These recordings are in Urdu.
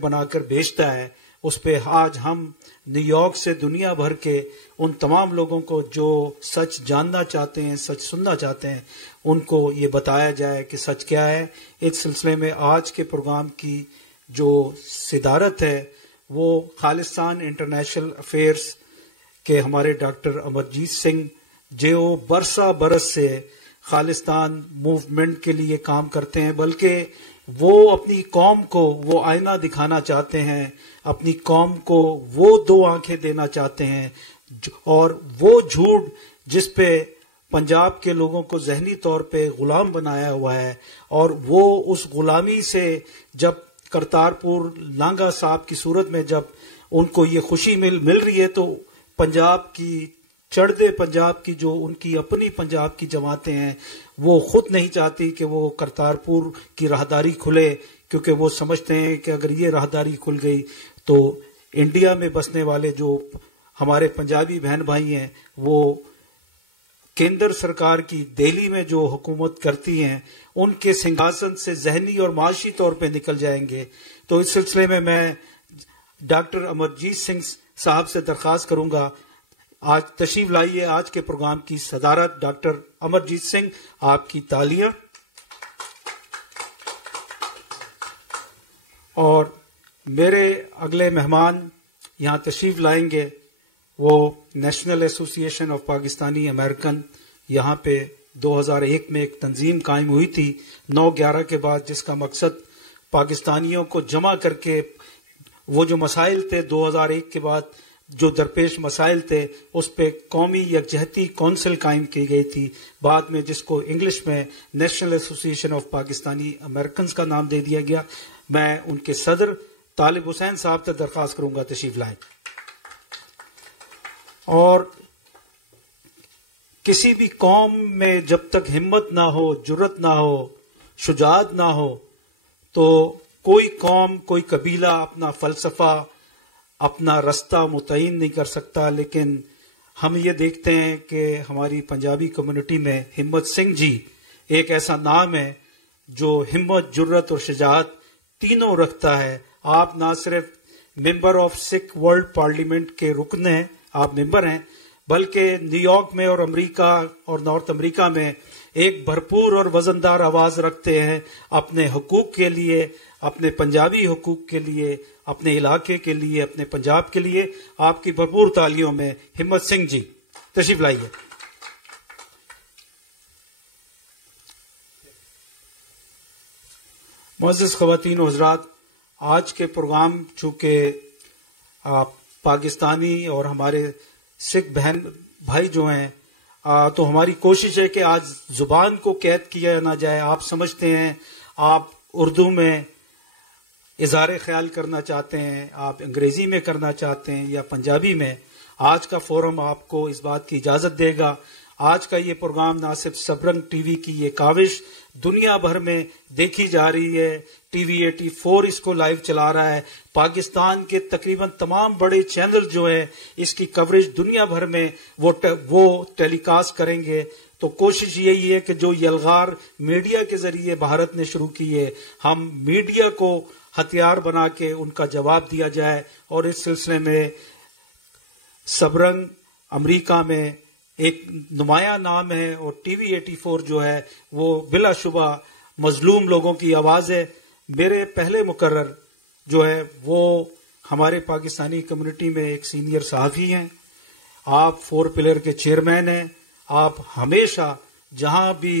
بنا کر بھیجتا ہے، اس پہ آج ہم نیو یارک سے دنیا بھر کے ان تمام لوگوں کو جو سچ جاننا چاہتے ہیں، سچ سننا چاہتے ہیں، ان کو یہ بتایا جائے کہ سچ کیا ہے۔ اس سلسلے میں آج کے پروگرام کی جو صدارت ہے وہ خالصان انٹرنیشنل افیئرس کے ہمارے ڈاکٹر امرجیت سنگھ، جو برس سے خالصان موومنٹ کے لیے کام کرتے ہیں، بلکہ وہ اپنی قوم کو وہ آئینہ دکھانا چاہتے ہیں، اپنی قوم کو وہ دو آنکھیں دینا چاہتے ہیں، اور وہ جھوٹ جس پہ پنجاب کے لوگوں کو ذہنی طور پہ غلام بنایا ہوا ہے، اور وہ اس غلامی سے جب کرتارپور لانگا صاحب کی صورت میں جب ان کو یہ خوشی مل رہی ہے، تو پنجاب کی چڑھدے پنجاب کی جو ان کی اپنی پنجاب کی جماعتیں ہیں وہ خود نہیں چاہتی کہ وہ کرتارپور کی راہداری کھلے، کیونکہ وہ سمجھتے ہیں کہ اگر یہ راہداری کھل گئی تو انڈیا میں بسنے والے جو ہمارے پنجابی بہن بھائی ہیں وہ کیندر سرکار کی دہلی میں جو حکومت کرتی ہیں ان کے سنگھاسن سے ذہنی اور معاشی طور پہ نکل جائیں گے۔ تو اس سلسلے میں ڈاکٹر امرجیت سنگھ صاحب سے درخواست کروں گا، آج تشریف لائیے، آج کے پروگرام کی صدارت ڈاکٹر امرجیت سنگھ، آپ کی تالیاں۔ اور میرے اگلے مہمان یہاں تشریف لائیں گے، وہ national association of Pakistani American, یہاں پہ 2001 میں ایک تنظیم قائم ہوئی تھی 9/11 کے بعد، جس کا مقصد پاکستانیوں کو جمع کر کے وہ جو مسائل تھے 2001 کے بعد جو درپیش مسائل تھے اس پہ قومی یکجہتی کونسل قائم کی گئی تھی، بعد میں جس کو انگلش میں national association of Pakistani Americans کا نام دے دیا گیا۔ میں ان کے صدر طالب حسین صاحب سے درخواست کروں گا تشریف لائیں۔ اور کسی بھی قوم میں جب تک ہمت نہ ہو، جرت نہ ہو، شجاعت نہ ہو، تو کوئی قوم، کوئی قبیلہ اپنا فلسفہ، اپنا رستہ متعین نہیں کر سکتا۔ لیکن ہم یہ دیکھتے ہیں کہ ہماری پنجابی کمیونٹی میں ہمت سنگھ جی ایک ایسا نام ہے جو ہمت، جرت اور شجاعت تینوں رکھتا ہے۔ آپ نہ صرف member of Sikh world parliament کے رکن ہیں، آپ ممبر ہیں، بلکہ نیو یارک میں اور امریکہ اور نارتھ امریکہ میں ایک بھرپور اور وزندار آواز رکھتے ہیں اپنے حقوق کے لیے، اپنے پنجابی حقوق کے لیے، اپنے علاقے کے لیے، اپنے پنجاب کے لیے۔ آپ کی بھرپور تالیوں میں ہمت سنگھ جی تشریف لائیے۔ معزز خواتین و حضرات، آج کے پروگرام چونکہ پاکستانی اور ہمارے سکھ بہن بھائی جو ہیں، تو ہماری کوشش ہے کہ آج زبان کو قید کیا نہ جائے۔ آپ سمجھتے ہیں، آپ اردو میں اظہار خیال کرنا چاہتے ہیں، آپ انگریزی میں کرنا چاہتے ہیں یا پنجابی میں، آج کا فورم آپ کو اس بات کی اجازت دے گا۔ آج کا یہ پروگرام نہ صرف سبرنگ ٹی وی کی یہ کاوش دنیا بھر میں دیکھی جا رہی ہے، ٹی وی 84 اس کو لائیو چلا رہا ہے، پاکستان کے تقریباً تمام بڑے چینل جو ہیں اس کی کوریج دنیا بھر میں وہ ٹیلی کاسٹ کریں گے۔ تو کوشش یہی ہے کہ جو یلغار میڈیا کے ذریعے بھارت نے شروع کی ہے، ہم میڈیا کو ہتھیار بنا کے ان کا جواب دیا جائے۔ اور اس سلسلے میں سبرنگ امریکہ میں ایک نمایاں نام ہے، اور ٹی وی 84 جو ہے وہ بلا شبہ مظلوم لوگوں کی آواز ہے۔ میرے پہلے مقرر جو ہے وہ ہمارے پاکستانی کمیونٹی میں ایک سینئر صحافی ہیں، آپ 4 پلر کے چیئرمین ہیں۔ آپ ہمیشہ جہاں بھی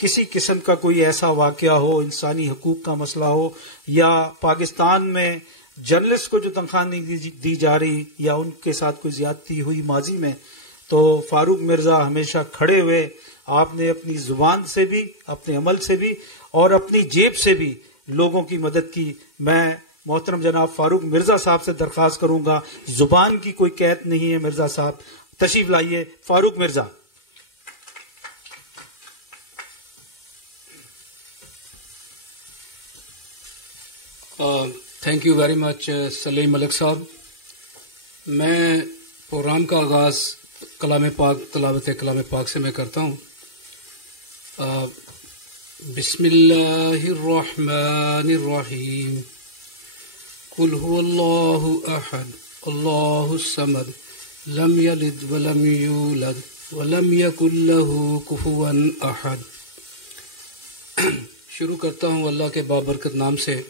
کسی قسم کا کوئی ایسا واقعہ ہو، انسانی حقوق کا مسئلہ ہو، یا پاکستان میں جرنلسٹ کو جو تنخواہ نہیں دی جا رہی یا ان کے ساتھ کوئی زیادتی ہوئی ماضی میں، تو فاروق مرزا ہمیشہ کھڑے ہوئے۔ آپ نے اپنی زبان سے بھی، اپنے عمل سے بھی اور اپنی جیب سے بھی لوگوں کی مدد کی۔ میں محترم جناب فاروق مرزا صاحب سے درخواست کروں گا، زبان کی کوئی قید نہیں ہے مرزا صاحب، تشریف لائیے۔ Farooq Mirza. Thank you very much Saleem Malik صاحب۔ میں پروگرام کا آغاز کلام پاک، تلاوت کلام پاک سے میں کرتا ہوں۔ بسم اللہ الرحمن الرحیم۔ قل هو اللہ احد اللہ الصمد لم یلد ولم یولد ولم یکن له کفوا احد۔ شروع کرتا ہوں اللہ کے بابرکت نام سے۔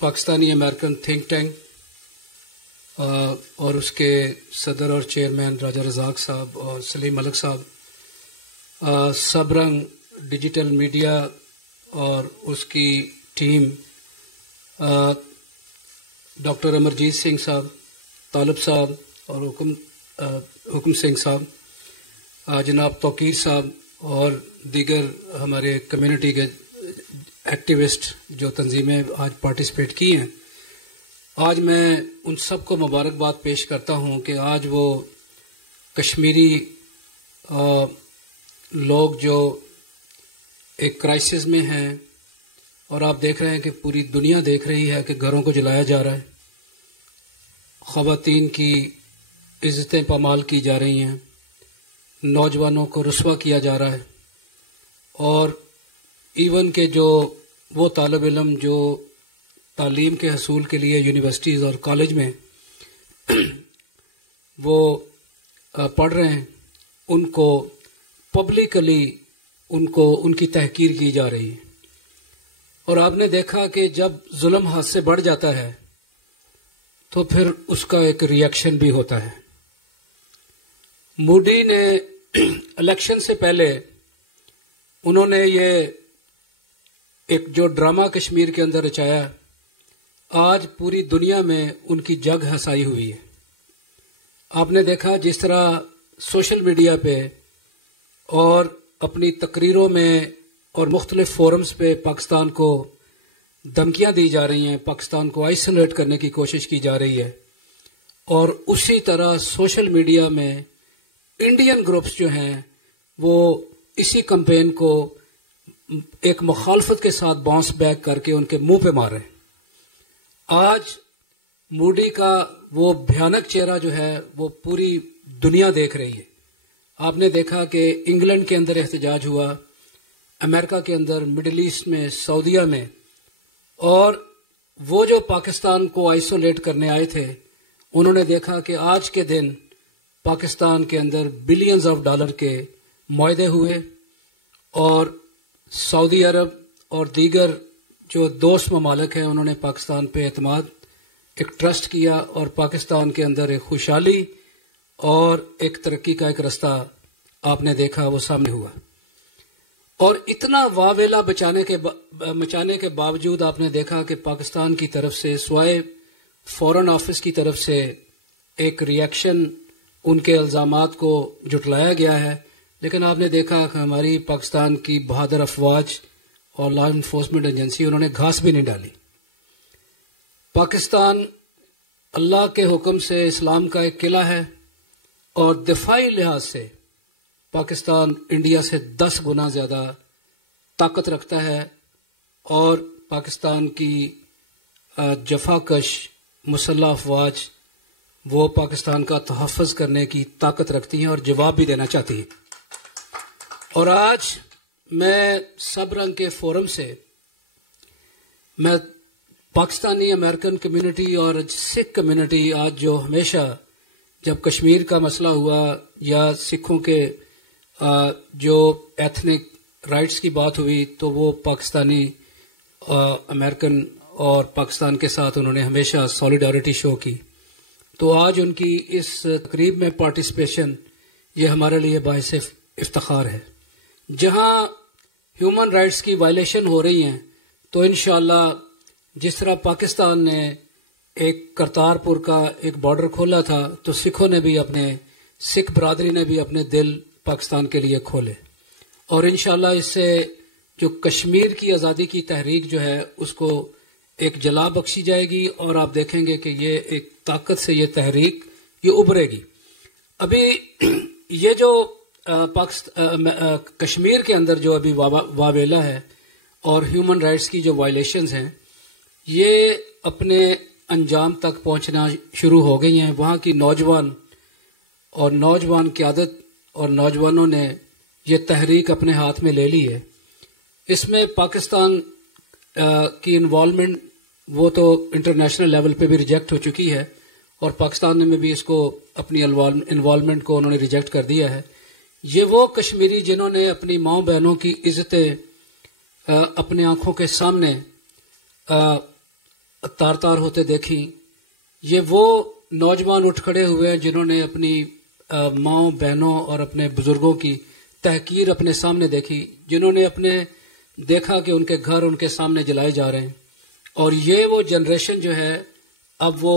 پاکستانی امریکن تھنک ٹینک اور اس کے صدر اور چیئرمین راجہ رزاق صاحب اور سلیم ملک صاحب، سب رنگ ڈیجیٹل میڈیا اور اس کی ٹیم، ڈاکٹر امرجیت سنگھ صاحب، طالب صاحب اور حکم سنگھ صاحب، جناب توقیر صاحب اور دیگر ہمارے کمیونٹی کے ایکٹیوسٹ جو تنظیمیں آج پارٹیسپیٹ کی ہیں، آج میں ان سب کو مبارکباد پیش کرتا ہوں کہ آج وہ کشمیری لوگ جو ایک کرائسس میں ہیں، اور آپ دیکھ رہے ہیں کہ پوری دنیا دیکھ رہی ہے کہ گھروں کو جلایا جا رہا ہے، خواتین کی عزتیں پامال کی جا رہی ہیں، نوجوانوں کو رسوا کیا جا رہا ہے، اور ایون کہ جو وہ طالب علم جو تعلیم کے حصول کے لیے یونیورسٹیز اور کالج میں وہ پڑھ رہے ہیں، ان کو پبلکلی ان کی تحقیر کی جا رہی ہے۔ اور آپ نے دیکھا کہ جب ظلم حد سے بڑھ جاتا ہے تو پھر اس کا ایک ریئیکشن بھی ہوتا ہے۔ مودی نے الیکشن سے پہلے انہوں نے یہ ایک جو ڈرامہ کشمیر کے اندر رچایا، آج پوری دنیا میں ان کی جگ ہنسائی ہوئی ہے۔ آپ نے دیکھا جس طرح سوشل میڈیا پہ اور اپنی تقریروں میں اور مختلف فورمز پہ پاکستان کو دھمکیاں دی جا رہی ہیں، پاکستان کو آئسولیٹ کرنے کی کوشش کی جا رہی ہے، اور اسی طرح سوشل میڈیا میں انڈین گروپس جو ہیں وہ اسی کمپین کو ایک مخالفت کے ساتھ باؤنس بیک کر کے ان کے منہ پہ مار رہے ہیں۔ آج مودی کا وہ بھیانک چہرہ جو ہے وہ پوری دنیا دیکھ رہی ہے۔ آپ نے دیکھا کہ انگلینڈ کے اندر احتجاج ہوا، امریکہ کے اندر، مڈل ایسٹ میں، سعودیہ میں، اور وہ جو پاکستان کو آئسولیٹ کرنے آئے تھے انہوں نے دیکھا کہ آج کے دن پاکستان کے اندر بلینز آف ڈالر کے معاہدے ہوئے، اور سعودی عرب اور دیگر جو دوست ممالک ہیں انہوں نے پاکستان پہ اعتماد، ایک ٹرسٹ کیا، اور پاکستان کے اندر ایک خوشحالی اور ایک ترقی کا ایک رستہ آپ نے دیکھا وہ سامنے ہوا۔ اور اتنا واویلا مچانے کے باوجود آپ نے دیکھا کہ پاکستان کی طرف سے سوائے فورن آفس کی طرف سے ایک ریئیکشن ان کے الزامات کو جھٹلایا گیا ہے، لیکن آپ نے دیکھا کہ ہماری پاکستان کی بہادر افواج اور لا انفورسمنٹ ایجنسی انہوں نے گھاس بھی نہیں ڈالی۔ پاکستان اللہ کے حکم سے اسلام کا ایک قلعہ ہے، اور دفاعی لحاظ سے پاکستان انڈیا سے 10 گنا زیادہ طاقت رکھتا ہے، اور پاکستان کی جفاکش مسلح افواج وہ پاکستان کا تحفظ کرنے کی طاقت رکھتی ہیں اور جواب بھی دینا چاہتی ہیں۔ اور آج میں سب رنگ کے فورم سے میں پاکستانی امریکن کمیونٹی اور سکھ کمیونٹی، آج جو ہمیشہ جب کشمیر کا مسئلہ ہوا یا سکھوں کے جو ایتھنک رائٹس کی بات ہوئی تو وہ پاکستانی امریکن اور پاکستان کے ساتھ انہوں نے ہمیشہ سولیڈارٹی شو کی۔ تو آج ان کی اس تقریب میں پارٹیسپیشن یہ ہمارے لیے باعث افتخار ہے۔ جہاں ہیومن رائٹس کی وائلیشن ہو رہی ہیں تو انشاءاللہ جس طرح پاکستان نے ایک کرتارپور کا ایک بارڈر کھولا تھا تو سکھوں نے بھی سکھ برادری نے بھی اپنے دل پاکستان کے لیے کھولے، اور انشاءاللہ اس سے جو کشمیر کی آزادی کی تحریک جو ہے اس کو ایک جلا بخشی جائے گی، اور آپ دیکھیں گے کہ یہ ایک طاقت سے یہ تحریک یہ ابھرے گی۔ ابھی یہ جو کشمیر کے اندر جو ابھی واویلا ہے اور ہیومن رائٹس کی جو وائلیشنز ہیں یہ اپنے انجام تک پہنچنا شروع ہو گئی ہیں۔ وہاں کی نوجوان قیادت اور نوجوانوں نے یہ تحریک اپنے ہاتھ میں لے لی ہے۔ اس میں پاکستان کی انوالومنٹ وہ تو انٹرنیشنل لیول پہ بھی ریجیکٹ ہو چکی ہے، اور پاکستان میں بھی اس کو اپنی انوالومنٹ کو انہوں نے ریجیکٹ کر دیا ہے. یہ وہ کشمیری جنہوں نے اپنی ماؤں بہنوں کی عزتیں اپنے آنکھوں کے سامنے تار تار ہوتے دیکھی، یہ وہ نوجوان اٹھ کھڑے ہوئے ہیں جنہوں نے اپنی ماؤں بہنوں اور اپنے بزرگوں کی تحقیر اپنے سامنے دیکھی، جنہوں نے اپنے دیکھا کہ ان کے گھر ان کے سامنے جلائے جا رہے ہیں. اور یہ وہ جنریشن جو ہے اب وہ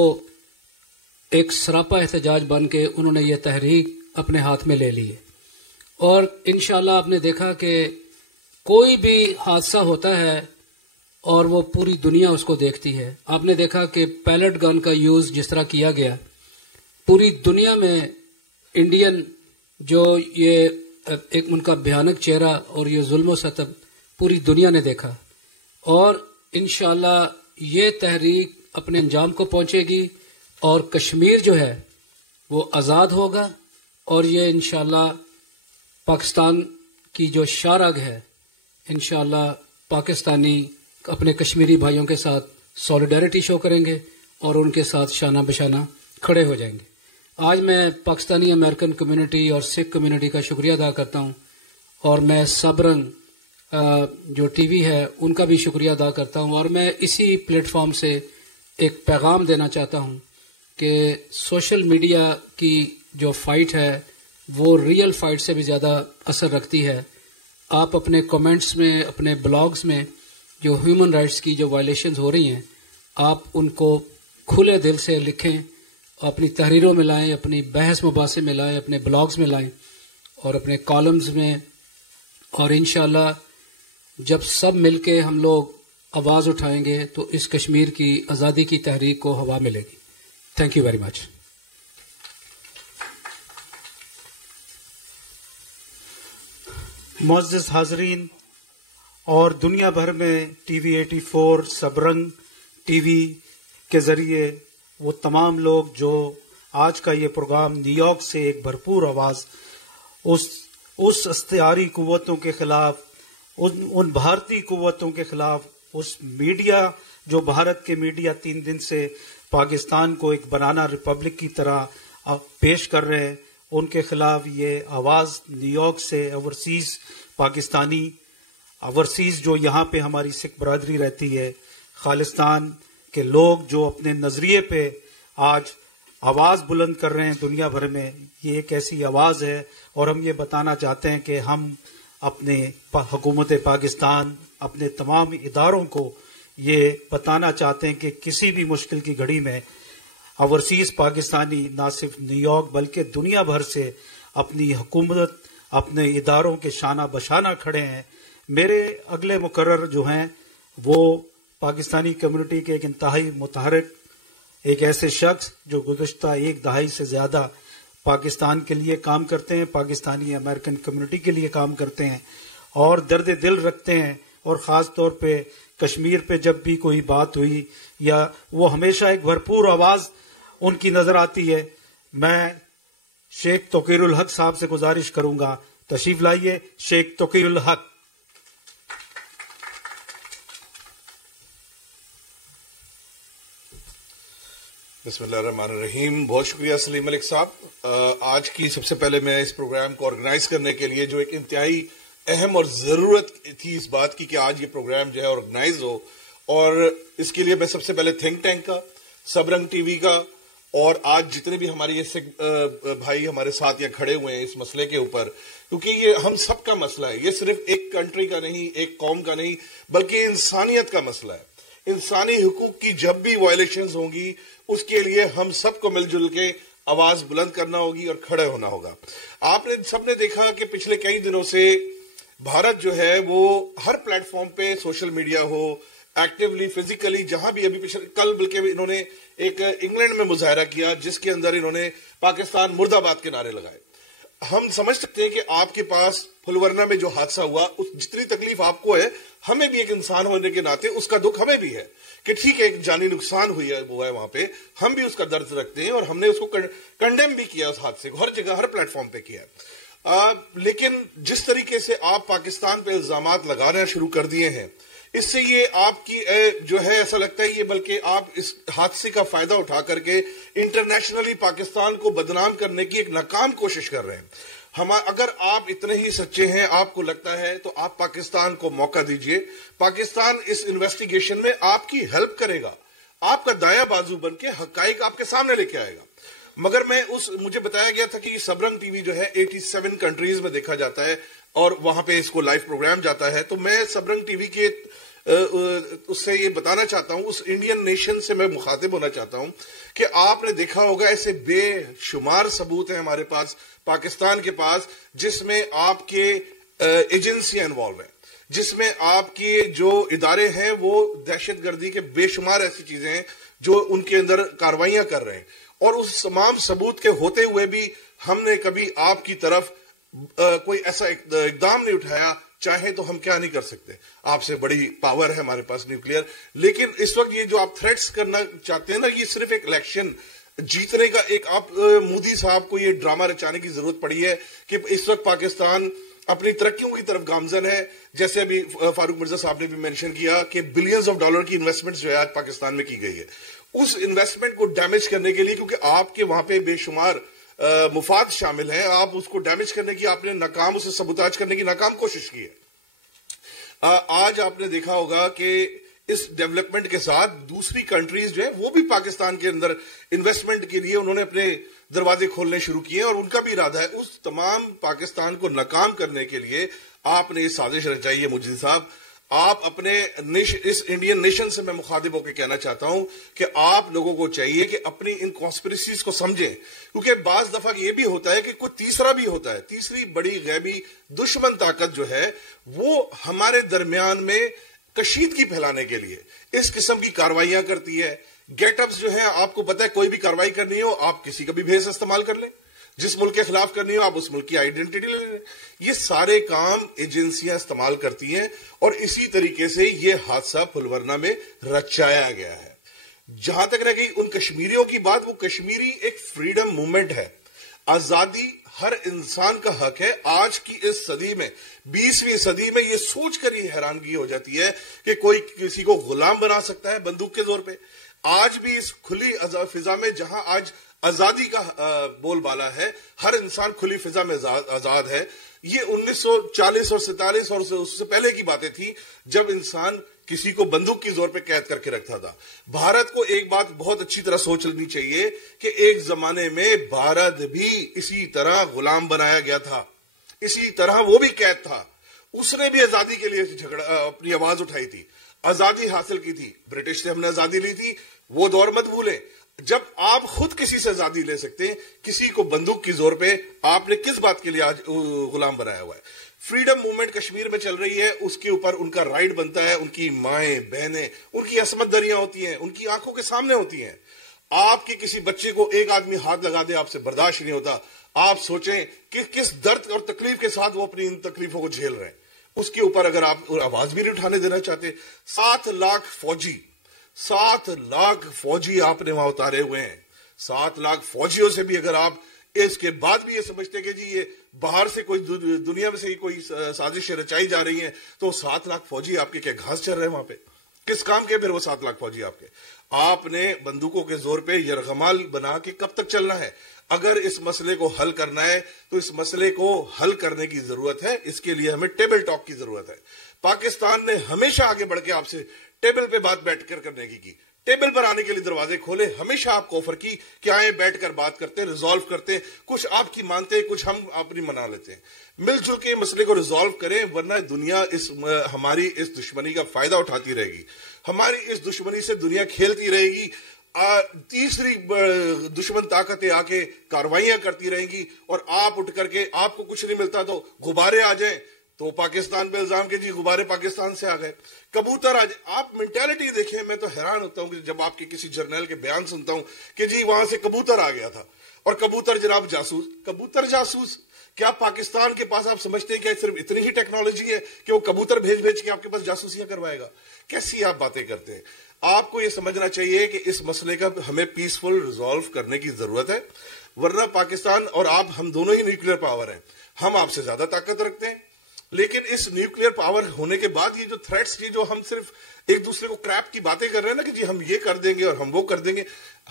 ایک سراپا احتجاج بن کے انہوں نے یہ تحریک اپنے ہاتھ میں لے لی ہے. اور انشاءاللہ آپ نے دیکھا کہ کوئی بھی حادثہ ہوتا ہے اور وہ پوری دنیا اس کو دیکھتی ہے. آپ نے دیکھا کہ پیلٹ گن کا یوز جس طرح کیا گیا، پوری دنیا میں انڈین جو یہ ایک ان کا بھیانک چہرہ اور یہ ظلم و ستم پوری دنیا نے دیکھا. اور انشاءاللہ یہ تحریک اپنے انجام کو پہنچے گی اور کشمیر جو ہے وہ آزاد ہوگا، اور یہ انشاءاللہ پاکستان کی جو شارگ ہے انشاءاللہ پاکستانی اپنے کشمیری بھائیوں کے ساتھ سولیڈیرٹی شو کریں گے اور ان کے ساتھ شانہ بشانہ کھڑے ہو جائیں گے. آج میں پاکستانی امریکن کمیونٹی اور سکھ کمیونٹی کا شکریہ ادا کرتا ہوں، اور میں سبرنگ جو ٹی وی ہے ان کا بھی شکریہ ادا کرتا ہوں. اور میں اسی پلیٹ فارم سے ایک پیغام دینا چاہتا ہوں کہ سوشل میڈیا کی جو فائٹ ہے وہ ریئل فائٹ سے بھی زیادہ اثر رکھتی ہے. آپ اپنے کمنٹس میں، اپنے بلاگز میں جو ہیومن رائٹس کی جو وائلیشنز ہو رہی ہیں، آپ ان کو کھلے دل سے لکھیں، اپنی تحریروں میں لائیں، اپنی بحث مباحثے میں لائیں، اپنے بلاگز میں لائیں اور اپنے کالمز میں. اور انشاءاللہ جب سب مل کے ہم لوگ آواز اٹھائیں گے تو اس کشمیر کی آزادی کی تحریک کو ہوا ملے گی. تھینک یو ویری مچ. معزز حاضرین اور دنیا بھر میں ٹی وی 84 سبرنگ ٹی وی کے ذریعے وہ تمام لوگ جو آج کا یہ پروگرام نیو یارک سے ایک بھرپور آواز اس استعاری قوتوں کے خلاف، ان بھارتی قوتوں کے خلاف، اس میڈیا جو بھارت کے میڈیا 3 دن سے پاکستان کو ایک بنانا ریپبلک کی طرح پیش کر رہے ہیں، ان کے خلاف یہ آواز نیو یارک سے اوورسیز پاکستانی اوورسیز جو یہاں پہ ہماری سکھ برادری رہتی ہے، خالصتان کے لوگ جو اپنے نظریے پہ آج آواز بلند کر رہے ہیں دنیا بھر میں، یہ ایک ایسی آواز ہے. اور ہم یہ بتانا چاہتے ہیں کہ ہم اپنے حکومت پاکستان، اپنے تمام اداروں کو یہ بتانا چاہتے ہیں کہ کسی بھی مشکل کی گھڑی میں اوورسیز پاکستانی نہ صرف نیو یارک بلکہ دنیا بھر سے اپنی حکومت، اپنے اداروں کے شانہ بشانہ کھڑے ہیں. میرے اگلے مقرر جو ہیں وہ پاکستانی کمیونٹی کے ایک انتہائی متحرک، ایک ایسے شخص جو گزشتہ 1 دہائی سے زیادہ پاکستان کے لیے کام کرتے ہیں، پاکستانی امریکن کمیونٹی کے لیے کام کرتے ہیں اور درد دل رکھتے ہیں. اور خاص طور پہ کشمیر پہ جب بھی کوئی بات ہوئی یا وہ ہمیشہ ایک بھرپور آواز ان کی نظر آتی ہے. میں شیخ توقیر الحق صاحب سے گزارش کروں گا، تشریف لائیے شیخ توقیر الحق. بسم اللہ الرحمن الرحیم. بہت شکریہ سلیم ملک صاحب. آج کی سب سے پہلے میں اس پروگرام کو آرگنائز کرنے کے لیے جو ایک انتہائی اہم اور ضرورت تھی اس بات کی کہ آج یہ پروگرام جو ہے آرگنائز ہو، اور اس کے لیے میں سب سے پہلے تھنک ٹینک کا، سبرنگ ٹی وی کا، اور آج جتنے بھی ہمارے یہ سکھ بھائی ہمارے ساتھ یہاں کھڑے ہوئے ہیں اس مسئلے کے اوپر، کیونکہ یہ ہم سب کا مسئلہ ہے. یہ صرف ایک کنٹری کا نہیں، ایک قوم کا نہیں، بلکہ انسانیت کا مسئلہ ہے. انسانی حقوق کی جب بھی وائلیشنز ہوں گی اس کے لیے ہم سب کو مل جل کے آواز بلند کرنا ہوگی اور کھڑے ہونا ہوگا. آپ نے سب نے دیکھا کہ پچھلے کئی دنوں سے بھارت جو ہے وہ ہر پلیٹ فارم پہ، سوشل میڈیا ہو، ایکٹیولی، فزیکلی، جہاں بھی ابھی کل بلکہ انہوں نے ایک انگلینڈ میں مظاہرہ کیا جس کے اندر انہوں نے پاکستان مرد آباد کے نعرے لگائے. ہم سمجھ سکتے ہیں کہ آپ کے پاس پھلورنا میں جو حادثہ ہوا، اس جتنی تکلیف آپ کو ہے، ہمیں بھی ایک انسان ہونے کے ناطے اس کا دکھ ہمیں بھی ہے کہ ٹھیک ہے ایک جانی نقصان ہوئی ہے، وہ ہے وہاں پہ، ہم بھی اس کا درد رکھتے ہیں اور ہم نے اس کو کنڈیم بھی کیا، اس حادثے کو ہر جگہ ہر پلیٹ فارم پہ کیا. لیکن جس طریقے سے آپ پاکستان پہ الزامات لگانا شروع کر دیے ہیں، اس سے یہ آپ کی جو ہے ایسا لگتا ہے یہ بلکہ آپ اس حادثے کا فائدہ اٹھا کر کے انٹرنیشنلی پاکستان کو بدنام کرنے کی ایک ناکام کوشش کر رہے ہیں. اگر آپ اتنے ہی سچے ہیں, آپ کو لگتا ہے, تو آپ پاکستان کو موقع دیجئے. پاکستان اس انویسٹیگیشن میں آپ کی ہیلپ کرے گا, آپ کا دایاں بازو بن کے حقائق آپ کے سامنے لے کے آئے گا. مگر مجھے بتایا گیا تھا کہ یہ سبرنگ ٹی وی جو ہے 87 کنٹریز میں دیکھا جاتا ہے اور وہاں پہ اس کو لائیو پروگرام جاتا ہے. تو میں سبرنگ ٹی وی کے اس سے یہ بتانا چاہتا ہوں, اس انڈین نیشن سے میں مخاطب ہونا چاہتا ہوں کہ آپ نے دیکھا ہوگا ایسے بے شمار ثبوت ہیں ہمارے پاس, پاکستان کے پاس, جس میں آپ کے ایجنسیاں انوالو ہیں, جس میں آپ کے جو ادارے ہیں وہ دہشت گردی کے بے شمار ایسی چیزیں ہیں جو ان کے اندر کاروائیاں کر رہے ہیں. اور اس تمام ثبوت کے ہوتے ہوئے بھی ہم نے کبھی آپ کی طرف کوئی ایسا اقدام نہیں اٹھایا. چاہے تو ہم کیا نہیں کر سکتے, آپ سے بڑی پاور ہے ہمارے پاس نیوکلیئر. لیکن اس وقت یہ جو آپ تھریٹس کرنا چاہتے ہیں نا, یہ صرف ایک الیکشن جیتنے کا ایک, آپ مودی صاحب کو یہ ڈرامہ رچانے کی ضرورت پڑی ہے کہ اس وقت پاکستان اپنی ترقیوں کی طرف گامزن ہے. جیسے ابھی فاروق مرزا صاحب نے بھی مینشن کیا کہ بلینز آف ڈالر کی انویسٹمنٹ جو ہے آج پاکستان میں کی گئی ہے, اس انویسٹمنٹ کو ڈیمیج کرنے کے لیے, کیونکہ آپ کے وہاں پہ بے شمار مفاد شامل ہیں, آپ اس کو ڈیمیج کرنے کی آپ نے ناکام, اسے سبوتاج کرنے کی ناکام کوشش کی ہے. آج آپ نے دیکھا ہوگا کہ اس ڈیولپمنٹ کے ساتھ دوسری کنٹریز جو ہیں وہ بھی پاکستان کے اندر انویسٹمنٹ کے لیے انہوں نے اپنے دروازے کھولنے شروع کیے ہیں, اور ان کا بھی ارادہ ہے اس تمام پاکستان کو ناکام کرنے کے لیے آپ نے یہ سازش رچائی ہے. مجید صاحب, آپ اپنے اس انڈین نیشن سے میں مخاطب ہو کے کہنا چاہتا ہوں کہ آپ لوگوں کو چاہیے کہ اپنی ان کانسپریسیز کو سمجھیں, کیونکہ بعض دفعہ یہ بھی ہوتا ہے کہ کوئی تیسرا بھی ہوتا ہے, تیسری بڑی غیبی دشمن طاقت جو ہے وہ ہمارے درمیان میں کشیدگی پھیلانے کے لیے اس قسم کی کاروائیاں کرتی ہے. گیٹ اپس جو ہیں, آپ کو پتہ ہے کوئی بھی کاروائی کرنی ہو آپ کسی کا بھی بھیس استعمال کر لیں, جس ملک کے خلاف کرنی ہو آپ اس ملک کی آئیڈینٹی لے لیں. یہ سارے کام ایجنسیاں استعمال کرتی ہیں, اور اسی طریقے سے یہ حادثہ پھلورنا میں رچایا گیا ہے. جہاں تک رہ گئی ان کشمیریوں کی بات, وہ کشمیری ایک فریڈم موومنٹ ہے. آزادی ہر انسان کا حق ہے. آج کی اس صدی میں, 20ویں صدی میں, یہ سوچ کر یہ حیرانگی ہو جاتی ہے کہ کوئی کسی کو غلام بنا سکتا ہے بندوق کے زور پہ. آج بھی اس کھلی فضا میں جہاں آج آزادی کا بول بالا ہے, ہر انسان کھلی فضا میں آزاد ہے. یہ 1940 اور 47 اور اس سے پہلے کی باتیں تھیں جب انسان کسی کو بندوق کی زور پہ قید کر کے رکھتا تھا. بھارت کو ایک بات بہت اچھی طرح سوچ لینی چاہیے کہ ایک زمانے میں بھارت بھی اسی طرح غلام بنایا گیا تھا, اسی طرح وہ بھی قید تھا. اس نے بھی آزادی کے لیے اپنی آواز اٹھائی تھی, آزادی حاصل کی تھی. برٹش سے ہم نے آزادی لی تھی, وہ دور مت بھولیں. جب آپ خود کسی سے آزادی لے سکتے ہیں, کسی کو بندوق کی زور پہ آپ نے کس بات کے لیے آج غلام بنایا ہوا ہے؟ فریڈم موومنٹ کشمیر میں چل رہی ہے, اس کے اوپر ان کا رائٹ بنتا ہے. ان کی مائیں بہنیں, ان کی عصمت دریاں ہوتی ہیں, ان کی آنکھوں کے سامنے ہوتی ہیں. آپ کے کسی بچے کو ایک آدمی ہاتھ لگا دے, آپ سے برداشت نہیں ہوتا. آپ سوچیں کہ کس درد اور تکلیف کے ساتھ وہ اپنی ان تکلیفوں کو جھیل رہے ہیں. اس کے اوپر اگر آپ آواز بھی نہیں اٹھانے دینا چاہتے, 7 لاکھ فوجی آپ نے وہاں اتارے ہوئے ہیں. 7 لاکھ فوجیوں سے بھی اگر آپ اس کے بعد بھی یہ سمجھتے کہ جی یہ باہر سے کوئی دنیا میں سے کوئی سازشیں رچائی جا رہی ہیں, تو 7 لاکھ فوجی آپ کے کیا گھاس چر رہے ہیں وہاں پہ؟ کس کام کے پھر وہ 7 لاکھ فوجی آپ کے؟ آپ نے بندوقوں کے زور پہ یرغمال بنا کے کب تک چلنا ہے؟ اگر اس مسئلے کو حل کرنا ہے تو اس مسئلے کو حل کرنے کی ضرورت ہے. اس کے لیے ہمیں ٹیبل ٹاک کی ضرورت ہے. پاکستان نے ہمیشہ آگے بڑھ کے آپ سے ٹیبل پہ بات بیٹھ کر کرنے کی ٹیبل پر آنے کے لیے دروازے کھولے. ہمیشہ آپ کو آفر کی کہ آئیں بیٹھ کر بات کرتے ہیں, ریزالو کرتے ہیں. کچھ آپ کی مانتے ہیں, کچھ ہم اپنی منا لیتے ہیں. مل جل کے مسئلے کو ریزالو کریں, ورنہ دنیا ہماری اس دشمنی کا فائدہ اٹھاتی رہے گی. ہماری اس دشمنی سے دنیا کھیلتی رہے گی. تیسری دشمن طاقتیں آ کے کاروائیاں کرتی رہیں گی, اور آپ اٹھ کر کے آپ کو کچھ نہیں ملتا تو غبارے آ جائیں تو پاکستان پہ الزام کہ جی غبارے پاکستان سے آ گئے, کبوتر آ جائے. آپ مینٹیلٹی دیکھیں, میں تو حیران ہوتا ہوں کہ جب آپ کے کسی جرنیل کے بیان سنتا ہوں کہ جی وہاں سے کبوتر آ گیا تھا, اور کبوتر جناب جاسوس. کبوتر جاسوس کیا پاکستان کے پاس آپ سمجھتے ہیں کہ صرف اتنی ہی ٹیکنالوجی ہے کہ وہ کبوتر بھیج کے آپ کے پاس جاسوسیاں کروائے گا؟ کیسی آپ باتیں کرتے ہیں؟ آپ کو یہ سمجھنا چاہیے کہ اس مسئلے کا ہمیں پیسفل ریزالو کرنے کی ضرورت ہے, ورنہ پاکستان اور آپ, ہم دونوں ہی نیوکلیئر پاور ہیں. ہم آپ سے زیادہ طاقت رکھتے ہیں, لیکن اس نیوکلیئر پاور ہونے کے بعد یہ جو تھریٹس کی جو ہم صرف ایک دوسرے کو کریپ کی باتیں کر رہے ہیں نا کہ جی ہم یہ کر دیں گے اور ہم وہ کر دیں گے،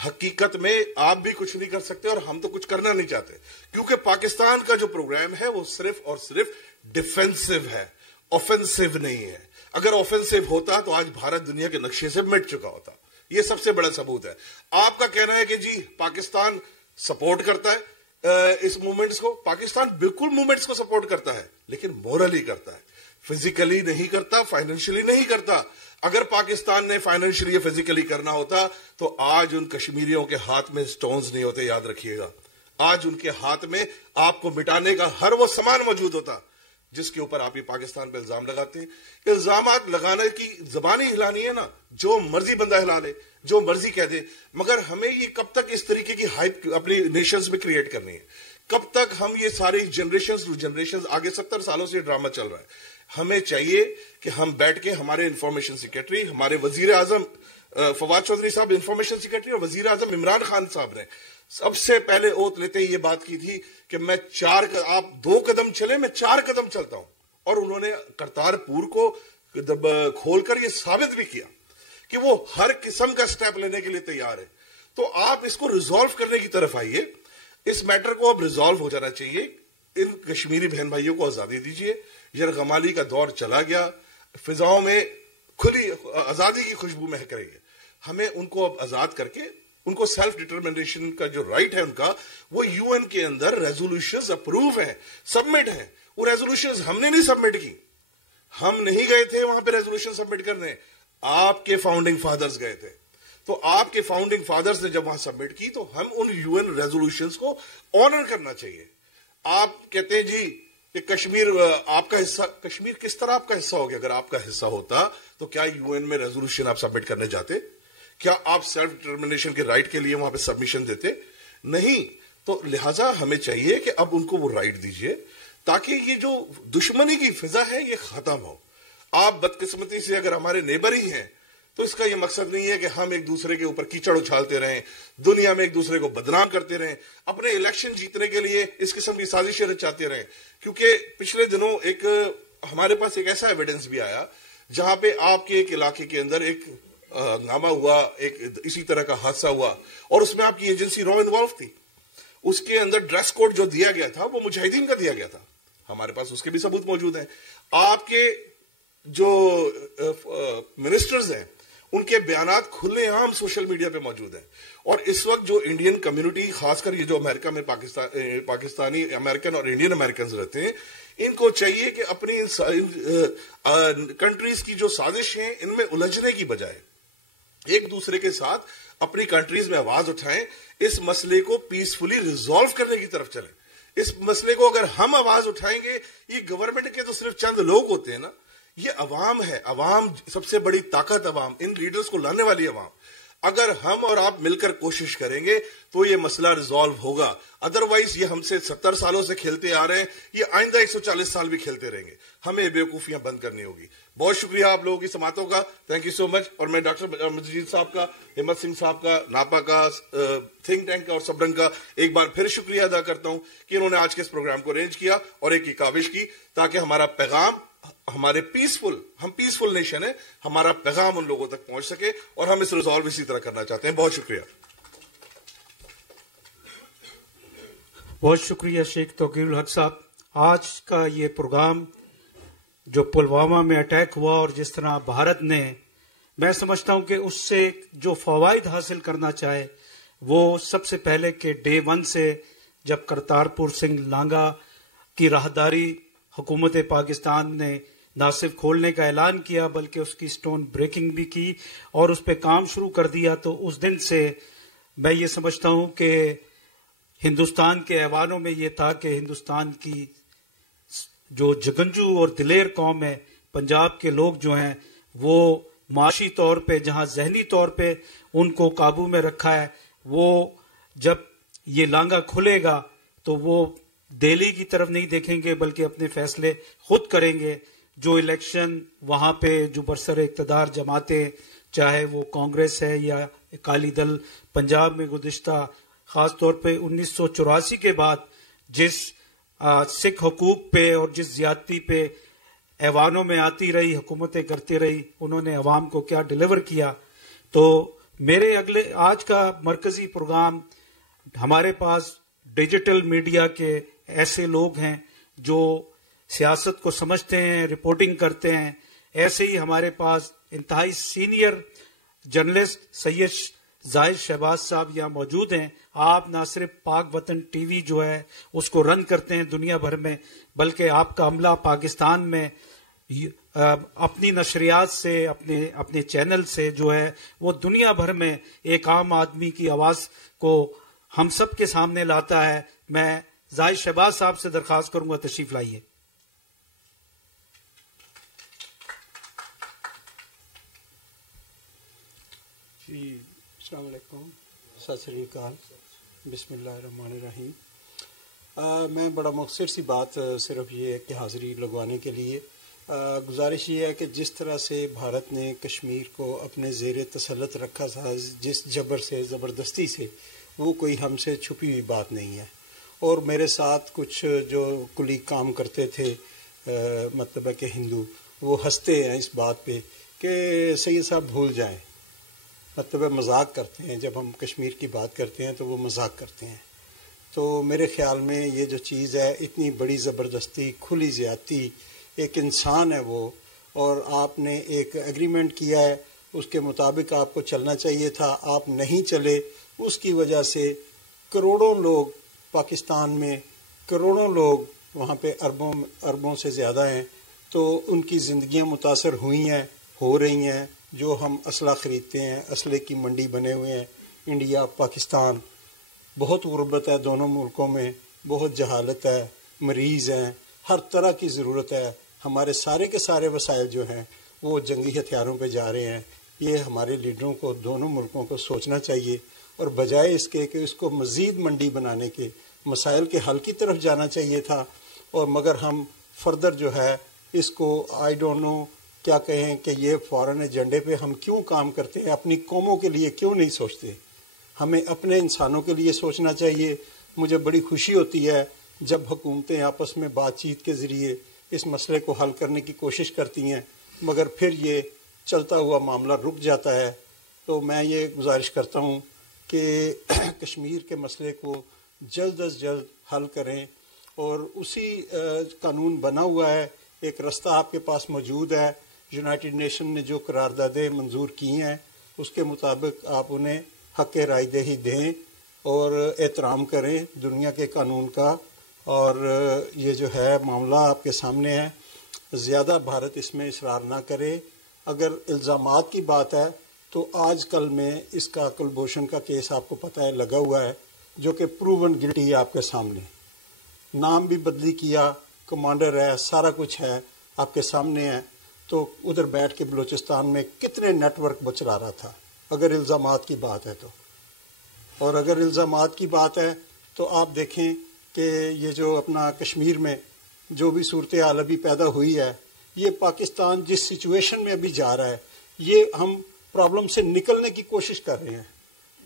حقیقت میں آپ بھی کچھ نہیں کر سکتے اور ہم تو کچھ کرنا نہیں چاہتے، کیونکہ پاکستان کا جو پروگرام ہے وہ صرف اور صرف ڈیفینسو ہے، آفینسو نہیں ہے۔ اگر آفینسو ہوتا تو آج بھارت دنیا کے نقشے سے مٹ چکا ہوتا۔ یہ سب سے بڑا ثبوت ہے۔ آپ کا کہنا ہے کہ جی پاکستان سپورٹ کرتا ہے اس موومنٹس کو، پاکستان بالکل موومنٹس کو سپورٹ کرتا ہے، لیکن مورلی کرتا ہے، فزیکلی نہیں کرتا، فائنینشلی نہیں کرتا۔ اگر پاکستان نے فائنینشلی یا فزیکلی کرنا ہوتا تو آج ان کشمیریوں کے ہاتھ میں سٹونز نہیں ہوتے، یاد رکھیے گا۔ آج ان کے ہاتھ میں آپ کو مٹانے کا ہر وہ سامان موجود ہوتا جس کے اوپر آپ یہ پاکستان پہ الزام لگاتے ہیں۔ الزامات لگانے کی زبان ہی ہلانی ہے نا، جو مرضی بندہ ہلا لے، جو مرضی کہہ دے، مگر ہمیں یہ کب تک اس طریقے کی ہائپ اپنی نیشنز میں کریٹ کرنی ہے؟ کب تک ہم یہ سارے جنریشنز ٹو جنریشنز، آگے 70 سالوں سے یہ ڈرامہ چل رہا ہے۔ ہمیں چاہیے کہ ہم بیٹھ کے ہمارے انفارمیشن سیکرٹری، ہمارے وزیر اعظم فواد چودھری صاحب انفارمیشن سیکرٹری، اور وزیر اعظم عمران خان صاحب نے سب سے پہلے اوت لیتے ہی یہ بات کی تھی کہ میں آپ 2 قدم چلیں، میں 4 قدم چلتا ہوں، اور انہوں نے کرتارپور کو کھول کر یہ ثابت بھی کیا کہ وہ ہر قسم کا سٹیپ لینے کے لیے تیار ہے۔ تو آپ اس کو ریزالو کرنے کی طرف آئیے، اس میٹر کو اب ریزالو ہو جانا چاہیے۔ ان کشمیری بہن بھائیوں کو آزادی دیجیے، یرغمالی کا دور چلا گیا، فضاؤں میں کھلی آزادی کی خوشبو مہک رہی ہے۔ ہمیں ان کو اب آزاد کر کے ان کو سیلف ڈٹرمنیشن کا جو رائٹ ہے ان کا، وہ یو این کے اندر ریزولوشنز اپروو ہیں، سبمٹ ہیں۔ وہ ریزولوشنز ہم نے نہیں سبمٹ کی، ہم نہیں گئے تھے وہاں پہ ریزولوشن سبمٹ کرنے، آپ کے فاؤنڈنگ فادرز گئے تھے۔ تو آپ کے فاؤنڈنگ فادرز نے جب وہاں سبمٹ کی تو ہم ان یو این ریزولوشنز کو آنر کرنا چاہیے۔ آپ کہتے ہیں جی کہ کشمیر آپ کا حصہ، کشمیر کس طرح آپ کا حصہ ہو گیا؟ اگر آپ کا حصہ ہوتا تو کیا یو این میں ریزولوشن آپ سبمٹ کرنے جاتے؟ کیا آپ سیلف ڈٹرمنیشن کے رائٹ کے لیے وہاں پہ سبمیشن دیتے؟ نہیں۔ تو لہٰذا ہمیں چاہیے کہ اب ان کو وہ رائٹ دیجیے تاکہ یہ جو دشمنی کی فضا ہے یہ ختم ہو۔ آپ بدقسمتی سے اگر ہمارے نیبر ہی ہیں تو اس کا یہ مقصد نہیں ہے کہ ہم ایک دوسرے کے اوپر کیچڑ اچھالتے رہیں، دنیا میں ایک دوسرے کو بدنام کرتے رہیں، اپنے الیکشن جیتنے کے لیے اس قسم کی سازشیں رچاتے رہیں۔ کیونکہ پچھلے دنوں ہمارے پاس ایک ایسا ایویڈنس بھی آیا جہاں پہ آپ کے ایک علاقے کے اندر ایک ہنگامہ ہوا، ایک اسی طرح کا حادثہ ہوا، اور اس میں آپ کی ایجنسی رو انوالو تھی۔ اس کے اندر ڈریس کوڈ جو دیا گیا تھا وہ مجاہدین کا دیا گیا تھا، ہمارے پاس اس کے بھی ثبوت موجود ہیں۔ آپ کے جو منسٹرز ہیں ان کے بیانات کھلے عام سوشل میڈیا پہ موجود ہیں، اور اس وقت جو انڈین کمیونٹی، خاص کر یہ جو امریکہ میں پاکستانی امریکن اور انڈین امریکنز رہتے ہیں، ان کو چاہیے کہ اپنی کنٹریز کی جو سازش ہیں ان میں الجھنے کی بجائے ایک دوسرے کے ساتھ اپنی کنٹریز میں آواز اٹھائیں، اس مسئلے کو پیسفلی ریزالو کرنے کی طرف چلیں۔ اس مسئلے کو اگر ہم آواز اٹھائیں گے، یہ گورنمنٹ کے تو صرف چند لوگ ہوتے ہیں نا، یہ عوام ہے، عوام سب سے بڑی طاقت، عوام ان لیڈرز کو لانے والی عوام۔ اگر ہم اور آپ مل کر کوشش کریں گے تو یہ مسئلہ ریزالو ہوگا، ادروائز یہ ہم سے 70 سالوں سے کھیلتے آ رہے ہیں، یہ آئندہ 140 سال بھی کھیلتے رہیں گے۔ ہمیں بیوقوفیاں بند کرنی ہوگی۔ بہت شکریہ آپ لوگوں کی سماعتوں کا، تھینک یو سو مچ۔ اور میں ڈاکٹر مجید صاحب کا، ہمت سنگھ صاحب کا، ناپا کا، تھنک ٹینک کا اور سبرنگ کا ایک بار پھر شکریہ ادا کرتا ہوں کہ انہوں نے آج کے اس پروگرام کو ارینج کیا اور ایک کاوش کی تاکہ ہمارا پیغام، ہمارے ہم پیسفل نیشن ہے، ہمارا پیغام ان لوگوں تک پہنچ سکے، اور ہم اس ریزالو اسی طرح کرنا چاہتے ہیں۔ بہت شکریہ۔ بہت شکریہ شیخ توقیر الحق صاحب۔ آج کا یہ پروگرام جو پلوامہ میں اٹیک ہوا اور جس طرح بھارت نے، میں سمجھتا ہوں کہ اس سے جو فوائد حاصل کرنا چاہے وہ سب سے پہلے کہ ڈے 1 سے جب کرتارپور سنگھ لانگا کی راہداری حکومت پاکستان نے نہ صرف کھولنے کا اعلان کیا بلکہ اس کی سٹون بریکنگ بھی کی اور اس پہ کام شروع کر دیا، تو اس دن سے میں یہ سمجھتا ہوں کہ ہندوستان کے ایوانوں میں یہ تھا کہ ہندوستان کی جو جگنجو اور دلیر قوم ہے، پنجاب کے لوگ جو ہیں، وہ معاشی طور پہ جہاں ذہنی طور پہ ان کو قابو میں رکھا ہے، وہ جب یہ لانگا کھلے گا تو وہ دہلی کی طرف نہیں دیکھیں گے بلکہ اپنے فیصلے خود کریں گے۔ جو الیکشن وہاں پہ جو برسر اقتدار جماعتیں، چاہے وہ کانگریس ہے یا اکالی دل، پنجاب میں گزشتہ خاص طور پہ 1984 کے بعد جس سکھ حقوق پہ اور جس زیادتی پہ ایوانوں میں آتی رہی، حکومتیں کرتی رہی، انہوں نے عوام کو کیا ڈیلیور کیا. تو میرے آج کا مرکزی پروگرام، ہمارے پاس ڈیجیٹل میڈیا کے ایسے لوگ ہیں جو سیاست کو سمجھتے ہیں، رپورٹنگ کرتے ہیں. ایسے ہی ہمارے پاس انتہائی سینئر جرنلسٹ سید زاہد شہباز صاحب یہاں موجود ہیں. آپ نہ صرف پاک وطن ٹی وی جو ہے اس کو رن کرتے ہیں دنیا بھر میں، بلکہ آپ کا عملہ پاکستان میں اپنی نشریات سے، اپنے چینل سے جو ہے وہ دنیا بھر میں ایک عام آدمی کی آواز کو ہم سب کے سامنے لاتا ہے. میں زاہد شہباز صاحب سے درخواست کروں گا تشریف لائیے. جی السلام علیکم، ست سری اکال، بسم اللہ الرحمن الرحیم. میں بڑا مختصر سی بات صرف یہ ہے کہ حاضری لگوانے کے لیے گزارش یہ ہے کہ جس طرح سے بھارت نے کشمیر کو اپنے زیر تسلط رکھا تھا، جس جبر سے، زبردستی سے، وہ کوئی ہم سے چھپی ہوئی بات نہیں ہے. اور میرے ساتھ کچھ جو کلیگ کام کرتے تھے، مطلب ہے کہ ہندو، وہ ہنستے ہیں اس بات پہ کہ سید صاحب بھول جائیں، مطلب ہے مذاق کرتے ہیں. جب ہم کشمیر کی بات کرتے ہیں تو وہ مذاق کرتے ہیں. تو میرے خیال میں یہ جو چیز ہے، اتنی بڑی زبردستی، کھلی زیادتی، ایک انسان ہے وہ، اور آپ نے ایک ایگریمنٹ کیا ہے، اس کے مطابق آپ کو چلنا چاہیے تھا، آپ نہیں چلے. اس کی وجہ سے کروڑوں لوگ پاکستان میں، کروڑوں لوگ وہاں پہ اربوں سے زیادہ ہیں، تو ان کی زندگیاں متاثر ہوئی ہیں، ہو رہی ہیں. جو ہم اسلحہ خریدتے ہیں، اسلحے کی منڈی بنے ہوئے ہیں، انڈیا پاکستان. بہت غربت ہے دونوں ملکوں میں، بہت جہالت ہے، مریض ہیں، ہر طرح کی ضرورت ہے. ہمارے سارے کے سارے وسائل جو ہیں وہ جنگی ہتھیاروں پہ جا رہے ہیں. یہ ہمارے لیڈروں کو، دونوں ملکوں کو سوچنا چاہیے، اور بجائے اس کے کہ اس کو مزید منڈی بنانے کے، مسائل کے حل کی طرف جانا چاہیے تھا. اور مگر ہم فردر جو ہے اس کو آئی ڈونٹ نو کیا کہیں کہ یہ فارن ایجنڈے پہ ہم کیوں کام کرتے ہیں، اپنی قوموں کے لیے کیوں نہیں سوچتے. ہمیں اپنے انسانوں کے لیے سوچنا چاہیے. مجھے بڑی خوشی ہوتی ہے جب حکومتیں آپس میں بات چیت کے ذریعے اس مسئلے کو حل کرنے کی کوشش کرتی ہیں، مگر پھر یہ چلتا ہوا معاملہ رک جاتا ہے. تو میں یہ گزارش کرتا ہوں کہ کشمیر کے مسئلے کو جلد از جلد حل کریں. اور اسی قانون بنا ہوا ہے، ایک رستہ آپ کے پاس موجود ہے. یونائٹڈ نیشن نے جو قراردادیں منظور کی ہیں اس کے مطابق آپ انہیں حق رائے دہی دیں اور احترام کریں دنیا کے قانون کا. اور یہ جو ہے معاملہ آپ کے سامنے ہے، زیادہ بھارت اس میں اصرار نہ کرے. اگر الزامات کی بات ہے تو آج کل میں اس کا کلبھوشن کا کیس آپ کو پتہ ہے لگا ہوا ہے، جو کہ پروون گلٹی ہے آپ کے سامنے. نام بھی بدلی کیا، کمانڈر ہے، سارا کچھ ہے آپ کے سامنے ہے. تو ادھر بیٹھ کے بلوچستان میں کتنے نیٹ ورک وہ چلا رہا تھا، اگر الزامات کی بات ہے تو. اور اگر الزامات کی بات ہے تو آپ دیکھیں کہ یہ جو اپنا کشمیر میں جو بھی صورتحال ابھی پیدا ہوئی ہے، یہ پاکستان جس سچویشن میں ابھی جا رہا ہے، یہ ہم پرابلم سے نکلنے کی کوشش کر رہے ہیں،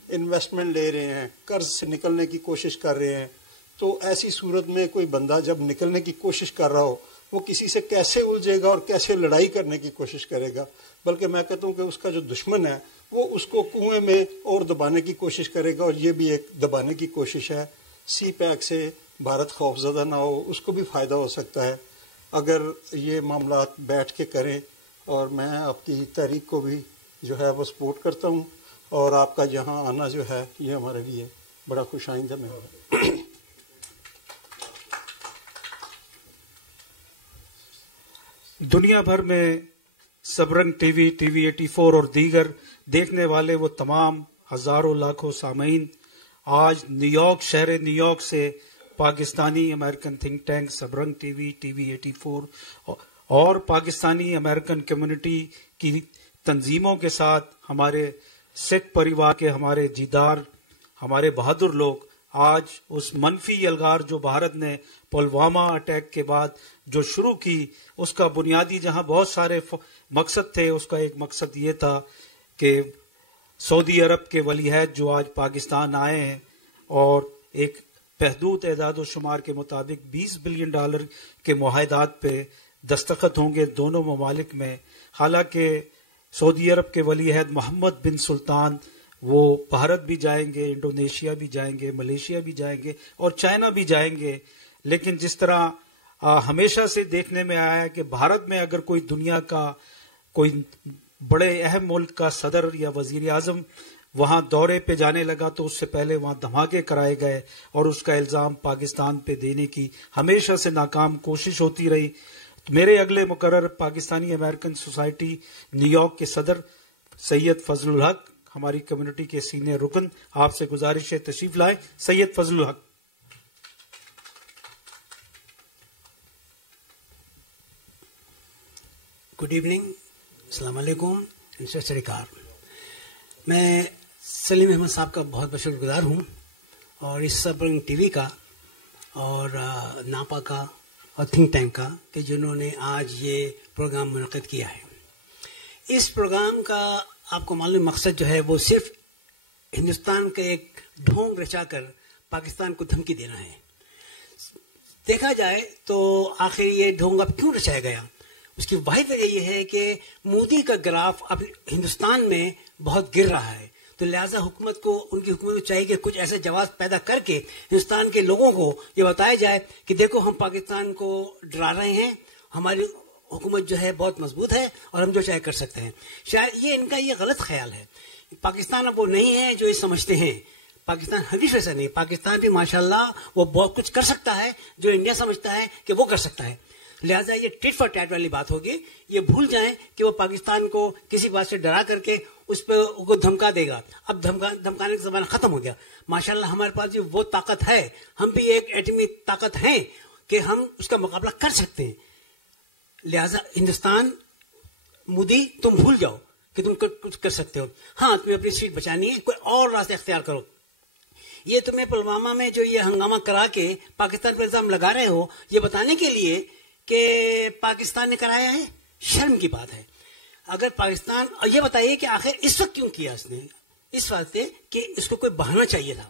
انویسٹمنٹ لے رہے ہیں، قرض سے نکلنے کی کوشش کر رہے ہیں. تو ایسی صورت میں کوئی بندہ جب نکلنے کی کوشش کر رہا ہو، وہ کسی سے کیسے الجھے گا اور کیسے لڑائی کرنے کی کوشش کرے گا. بلکہ میں کہتا ہوں کہ اس کا جو دشمن ہے وہ اس کو کنویں میں اور دبانے کی کوشش کرے گا، اور یہ بھی ایک دبانے کی کوشش ہے. سی پیک سے بھارت خوف زدہ نہ ہو، اس کو بھی فائدہ ہو سکتا ہے اگر یہ معاملات بیٹھ کے کریں. اور میں آپ کی تحریک کو بھی جو ہے وہ سپورٹ کرتا ہوں، اور آپ کا یہاں آنا جو ہے یہ ہمارے لیے بڑا خوش آئندہ میں ہوگا. دنیا بھر میں سبرنگ ٹی وی، ٹی وی 84 اور دیگر دیکھنے والے وہ تمام ہزاروں لاکھوں سامعین آج نیو یارک، شہر نیو یارک سے Pakistani American think tank Sabrang T V, T V 84 اور پاکستانی امریکن کمیونٹی کی تنظیموں کے ساتھ ہمارے سکھ پریوار کے ہمارے جیدار، ہمارے بہادر لوگ آج اس منفی الغار جو بھارت نے پلوامہ اٹیک کے بعد جو شروع کی، اس کا بنیادی جہاں بہت سارے مقصد تھے، اس کا ایک مقصد یہ تھا کہ سعودی عرب کے ولی عہد جو آج پاکستان آئے ہیں اور ایک محدود اعداد و شمار کے مطابق $20 بلین کے معاہدات پہ دستخط ہوں گے دونوں ممالک میں. حالانکہ سعودی عرب کے ولی عہد محمد بن سلطان وہ بھارت بھی جائیں گے, انڈونیشیا بھی جائیں گے, ملیشیا بھی جائیں گے اور چائنا بھی جائیں گے. لیکن جس طرح ہمیشہ سے دیکھنے میں آیا ہے کہ بھارت میں اگر کوئی دنیا کا کوئی بڑے اہم ملک کا صدر یا وزیر اعظم وہاں دورے پہ جانے لگا تو اس سے پہلے وہاں دھماکے کرائے گئے اور اس کا الزام پاکستان پہ دینے کی ہمیشہ سے ناکام کوشش ہوتی رہی. میرے اگلے مقرر Pakistani American society new York کے صدر سید فضل الحق, ہماری کمیونٹی کے سینئر رکن, آپ سے گزارش ہے تشریف لائیں. سید فضل الحق. گڈ ایوننگ, السلام علیکم, ست شری اکال. میں سلیم احمد صاحب کا بہت بہت شکر گزار ہوں اور اس سبرنگ ٹی وی کا اور ناپا کا اور تھنک ٹینک کا کہ جنہوں نے آج یہ پروگرام منعقد کیا ہے. اس پروگرام کا آپ کو معلوم مقصد جو ہے وہ صرف ہندوستان کا ایک ڈھونگ رچا کر پاکستان کو دھمکی دینا ہے. دیکھا جائے تو آخر یہ ڈھونگ اب کیوں رچایا گیا, اس کی واحد وجہ یہ ہے کہ مودی کا گراف اب ہندوستان میں بہت گر رہا ہے. تو لہٰذا حکومت کو, ان کی حکومت کو چاہیے کہ کچھ ایسے جواز پیدا کر کے ہندوستان کے لوگوں کو یہ بتایا جائے کہ دیکھو ہم پاکستان کو ڈرا رہے ہیں, ہماری حکومت جو ہے بہت مضبوط ہے اور ہم جو چاہے کر سکتے ہیں. شاید یہ ان کا یہ غلط خیال ہے. پاکستان اب وہ نہیں ہے جو یہ سمجھتے ہیں. پاکستان ہمیشہ ایسا نہیں. پاکستان بھی ماشاءاللہ وہ بہت کچھ کر سکتا ہے جو انڈیا سمجھتا ہے کہ وہ کر سکتا ہے. لہٰذا یہ ٹیٹ فار ٹیٹ والی بات ہوگی. یہ بھول جائیں کہ وہ پاکستان کو کسی بات سے ڈرا کر کے اس پہ کو دھمکا دے گا. اب دھمکانے کا زمانہ ختم ہو گیا. ماشاءاللہ ہمارے پاس بھی وہ طاقت ہے, ہم بھی ایک ایٹمی طاقت ہیں کہ ہم اس کا مقابلہ کر سکتے ہیں. لہٰذا ہندوستان, مودی تم بھول جاؤ کہ تم کچھ کر سکتے ہو. ہاں تمہیں اپنی سیٹ بچانی ہے, کوئی اور راستہ اختیار کرو. یہ تمہیں پلوامہ میں جو یہ ہنگامہ کرا کے پاکستان پہ الزام لگا رہے ہو یہ بتانے کے لیے کہ پاکستان نے کرایا ہے, شرم کی بات ہے. اگر پاکستان, اور یہ بتائیے کہ آخر اس وقت کیوں کیا اس نے, اس واسطے کہ اس کو کوئی بہانا چاہیے تھا,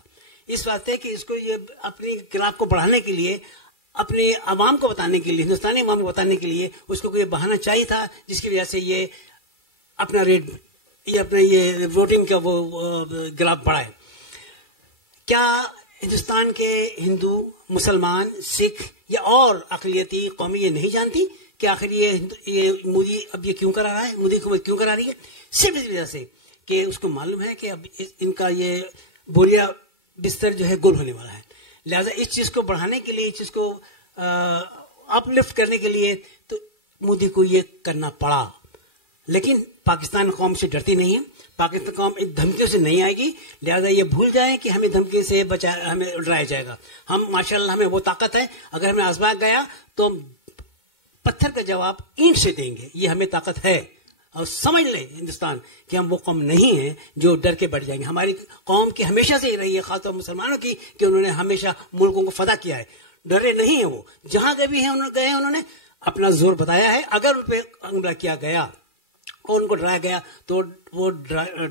اس واسطے کہ اس کو یہ اپنی گراف کو بڑھانے کے لیے, اپنے عوام کو بتانے کے لیے, ہندوستانی عوام کو بتانے کے لیے اس کو کوئی بہانا چاہیے تھا جس کی وجہ سے یہ اپنا ریٹ, یہ اپنا یہ ووٹنگ کا وہ گراف بڑھائے. کیا ہندوستان کے ہندو, مسلمان, سکھ یا اور اقلیتی قومی یہ نہیں جانتی کہ آخر یہ مودی اب یہ کیوں کرا رہا ہے, مودی حکومت کیوں کرا رہی ہے؟ صرف اس وجہ سے کہ اس کو معلوم ہے کہ اب ان کا یہ بوریا بستر جو ہے گول ہونے والا ہے. لہٰذا اس چیز کو بڑھانے کے لیے, اس چیز کو اپ لفٹ کرنے کے لیے تو مودی کو یہ کرنا پڑا. لیکن پاکستان قوم سے ڈرتی نہیں ہے, پاکستان قوم دھمکیوں سے نہیں آئے گی. لہٰذا یہ بھول جائیں کہ ہمیں دھمکی سے ہمیں ڈرایا جائے گا. ہم ماشاءاللہ ہمیں وہ طاقت ہے, اگر ہمیں آزمایا گیا تو پتھر کا جواب اینٹ سے دیں گے. یہ ہمیں طاقت ہے. اور سمجھ لیں ہندوستان کہ ہم وہ قوم نہیں ہیں جو ڈر کے بیٹھ جائیں گے. ہماری قوم کی ہمیشہ سے ہی رہی ہے, خاص طور مسلمانوں کی, کہ انہوں نے ہمیشہ ملکوں کو فتح کیا ہے. ڈرے نہیں ہیں وہ, جہاں گئے بھی ہیں انہوں نے اپنا زور بتایا ہے. اگر ان پہ حملہ کیا گیا اور ان کو ڈرایا گیا تو وہ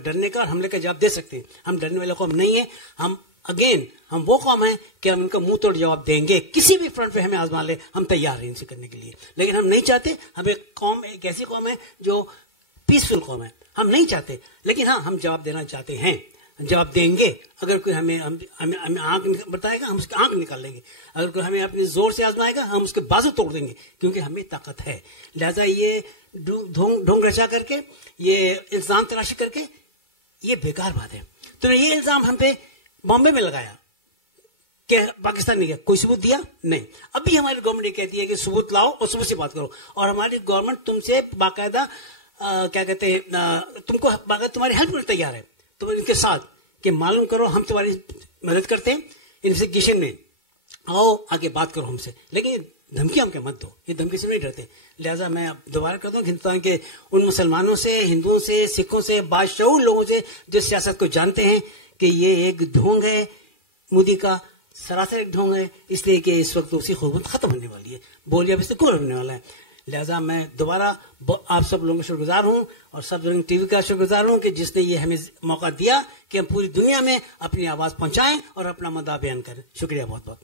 ڈرنے کا اور حملے کا جواب دے سکتے ہیں. ہم ڈرنے والے قوم نہیں ہیں. ہم وہ قوم ہیں کہ ہم ان کو منہ توڑ جواب دیں گے. کسی بھی فرنٹ پہ ہمیں آزما لے, ہم تیار ہیں ان سے کرنے کے لیے. لیکن ہم نہیں چاہتے. ہم ایک ایسی قوم ہے جو پیسفل قوم ہے. ہم نہیں چاہتے, لیکن ہاں ہم جواب دینا چاہتے ہیں, جواب دیں گے. اگر کوئی ہمیں آنکھ بتائے گا ہم اس کی آنکھ نکال لیں گے. اگر کوئی ہمیں اپنے زور سے آزمائے گا ہم اس کے بازو توڑ دیں گے, کیونکہ ہمیں طاقت ہے. لہٰذا یہ ڈھونگ رچا کر کے, یہ الزام تلاشی کر کے, یہ بیکار بات ہے. تو نے یہ الزام ہم پہ بامبے میں لگایا کہ پاکستان نے کیا, کوئی ثبوت دیا نہیں. ابھی ہماری گورنمنٹ یہ کہتی ہے کہ ثبوت لاؤ اور ثبوت سے بات کرو. اور ہماری گورنمنٹ تم سے باقاعدہ کیا کہتے ہیں, تم کو باقاعدہ تمہاری ہیلپ میں تیار ہے. تم ان کے ساتھ کہ معلوم کرو ہم تمہاری مدد کرتے ہیں انویسٹیگیشن میں, آؤ آگے بات کرو ہم سے. لیکن دھمکی ہم کے مت دو, یہ دھمکی سے نہیں ڈرتے. لہٰذا میں دوبارہ کرتا ہوں کہ ہندوستان کے ان مسلمانوں سے, ہندوؤں سے, سکھوں سے, باشعور لوگوں سے جو سیاست کو جانتے ہیں کہ یہ ایک ڈھونگ ہے, مودی کا سراسر ایک ڈھونگ ہے. اس لیے کہ اس وقت اسی حکومت ختم ہونے والی ہے, بولیا بھی سے کور ہونے والا ہے. لہٰذا میں دوبارہ آپ سب لوگوں کا شکر گزار ہوں اور سب لوگوں ٹی وی کا شکر گزار ہوں کہ جس نے یہ ہمیں موقع دیا کہ ہم پوری دنیا میں اپنی آواز پہنچائیں اور اپنا مدعا بیان کریں. شکریہ بہت بہت.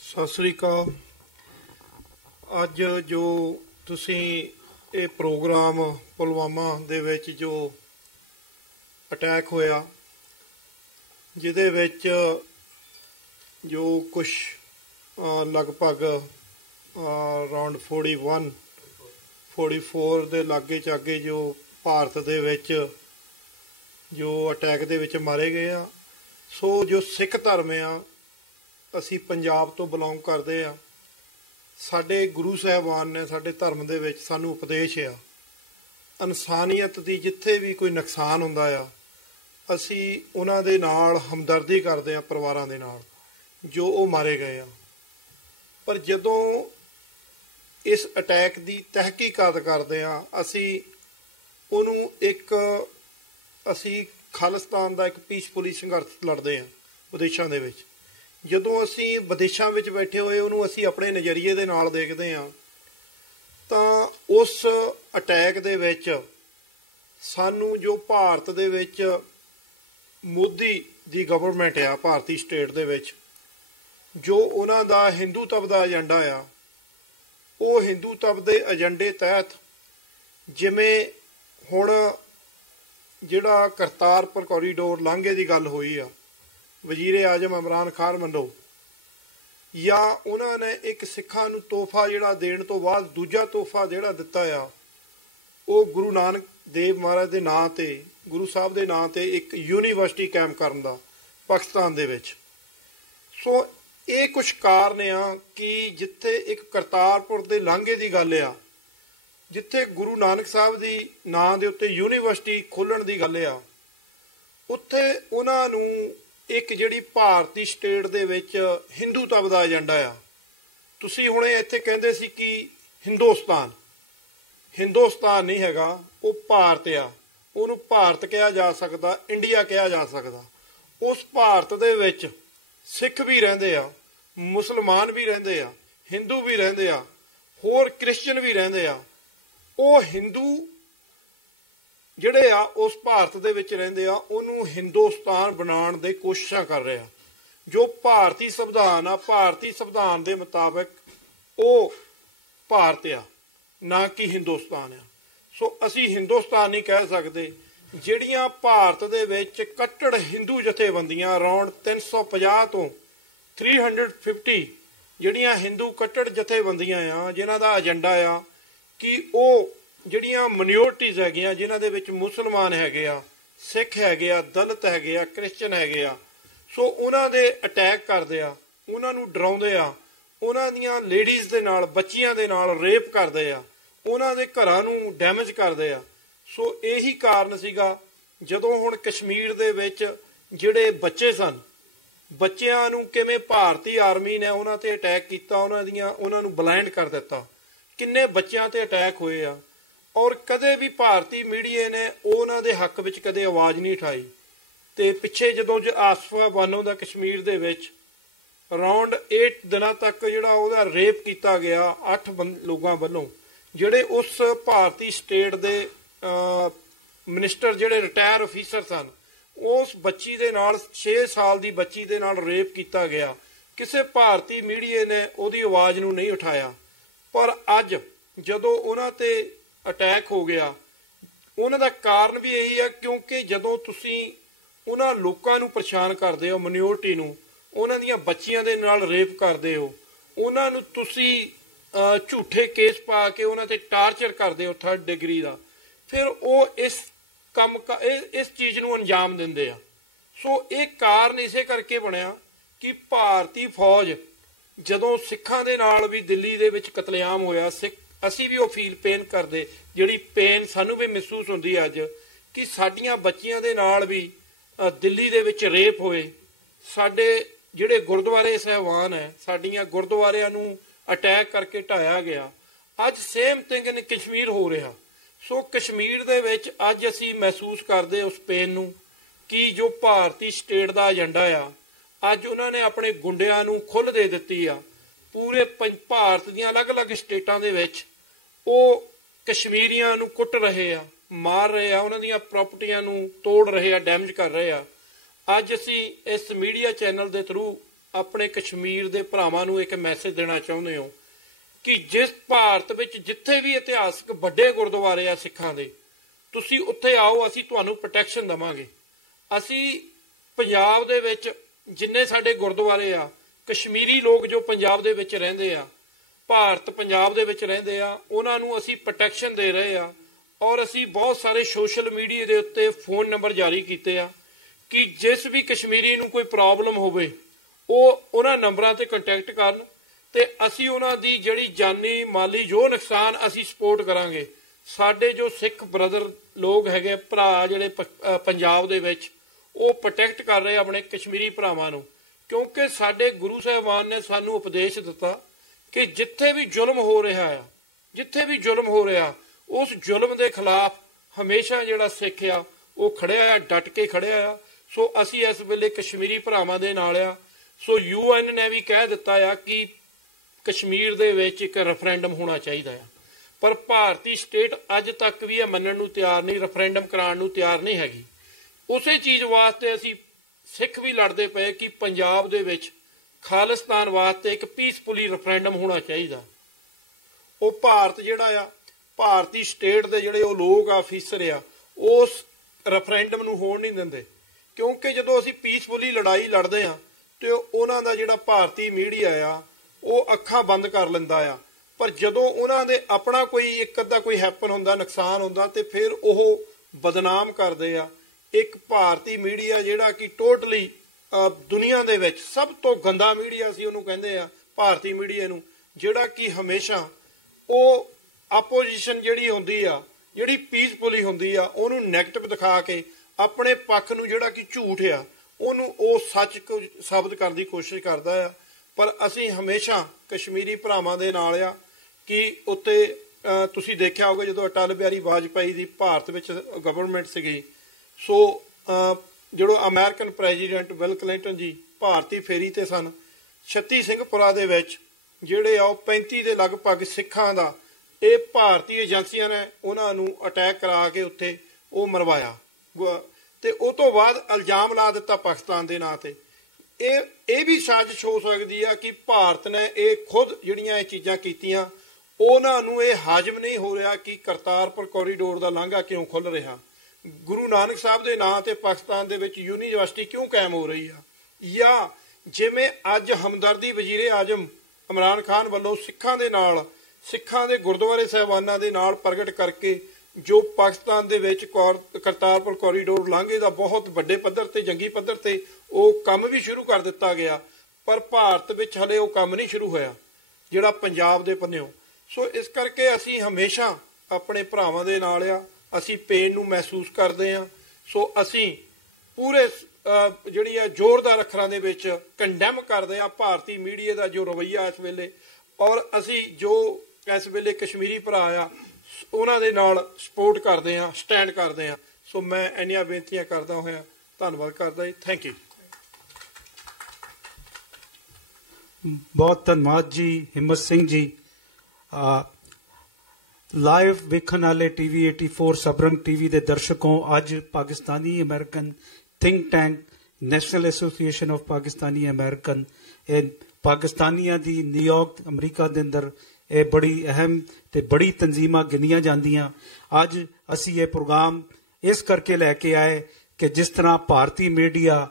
ਸਤਿ ਸ੍ਰੀ ਅਕਾਲ। ਅੱਜ ਜੋ ਤੁਸੀਂ ਇਹ ਪ੍ਰੋਗਰਾਮ ਪੁਲਵਾਮਾ ਦੇ ਵਿੱਚ ਜੋ ਅਟੈਕ ਹੋਇਆ, ਜਿਹਦੇ ਵਿੱਚ ਜੋ ਕੁਝ ਲਗਭਗ ਅਰਾਊਂਡ 44 ਦੇ ਲਾਗੇ ਚਾਗੇ ਜੋ ਭਾਰਤ ਦੇ ਵਿੱਚ ਜੋ ਅਟੈਕ ਦੇ ਵਿੱਚ ਮਾਰੇ ਗਏ ਆ। ਸੋ ਜੋ ਸਿੱਖ ਧਰਮ ਆ, ਅਸੀਂ ਪੰਜਾਬ ਤੋਂ ਬਿਲੋਂਗ ਕਰਦੇ ਆ। ਸਾਡੇ ਗੁਰੂ ਸਾਹਿਬਾਨ ਨੇ ਸਾਡੇ ਧਰਮ ਦੇ ਵਿੱਚ ਸਾਨੂੰ ਉਪਦੇਸ਼ ਆ, ਇਨਸਾਨੀਅਤ ਦੀ ਜਿੱਥੇ ਵੀ ਕੋਈ ਨੁਕਸਾਨ ਹੁੰਦਾ ਆ ਅਸੀਂ ਉਹਨਾਂ ਦੇ ਨਾਲ ਹਮਦਰਦੀ ਕਰਦੇ ਆ, ਪਰਿਵਾਰਾਂ ਦੇ ਨਾਲ ਜੋ ਉਹ ਮਾਰੇ ਗਏ ਆ। ਪਰ ਜਦੋਂ ਇਸ ਅਟੈਕ ਦੀ ਤਹਿਕੀਕਾਤ ਕਰਦੇ ਆ, ਅਸੀਂ ਉਹਨੂੰ ਅਸੀਂ ਖਾਲਿਸਤਾਨ ਦਾ ਇੱਕ ਪੀਸਫੁਲੀ ਸੰਘਰਸ਼ ਲੜਦੇ ਆ ਵਿਦੇਸ਼ਾਂ ਦੇ ਵਿੱਚ। ਜਦੋਂ ਅਸੀਂ ਵਿਦੇਸ਼ਾਂ ਵਿੱਚ ਬੈਠੇ ਹੋਏ ਉਹਨੂੰ ਅਸੀਂ ਆਪਣੇ ਨਜ਼ਰੀਏ ਦੇ ਨਾਲ ਦੇਖਦੇ ਹਾਂ ਤਾਂ ਉਸ ਅਟੈਕ ਦੇ ਵਿੱਚ ਸਾਨੂੰ ਜੋ ਭਾਰਤ ਦੇ ਵਿੱਚ ਮੋਦੀ ਦੀ ਗਵਰਨਮੈਂਟ ਆ, ਭਾਰਤੀ ਸਟੇਟ ਦੇ ਵਿੱਚ ਜੋ ਉਹਨਾਂ ਦਾ ਹਿੰਦੂਤਵ ਦਾ ਏਜੰਡਾ ਆ, ਉਹ ਹਿੰਦੂਤਵ ਦੇ ਏਜੰਡੇ ਤਹਿਤ ਜਿਵੇਂ ਹੁਣ ਜਿਹੜਾ ਕਰਤਾਰਪੁਰ ਕੋਰੀਡੋਰ ਲਾਂਘੇ ਦੀ ਗੱਲ ਹੋਈ ਆ ਵਜ਼ੀਰ ਆਜ਼ਮ ਇਮਰਾਨ ਖਾਨ ਵੱਲੋਂ, ਜਾਂ ਉਹਨਾਂ ਨੇ ਇੱਕ ਸਿੱਖਾਂ ਨੂੰ ਤੋਹਫਾ ਜਿਹੜਾ ਦੇਣ ਤੋਂ ਬਾਅਦ ਦੂਜਾ ਤੋਹਫਾ ਜਿਹੜਾ ਦਿੱਤਾ ਆ ਉਹ ਗੁਰੂ ਨਾਨਕ ਦੇਵ ਮਹਾਰਾਜ ਦੇ ਨਾਂ ਤੇ, ਗੁਰੂ ਸਾਹਿਬ ਦੇ ਨਾਂ ਤੇ ਇੱਕ ਯੂਨੀਵਰਸਿਟੀ ਕਾਇਮ ਕਰਨ ਦਾ ਪਾਕਿਸਤਾਨ ਦੇ ਵਿੱਚ। ਸੋ ਇਹ ਕੁਝ ਕਾਰਨ ਆ ਕਿ ਜਿੱਥੇ ਇੱਕ ਕਰਤਾਰਪੁਰ ਦੇ ਲਾਂਘੇ ਦੀ ਗੱਲ ਆ, ਜਿੱਥੇ ਗੁਰੂ ਨਾਨਕ ਸਾਹਿਬ ਦੀ ਨਾਂ ਦੇ ਉੱਤੇ ਯੂਨੀਵਰਸਿਟੀ ਖੋਲ੍ਹਣ ਦੀ ਗੱਲ ਆ, ਉੱਥੇ ਉਹਨਾਂ ਨੂੰ ਇੱਕ ਜਿਹੜੀ ਭਾਰਤੀ ਸਟੇਟ ਦੇ ਵਿੱਚ ਹਿੰਦੂਤਵ ਦਾ ਏਜੰਡਾ ਆ। ਤੁਸੀਂ ਹੁਣੇ ਇੱਥੇ ਕਹਿੰਦੇ ਸੀ ਕਿ ਹਿੰਦੁਸਤਾਨ ਨਹੀਂ ਹੈਗਾ, ਉਹ ਭਾਰਤ ਆ। ਉਹਨੂੰ ਭਾਰਤ ਕਿਹਾ ਜਾ ਸਕਦਾ, ਇੰਡੀਆ ਕਿਹਾ ਜਾ ਸਕਦਾ। ਉਸ ਭਾਰਤ ਦੇ ਵਿੱਚ ਸਿੱਖ ਵੀ ਰਹਿੰਦੇ ਆ, ਮੁਸਲਮਾਨ ਵੀ ਰਹਿੰਦੇ ਆ, ਹਿੰਦੂ ਵੀ ਰਹਿੰਦੇ ਆ, ਹੋਰ ਕ੍ਰਿਸਚਨ ਵੀ ਰਹਿੰਦੇ ਆ। ਉਹ ਹਿੰਦੂ ਜਿਹੜੇ ਆ ਉਸ ਭਾਰਤ ਦੇ ਵਿੱਚ ਰਹਿੰਦੇ ਆ, ਉਹਨੂੰ ਹਿੰਦੁਸਤਾਨ ਬਣਾਉਣ ਦੇ ਕੋਸ਼ਿਸ਼ਾਂ ਕਰ ਰਹੇ ਆ। ਜੋ ਭਾਰਤੀ ਸੰਵਿਧਾਨ ਆ, ਭਾਰਤੀ ਸੰਵਿਧਾਨ ਦੇ ਮੁਤਾਬਕ ਉਹ ਭਾਰਤ ਆ, ਨਾ ਕਿ ਹਿੰਦੁਸਤਾਨ ਆ। ਸੋ ਅਸੀਂ ਹਿੰਦੁਸਤਾਨ ਨਹੀਂ ਕਹਿ ਸਕਦੇ। ਜਿਹੜੀਆਂ ਭਾਰਤ ਦੇ ਵਿੱਚ ਕੱਟੜ ਹਿੰਦੂ ਜਥੇਬੰਦੀਆਂ ਅਰਾਊਂਡ 350 ਤੋਂ 350 ਜਿਹੜੀਆਂ ਹਿੰਦੂ ਕੱਟੜ ਜਥੇਬੰਦੀਆਂ ਆ ਜਿਨ੍ਹਾਂ ਦਾ ਏਜੰਡਾ ਆ ਕਿ ਉਹ ਜਿਹੜੀਆਂ ਮਿਨੋਰਟੀਜ਼ ਹੈਗੀਆਂ ਜਿਨ੍ਹਾਂ ਦੇ ਵਿੱਚ ਮੁਸਲਮਾਨ ਹੈਗੇ ਆ, ਸਿੱਖ ਹੈਗੇ ਆ, ਦਲਿਤ ਹੈਗੇ ਆ, ਕ੍ਰਿਸਚਨ ਹੈਗੇ ਆ, ਸੋ ਉਹਨਾਂ ਦੇ ਅਟੈਕ ਕਰਦੇ ਆ, ਉਹਨਾਂ ਨੂੰ ਡਰਾਉਂਦੇ ਆ, ਉਹਨਾਂ ਦੀਆਂ ਲੇਡੀਜ਼ ਦੇ ਨਾਲ, ਬੱਚੀਆਂ ਦੇ ਨਾਲ ਰੇਪ ਕਰਦੇ ਆ, ਉਹਨਾਂ ਦੇ ਘਰਾਂ ਨੂੰ ਡੈਮੇਜ ਕਰਦੇ ਆ। ਸੋ ਇਹੀ ਕਾਰਨ ਸੀਗਾ ਜਦੋਂ ਹੁਣ ਕਸ਼ਮੀਰ ਦੇ ਵਿੱਚ ਜਿਹੜੇ ਬੱਚੇ ਸਨ, ਬੱਚਿਆਂ ਨੂੰ ਕਿਵੇਂ ਭਾਰਤੀ ਆਰਮੀ ਨੇ ਉਹਨਾਂ ਤੇ ਅਟੈਕ ਕੀਤਾ, ਉਹਨਾਂ ਨੂੰ ਬਲਾਈਂਡ ਕਰ ਦਿੱਤਾ। ਕਿੰਨੇ ਬੱਚਿਆਂ ਤੇ ਅਟੈਕ ਹੋਏ ਆ, ਔਰ ਕਦੇ ਵੀ ਭਾਰਤੀ ਮੀਡੀਆ ਨੇ ਉਹਨਾਂ ਦੇ ਹੱਕ ਵਿੱਚ ਕਦੇ ਆਵਾਜ਼ ਨਹੀਂ ਉਠਾਈ। ਤੇ ਪਿੱਛੇ ਜਦੋਂ ਆਸਫਾ ਬਾਨੋ ਦਾ ਕਸ਼ਮੀਰ ਦੇ ਵਿੱਚ ਅਰਾਊਂਡ 8 ਦਿਨਾਂ ਤੱਕ ਜਿਹੜਾ ਉਹਦਾ ਰੇਪ ਕੀਤਾ ਗਿਆ 8 ਲੋਕਾਂ ਵੱਲੋਂ, ਜਿਹੜੇ ਉਸ ਭਾਰਤੀ ਸਟੇਟ ਦੇ ਮਿਨਿਸਟਰ ਜਿਹੜੇ ਰਿਟਾਇਰ ਅਫੀਸਰ ਸਨ, ਉਸ ਬੱਚੀ ਦੇ ਨਾਲ 6 ਸਾਲ ਦੀ ਬੱਚੀ ਦੇ ਨਾਲ ਰੇਪ ਕੀਤਾ ਗਿਆ। ਕਿਸੇ ਭਾਰਤੀ ਮੀਡੀਆ ਨੇ ਉਹਦੀ ਆਵਾਜ਼ ਨੂੰ ਨਹੀਂ ਉਠਾਇਆ। ਪਰ ਅੱਜ ਜਦੋਂ ਉਹਨਾਂ ਤੇ ਅਟੈਕ ਹੋ ਗਿਆ, ਉਹਨਾਂ ਦਾ ਕਾਰਨ ਵੀ ਇਹੀ ਹੈ ਕਿਉਂਕਿ ਜਦੋਂ ਤੁਸੀਂ ਉਹਨਾਂ ਲੋਕਾਂ ਨੂੰ ਪਰੇਸ਼ਾਨ ਕਰਦੇ ਹੋ, ਮਿਨੋਰਟੀ ਨੂੰ, ਉਹਨਾਂ ਦੀਆਂ ਬੱਚੀਆਂ ਦੇ ਨਾਲ ਰੇਪ ਕਰਦੇ ਹੋ, ਉਹਨਾਂ ਨੂੰ ਤੁਸੀਂ ਝੂਠੇ ਕੇਸ ਪਾ ਕੇ ਉਹਨਾਂ ਤੇ ਟਾਰਚਰ ਕਰਦੇ ਹੋ 3rd ਡਿਗਰੀ ਦਾ, ਫਿਰ ਉਹ ਇਸ ਚੀਜ਼ ਨੂੰ ਅੰਜਾਮ ਦਿੰਦੇ ਆ। ਸੋ ਇਹ ਕਾਰਨ ਇਸੇ ਕਰਕੇ ਬਣਿਆ ਕਿ ਭਾਰਤੀ ਫੌਜ ਜਦੋਂ ਸਿੱਖਾਂ ਦੇ ਨਾਲ ਵੀ ਦਿੱਲੀ ਦੇ ਵਿੱਚ ਕਤਲੇਆਮ ਹੋਇਆ, ਅਸੀਂ ਵੀ ਉਹ ਫੀਲ ਪੇਨ ਕਰਦੇ, ਜਿਹੜੀ ਪੇਨ ਸਾਨੂੰ ਵੀ ਮਹਿਸੂਸ ਹੁੰਦੀ ਅੱਜ ਕਿ ਸਾਡੀਆਂ ਬੱਚੀਆਂ ਦੇ ਨਾਲ ਵੀ ਦਿੱਲੀ ਦੇ ਵਿੱਚ ਰੇਪ ਹੋਏ, ਸਾਡੇ ਜਿਹੜੇ ਗੁਰਦੁਆਰੇ ਸਾਹਿਬਾਨ ਹੈ, ਸਾਡੀਆਂ ਗੁਰਦੁਆਰਿਆਂ ਨੂੰ ਅਟੈਕ ਕਰਕੇ ਢਾਇਆ ਗਿਆ। ਅੱਜ ਸੇਮ ਥਿੰਗ ਇਨ ਕਸ਼ਮੀਰ ਹੋ ਰਿਹਾ। ਸੋ ਕਸ਼ਮੀਰ ਦੇ ਵਿੱਚ ਅੱਜ ਅਸੀਂ ਮਹਿਸੂਸ ਕਰਦੇ ਉਸ ਪੇਨ ਨੂੰ ਕਿ ਜੋ ਭਾਰਤੀ ਸਟੇਟ ਦਾ ਏਜੰਡਾ ਆ, ਅੱਜ ਉਹਨਾਂ ਨੇ ਆਪਣੇ ਗੁੰਡਿਆਂ ਨੂੰ ਖੁੱਲ੍ਹ ਦੇ ਦਿੱਤੀ ਆ। ਪੂਰੇ ਭਾਰਤ ਦੀਆਂ ਅਲੱਗ-ਅਲੱਗ ਸਟੇਟਾਂ ਦੇ ਵਿੱਚ ਉਹ ਕਸ਼ਮੀਰੀਆਂ ਨੂੰ ਕੁੱਟ ਰਹੇ ਆ, ਮਾਰ ਰਹੇ ਆ, ਉਹਨਾਂ ਦੀਆਂ ਪ੍ਰਾਪਰਟੀਆਂ ਨੂੰ ਤੋੜ ਰਹੇ ਆ, ਡੈਮੇਜ ਕਰ ਰਹੇ ਆ। ਅੱਜ ਅਸੀਂ ਇਸ ਮੀਡੀਆ ਚੈਨਲ ਦੇ ਥਰੂ ਆਪਣੇ ਕਸ਼ਮੀਰ ਦੇ ਭਰਾਵਾਂ ਨੂੰ ਇੱਕ ਮੈਸੇਜ ਦੇਣਾ ਚਾਹੁੰਦੇ ਹਾਂ ਕਿ ਜਿਸ ਭਾਰਤ ਵਿੱਚ ਜਿੱਥੇ ਵੀ ਇਤਿਹਾਸਕ ਵੱਡੇ ਗੁਰਦੁਆਰੇ ਆ ਸਿੱਖਾਂ ਦੇ, ਤੁਸੀਂ ਉੱਥੇ ਆਓ, ਅਸੀਂ ਤੁਹਾਨੂੰ ਪ੍ਰੋਟੈਕਸ਼ਨ ਦੇਵਾਂਗੇ। ਅਸੀਂ ਪੰਜਾਬ ਦੇ ਵਿੱਚ ਜਿੰਨੇ ਸਾਡੇ ਗੁਰਦੁਆਰੇ ਆ, ਕਸ਼ਮੀਰੀ ਲੋਕ ਜੋ ਪੰਜਾਬ ਦੇ ਵਿੱਚ ਰਹਿੰਦੇ ਆ, ਭਾਰਤ ਪੰਜਾਬ ਦੇ ਵਿੱਚ ਰਹਿੰਦੇ ਆ, ਉਹਨਾਂ ਨੂੰ ਅਸੀਂ ਪ੍ਰੋਟੈਕਸ਼ਨ ਦੇ ਰਹੇ ਆ। ਔਰ ਅਸੀਂ ਬਹੁਤ ਸਾਰੇ ਸੋਸ਼ਲ ਮੀਡੀਆ ਦੇ ਉੱਤੇ ਫੋਨ ਨੰਬਰ ਜਾਰੀ ਕੀਤੇ ਆ ਕਿ ਜਿਸ ਵੀ ਕਸ਼ਮੀਰੀ ਨੂੰ ਕੋਈ ਪ੍ਰੋਬਲਮ ਹੋਵੇ ਉਹ ਉਹਨਾਂ ਨੰਬਰਾਂ ਤੇ ਕੰਟੈਕਟ ਕਰਨ ਤੇ ਅਸੀਂ ਉਹਨਾਂ ਦੀ ਜਿਹੜੀ ਜਾਨੀ ਮਾਲੀ ਜੋ ਨੁਕਸਾਨ ਅਸੀਂ ਸਪੋਰਟ ਕਰਾਂਗੇ। ਸਾਡੇ ਜੋ ਸਿੱਖ ਬ੍ਰਦਰ ਲੋਕ ਹੈਗੇ, ਭਰਾ ਜਿਹੜੇ ਪੰਜਾਬ ਦੇ ਵਿੱਚ, ਉਹ ਪ੍ਰੋਟੈਕਟ ਕਰ ਰਹੇ ਆਪਣੇ ਕਸ਼ਮੀਰੀ ਭਰਾਵਾਂ ਨੂੰ, ਕਿਉਂਕਿ ਸਾਡੇ ਗੁਰੂ ਸਾਹਿਬਾਨ ਨੇ ਸਾਨੂੰ ਉਪਦੇਸ਼ ਦਿੱਤਾ ਕਿ ਜਿੱਥੇ ਵੀ ਜ਼ੁਲਮ ਹੋ ਰਿਹਾ ਆ, ਜਿੱਥੇ ਵੀ ਜ਼ੁਲਮ ਹੋ ਰਿਹਾ, ਉਸ ਜ਼ੁਲਮ ਦੇ ਖਿਲਾਫ ਹਮੇਸ਼ਾ ਜਿਹੜਾ ਸਿੱਖ ਆ ਉਹ ਖੜਿਆ ਆ, ਡਟ ਕੇ ਖੜਿਆ ਆ। ਸੋ ਅਸੀਂ ਇਸ ਵੇਲੇ ਕਸ਼ਮੀਰੀ ਭਰਾਵਾਂ ਦੇ ਨਾਲ ਆ। ਸੋ UN ਨੇ ਵੀ ਕਹਿ ਦਿੱਤਾ ਆ ਕਿ ਕਸ਼ਮੀਰ ਦੇ ਵਿੱਚ ਇੱਕ ਰੈਫਰੈਂਡਮ ਹੋਣਾ ਚਾਹੀਦਾ ਆ, ਪਰ ਭਾਰਤੀ ਸਟੇਟ ਅੱਜ ਤੱਕ ਵੀ ਇਹ ਮੰਨਣ ਨੂੰ ਤਿਆਰ ਨਹੀਂ, ਰੈਫਰੈਂਡਮ ਕਰਾਉਣ ਨੂੰ ਤਿਆਰ ਨਹੀਂ ਹੈਗੀ। ਉਸੇ ਚੀਜ਼ ਵਾਸਤੇ ਅਸੀਂ ਸਿੱਖ ਵੀ ਲੜਦੇ ਪਏ ਕਿ ਪੰਜਾਬ ਦੇ ਵਿੱਚ ਖਾਲਿਸਤਾਨ ਵਾਸਤੇ ਇੱਕ ਪੀਸਫੁਲੀ ਰੈਫਰੈਂਡਮ ਹੋਣਾ ਚਾਹੀਦਾ। ਉਹ ਭਾਰਤ ਜਿਹੜਾ ਆ, ਭਾਰਤੀ ਸਟੇਟ ਦੇ ਜਿਹੜੇ ਉਹ ਲੋਕ ਆ, ਅਫੀਸਰ ਆ, ਉਸ ਰੈਫਰੈਂਡਮ ਨੂੰ ਹੋਣ ਨਹੀਂ ਦਿੰਦੇ, ਕਿਉਂਕਿ ਜਦੋਂ ਅਸੀਂ ਪੀਸਫੁਲੀ ਲੜਾਈ ਲੜਦੇ ਆ ਤੇ ਉਹਨਾਂ ਦਾ ਜਿਹੜਾ ਭਾਰਤੀ ਮੀਡੀਆ ਆ ਉਹ ਅੱਖਾਂ ਬੰਦ ਕਰ ਲੈਂਦਾ ਆ। ਪਰ ਜਦੋਂ ਉਹਨਾਂ ਦੇ ਆਪਣਾ ਕੋਈ ਇੱਕ ਅੱਧਾ ਕੋਈ ਹੈਪਨ ਹੁੰਦਾ, ਨੁਕਸਾਨ ਹੁੰਦਾ, ਤੇ ਫਿਰ ਉਹ ਬਦਨਾਮ ਕਰਦੇ ਆ। ਇੱਕ ਭਾਰਤੀ ਮੀਡੀਆ ਜਿਹੜਾ ਕਿ ਟੋਟਲੀ ਦੁਨੀਆ ਦੇ ਵਿੱਚ ਸਭ ਤੋਂ ਗੰਦਾ ਮੀਡੀਆ ਸੀ ਉਹਨੂੰ ਕਹਿੰਦੇ ਆ, ਭਾਰਤੀ ਮੀਡੀਆ ਨੂੰ, ਜਿਹੜਾ ਕਿ ਹਮੇਸ਼ਾ ਉਹ ਆਪੋਜੀਸ਼ਨ ਜਿਹੜੀ ਹੁੰਦੀ ਆ, ਜਿਹੜੀ ਪੀਸਫੁਲੀ ਹੁੰਦੀ ਆ, ਉਹਨੂੰ ਨੈਗੇਟਿਵ ਦਿਖਾ ਕੇ ਆਪਣੇ ਪੱਖ ਨੂੰ ਜਿਹੜਾ ਕਿ ਝੂਠ ਆ ਉਹਨੂੰ ਉਹ ਸੱਚ ਸਾਬਤ ਕਰਨ ਦੀ ਕੋਸ਼ਿਸ਼ ਕਰਦਾ ਆ। ਪਰ ਅਸੀਂ ਹਮੇਸ਼ਾ ਕਸ਼ਮੀਰੀ ਭਰਾਵਾਂ ਦੇ ਨਾਲ ਆ ਕਿ ਉੱਤੇ ਤੁਸੀਂ ਦੇਖਿਆ ਹੋਊਗਾ ਜਦੋਂ ਅਟਲ ਬਿਹਾਰੀ ਵਾਜਪਾਈ ਦੀ ਭਾਰਤ ਵਿੱਚ ਗਵਰਨਮੈਂਟ ਸੀਗੀ, ਸੋ ਜਦੋਂ ਅਮਰੀਕਨ ਪ੍ਰੈਜ਼ੀਡੈਂਟ ਬਿਲ ਕਲਿੰਟਨ ਜੀ ਭਾਰਤੀ ਫੇਰੀ ਤੇ ਸਨ, ਛੱਤੀ ਸਿੰਘਪੁਰਾ ਦੇ ਵਿੱਚ ਜਿਹੜੇ ਆ ਉਹ 35 ਦੇ ਲਗਭਗ ਸਿੱਖਾਂ ਦਾ ਇਹ ਭਾਰਤੀ ਏਜੰਸੀਆਂ ਨੇ ਉਹਨਾਂ ਨੂੰ ਅਟੈਕ ਕਰਾ ਕੇ ਉੱਥੇ ਉਹ ਮਰਵਾਇਆ ਤੇ ਉਹ ਤੋਂ ਬਾਅਦ ਇਲਜ਼ਾਮ ਲਾ ਦਿੱਤਾ ਪਾਕਿਸਤਾਨ ਦੇ ਨਾਂ ਤੇ। ਇਹ ਵੀ ਸਾਜ਼ਿਸ਼ ਹੋ ਸਕਦੀ ਆ ਕਿ ਭਾਰਤ ਨੇ ਇਹ ਖੁਦ ਜਿਹੜੀਆਂ ਇਹ ਚੀਜ਼ਾਂ ਕੀਤੀਆਂ, ਉਹਨਾਂ ਨੂੰ ਇਹ ਹਾਜ਼ਮ ਨਹੀਂ ਹੋ ਰਿਹਾ ਕਿ ਕਰਤਾਰਪੁਰ ਕੋਰੀਡੋਰ ਦਾ ਲਾਂਘਾ ਕਿਉਂ ਖੁੱਲ ਰਿਹਾ, ਗੁਰੂ ਨਾਨਕ ਸਾਹਿਬ ਦੇ ਨਾਂ ਤੇ ਪਾਕਿਸਤਾਨ ਦੇ ਵਿੱਚ ਯੂਨੀਵਰਸਿਟੀ ਕਿਉਂ ਕਾਇਮ ਹੋ ਰਹੀ ਆ, ਜਾਂ ਜਿਵੇਂ ਅੱਜ ਹਮਦਰਦੀ ਵਜ਼ੀਰੇ ਆਜ਼ਮ ਇਮਰਾਨ ਖਾਨ ਵੱਲੋਂ ਸਿੱਖਾਂ ਦੇ ਨਾਲ, ਸਿੱਖਾਂ ਦੇ ਗੁਰਦੁਆਰੇ ਸਾਹਿਬਾਨਾਂ ਦੇ ਨਾਲ ਪ੍ਰਗਟ ਕਰਕੇ ਜੋ ਪਾਕਿਸਤਾਨ ਦੇ ਵਿੱਚ ਕਰਤਾਰਪੁਰ ਕੋਰੀਡੋਰ ਲਾਂਘੇ ਦਾ ਬਹੁਤ ਵੱਡੇ ਪੱਧਰ ਤੇ, ਜੰਗੀ ਪੱਧਰ ਤੇ ਉਹ ਕੰਮ ਵੀ ਸ਼ੁਰੂ ਕਰ ਦਿੱਤਾ ਗਿਆ, ਪਰ ਭਾਰਤ ਵਿੱਚ ਹਲੇ ਉਹ ਕੰਮ ਨਹੀਂ ਸ਼ੁਰੂ ਹੋਇਆ ਜਿਹੜਾ ਪੰਜਾਬ ਦੇ ਪੰਨਿਓ। ਸੋ ਇਸ ਕਰਕੇ ਅਸੀਂ ਹਮੇਸ਼ਾ ਆਪਣੇ ਭਰਾਵਾਂ ਦੇ ਨਾਲ ਆ, ਅਸੀਂ ਪੇਨ ਨੂੰ ਮਹਿਸੂਸ ਕਰਦੇ ਹਾਂ। ਸੋ ਅਸੀਂ ਪੂਰੇ ਜਿਹੜੀ ਹੈ ਜ਼ੋਰਦਾਰ ਅੱਖਰਾਂ ਦੇ ਵਿੱਚ ਕੰਡੈਮ ਕਰਦੇ ਹਾਂ ਭਾਰਤੀ ਮੀਡੀਆ ਦਾ ਜੋ ਰਵੱਈਆ ਇਸ ਵੇਲੇ, ਔਰ ਅਸੀਂ ਜੋ ਇਸ ਵੇਲੇ ਕਸ਼ਮੀਰੀ ਭਰਾ ਆ ਉਹਨਾਂ ਦੇ ਨਾਲ ਸਪੋਰਟ ਕਰਦੇ ਹਾਂ, ਸਟੈਂਡ ਕਰਦੇ ਹਾਂ। ਸੋ ਮੈਂ ਇੰਨੀਆਂ ਬੇਨਤੀਆਂ ਕਰਦਾ ਹੋਇਆ ਧੰਨਵਾਦ ਕਰਦਾ ਜੀ। Thank you. ਬਹੁਤ ਧੰਨਵਾਦ ਜੀ ਹਿੰਮਤ ਸਿੰਘ ਜੀ। ਲਾਈਵ ਵੇਖਣ ਵਾਲੇ ਟੀਵੀ 84 ਸਬਰੰਗ ਟੀਵੀ ਦੇ ਦਰਸ਼ਕੋਂ, ਅੱਜ Pakistani American think tank national association of Pakistani American, ਇਹ ਪਾਕਿਸਤਾਨੀਆਂ ਦੀ ਨਿਊਯਾਰਕ ਅਮਰੀਕਾ ਦੇ ਅੰਦਰ ਇਹ ਬੜੀ ਅਹਿਮ ਤੇ ਬੜੀ ਤਨਜ਼ੀਮਾਂ ਗਿਣੀਆਂ ਜਾਂਦੀਆਂ। ਅੱਜ ਅਸੀਂ ਇਹ ਪ੍ਰੋਗਰਾਮ ਇਸ ਕਰਕੇ ਲੈ ਕੇ ਆਏ ਕਿ ਜਿਸ ਤਰ੍ਹਾਂ ਭਾਰਤੀ ਮੀਡੀਆ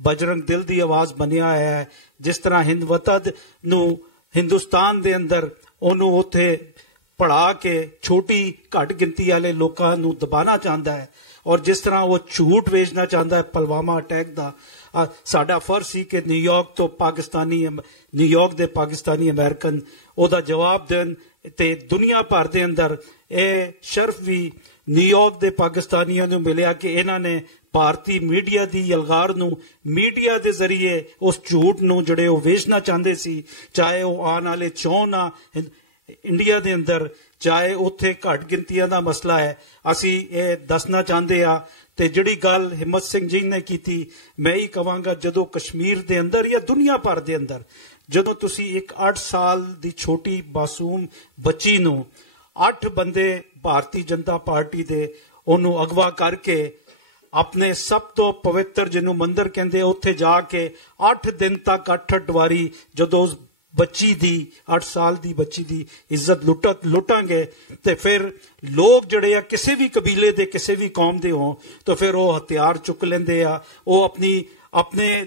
ਬਜਰੰਗ ਦਿਲ ਦੀ ਆਵਾਜ਼ ਬਣਿਆ ਆਇਆ ਹੈ, ਜਿਸ ਤਰ੍ਹਾਂ ਹਿੰਦ ਵਤਨ ਨੂੰ ਹਿੰਦੁਸਤਾਨ ਦੇ ਅੰਦਰ ਉਹਨੂੰ ਉੱਥੇ ਪੜਾ ਕੇ ਛੋਟੀ ਘੱਟ ਗਿਣਤੀ ਵਾਲੇ ਲੋਕਾਂ ਨੂੰ ਦਬਾਉਣਾ ਚਾਹੁੰਦਾ ਹੈ, ਔਰ ਜਿਸ ਤਰ੍ਹਾਂ ਉਹ ਝੂਠ ਵੇਚਣਾ ਚਾਹੁੰਦਾ ਹੈ ਪੁਲਵਾਮਾ ਅਟੈਕ ਦਾ। ਸਾਡਾ ਫਰਜ਼ ਸੀ ਕਿ ਨਿਊਯਾਰਕ ਦੇ ਪਾਕਿਸਤਾਨੀ ਅਮਰੀਕਨ ਉਹਦਾ ਜਵਾਬ ਦੇਣ, ਤੇ ਦੁਨੀਆ ਭਰ ਦੇ ਅੰਦਰ ਇਹ ਸ਼ਰਫ ਵੀ ਨਿਊਯਾਰਕ ਦੇ ਪਾਕਿਸਤਾਨੀਆਂ ਨੂੰ ਮਿਲਿਆ ਕਿ ਇਹਨਾਂ ਨੇ ਭਾਰਤੀ ਮੀਡੀਆ ਦੀ ਯਲਗਾਰ ਨੂੰ, ਮੀਡੀਆ ਦੇ ਜ਼ਰੀਏ ਉਸ ਝੂਠ ਨੂੰ ਜਿਹੜੇ ਉਹ ਵੇਚਣਾ ਚਾਹੁੰਦੇ ਸੀ, ਚਾਹੇ ਉਹ ਆਉਣ ਵਾਲੇ ਚੋਣ ਆ ਇੰਡੀਆ ਦੇ ਅੰਦਰ, ਚਾਹੇ ਉੱਥੇ ਘੱਟ ਗਿਣਤੀਆਂ ਦਾ ਮਸਲਾ ਹੈ, ਅਸੀਂ ਇਹ ਦੱਸਣਾ ਚਾਹੁੰਦੇ ਆ। ਤੇ ਜਿਹੜੀ ਗੱਲ ਹਿੰਮਤ ਸਿੰਘ ਜੀ ਨੇ ਕੀਤੀ, ਮੈਂ ਹੀ ਕਹਾਂਗਾ, ਜਦੋਂ ਕਸ਼ਮੀਰ ਦੇ ਅੰਦਰ ਜਾਂ ਦੁਨੀਆ ਭਰ ਦੇ ਅੰਦਰ ਜਦੋਂ ਤੁਸੀਂ ਇੱਕ 8 ਸਾਲ ਦੀ ਛੋਟੀ ਮਾਸੂਮ ਬੱਚੀ ਨੂੰ 8 ਬੰਦੇ ਭਾਰਤੀ ਜਨਤਾ ਪਾਰਟੀ ਦੇ ਉਹਨੂੰ ਅਗਵਾ ਕਰਕੇ ਆਪਣੇ ਸਭ ਤੋਂ ਪਵਿੱਤਰ ਜਿਹਨੂੰ ਮੰਦਿਰ ਕਹਿੰਦੇ ਉੱਥੇ ਜਾ ਕੇ 8 ਦਿਨ ਤੱਕ 8 ਵਾਰੀ ਜਦੋਂ ਉਸ ਬੱਚੀ ਦੀ 8 ਸਾਲ ਦੀ ਬੱਚੀ ਦੀ ਇੱਜ਼ਤ ਲੁੱਟਾਂਗੇ, ਤੇ ਫਿਰ ਲੋਕ ਜਿਹੜੇ ਆ ਕਿਸੇ ਵੀ ਕਬੀਲੇ ਦੇ ਕਿਸੇ ਵੀ ਕੌਮ ਦੇ ਹੋਣ ਤਾਂ ਫਿਰ ਉਹ ਹਥਿਆਰ ਚੁੱਕ ਲੈਂਦੇ ਆ, ਉਹ ਆਪਣੇ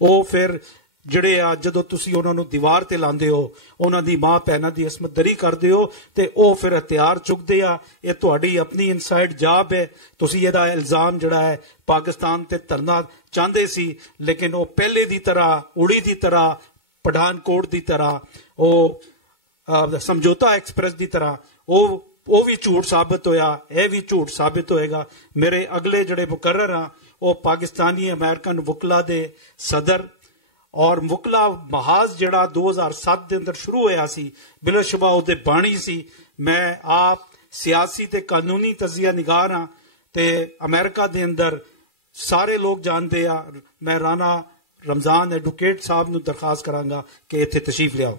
ਉਹ ਫਿਰ ਜਿਹੜੇ ਆ ਜਦੋਂ ਤੁਸੀਂ ਉਹਨਾਂ ਨੂੰ ਦੀਵਾਰ ਤੇ ਲਾਉਂਦੇ ਹੋ, ਉਹਨਾਂ ਦੀ ਮਾਂ ਭੈਣਾਂ ਦੀ ਅਸਮਤਦਰੀ ਕਰਦੇ ਹੋ, ਤੇ ਉਹ ਫਿਰ ਹਥਿਆਰ ਚੁੱਕਦੇ ਆ। ਇਹ ਤੁਹਾਡੀ ਆਪਣੀ ਇਨਸਾਈਡ ਜਾਬ ਹੈ। ਤੁਸੀਂ ਇਹਦਾ ਇਲਜ਼ਾਮ ਜਿਹੜਾ ਹੈ ਪਾਕਿਸਤਾਨ ਤੇ ਧਰਨਾ ਚਾਹੁੰਦੇ ਸੀ, ਲੇਕਿਨ ਉਹ ਪਹਿਲੇ ਦੀ ਤਰ੍ਹਾਂ, ਉੜੀ ਦੀ ਤਰ੍ਹਾਂ, ਪਠਾਨਕੋਟ ਦੀ ਤਰ੍ਹਾਂ, ਉਹ ਸਮਝੌਤਾ ਐਕਸਪ੍ਰੈਸ ਦੀ ਤਰ੍ਹਾਂ ਉਹ ਵੀ ਝੂਠ ਸਾਬਤ ਹੋਇਆ, ਇਹ ਵੀ ਝੂਠ ਸਾਬਤ ਹੋਏਗਾ। ਮੇਰੇ ਅਗਲੇ ਜਿਹੜੇ ਮੁਕਰਰ ਆ ਉਹ ਪਾਕਿਸਤਾਨੀ ਅਮਰੀਕਨ ਵਕਲਾ ਦੇ ਸਦਰ, ਔਰ ਵਕਲਾ ਮਹਾਜ਼ ਜਿਹੜਾ 2007 ਦੇ ਅੰਦਰ ਸ਼ੁਰੂ ਹੋਇਆ ਸੀ, ਬਿਲਸ਼ੁਬਾ ਉਹਦੇ ਬਾਣੀ ਸੀ। ਮੈਂ ਆਪ ਸਿਆਸੀ ਤੇ ਕਾਨੂੰਨੀ ਤਜਜ਼ੀਆ ਨਿਗਾਰ ਹਾਂ, ਤੇ ਅਮਰੀਕਾ ਦੇ ਅੰਦਰ ਸਾਰੇ ਲੋਕ ਜਾਣਦੇ ਆ। ਮੈਂ ਰਾਣਾ ਰਮਜ਼ਾਨ ਐਡਵੋਕੇਟ ਸਾਹਿਬ ਨੂੰ ਦਰਖਾਸਤ ਕਰਾਂਗਾ ਕਿ ਇੱਥੇ ਤਸ਼ਰੀਫ ਲਿਆਓ।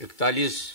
41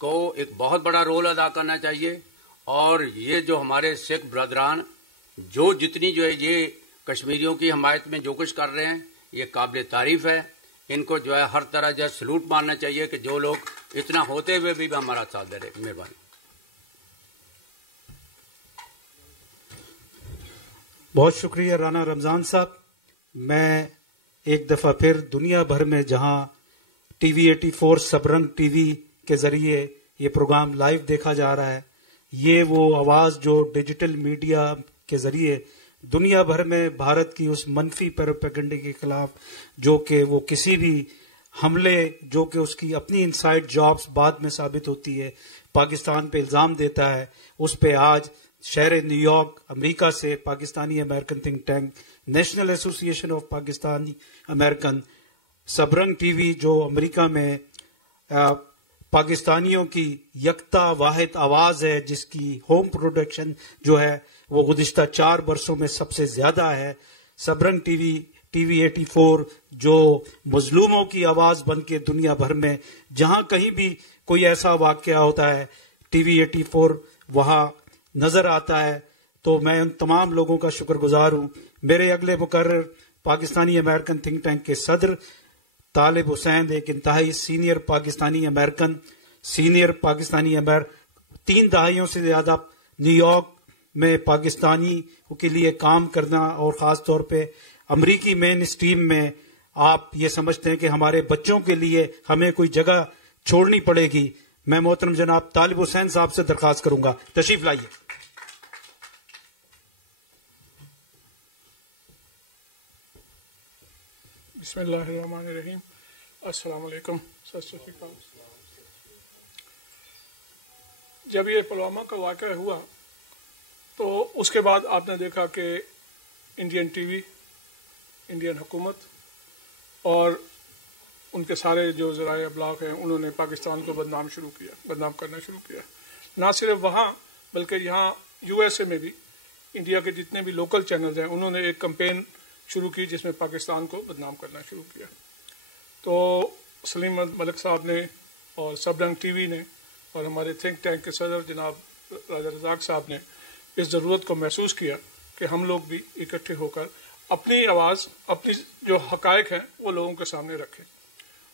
کو ایک بہت بڑا رول ادا کرنا چاہیے، اور یہ جو ہمارے سکھ برادران جو جتنی جو ہے یہ کشمیریوں کی حمایت میں جو کچھ کر رہے ہیں یہ قابل تعریف ہے. ان کو جو ہے ہر طرح جو ہے سلوٹ مارنا چاہیے کہ جو لوگ اتنا ہوتے ہوئے بھی ہمارا ساتھ دے رہے. مہربانی. بہت شکریہ رانا رمضان صاحب. میں ایک دفعہ پھر دنیا بھر میں جہاں ٹی وی 84 سب رنگ ٹی وی کے ذریعے یہ پروگرام لائیو دیکھا جا رہا ہے، یہ وہ آواز جو ڈیجیٹل میڈیا کے ذریعے دنیا بھر میں بھارت کی اس منفی پروپیگنڈے کے خلاف جو کہ وہ کسی بھی حملے جو کہ اس کی اپنی انسائیڈ جابز بعد میں ثابت ہوتی ہے پاکستان پہ الزام دیتا ہے، اس پہ آج شہر نیو یارک امریکہ سے Pakistani American think tank national association of Pakistani American Sabrang T V جو امریکہ میں پاکستانیوں کی یکتا واحد آواز ہے، جس کی ہوم پروڈکشن جو ہے وہ گزشتہ 4 برسوں میں سب سے زیادہ ہے. سبرنگ ٹی وی 84 جو مظلوموں کی آواز بن کے دنیا بھر میں جہاں کہیں بھی کوئی ایسا واقعہ ہوتا ہے ٹی وی 84 وہاں نظر آتا ہے. تو میں ان تمام لوگوں کا شکر گزار ہوں. میرے اگلے مقرر پاکستانی امریکن تھنک ٹینک کے صدر طالب حسین، ایک انتہائی سینئر پاکستانی امریکن 3 دہائیوں سے زیادہ نیو یارک میں پاکستانی کے لیے کام کرنا، اور خاص طور پہ امریکی مین اسٹریم میں آپ یہ سمجھتے ہیں کہ ہمارے بچوں کے لیے ہمیں کوئی جگہ چھوڑنی پڑے گی. میں محترم جناب طالب حسین صاحب سے درخواست کروں گا، تشریف لائیے. بسم اللہ الرحمن الرحیم. السلام علیکم. جب یہ پلوامہ کا واقعہ ہوا تو اس کے بعد آپ نے دیکھا کہ انڈین ٹی وی، انڈین حکومت اور ان کے سارے جو ذرائع ابلاغ ہیں انہوں نے پاکستان کو بدنام کرنا شروع کیا. نہ صرف وہاں بلکہ یہاں یو ایس اے میں بھی انڈیا کے جتنے بھی لوکل چینلز ہیں انہوں نے ایک کمپین شروع کی جس میں پاکستان کو بدنام کرنا شروع کیا. تو سلیم ملک صاحب نے اور سب رنگ ٹی وی نے اور ہمارے تھنک ٹینک کے صدر جناب راجہ رزاق صاحب نے اس ضرورت کو محسوس کیا کہ ہم لوگ بھی اکٹھے ہو کر اپنی آواز، اپنی جو حقائق ہیں وہ لوگوں کے سامنے رکھیں.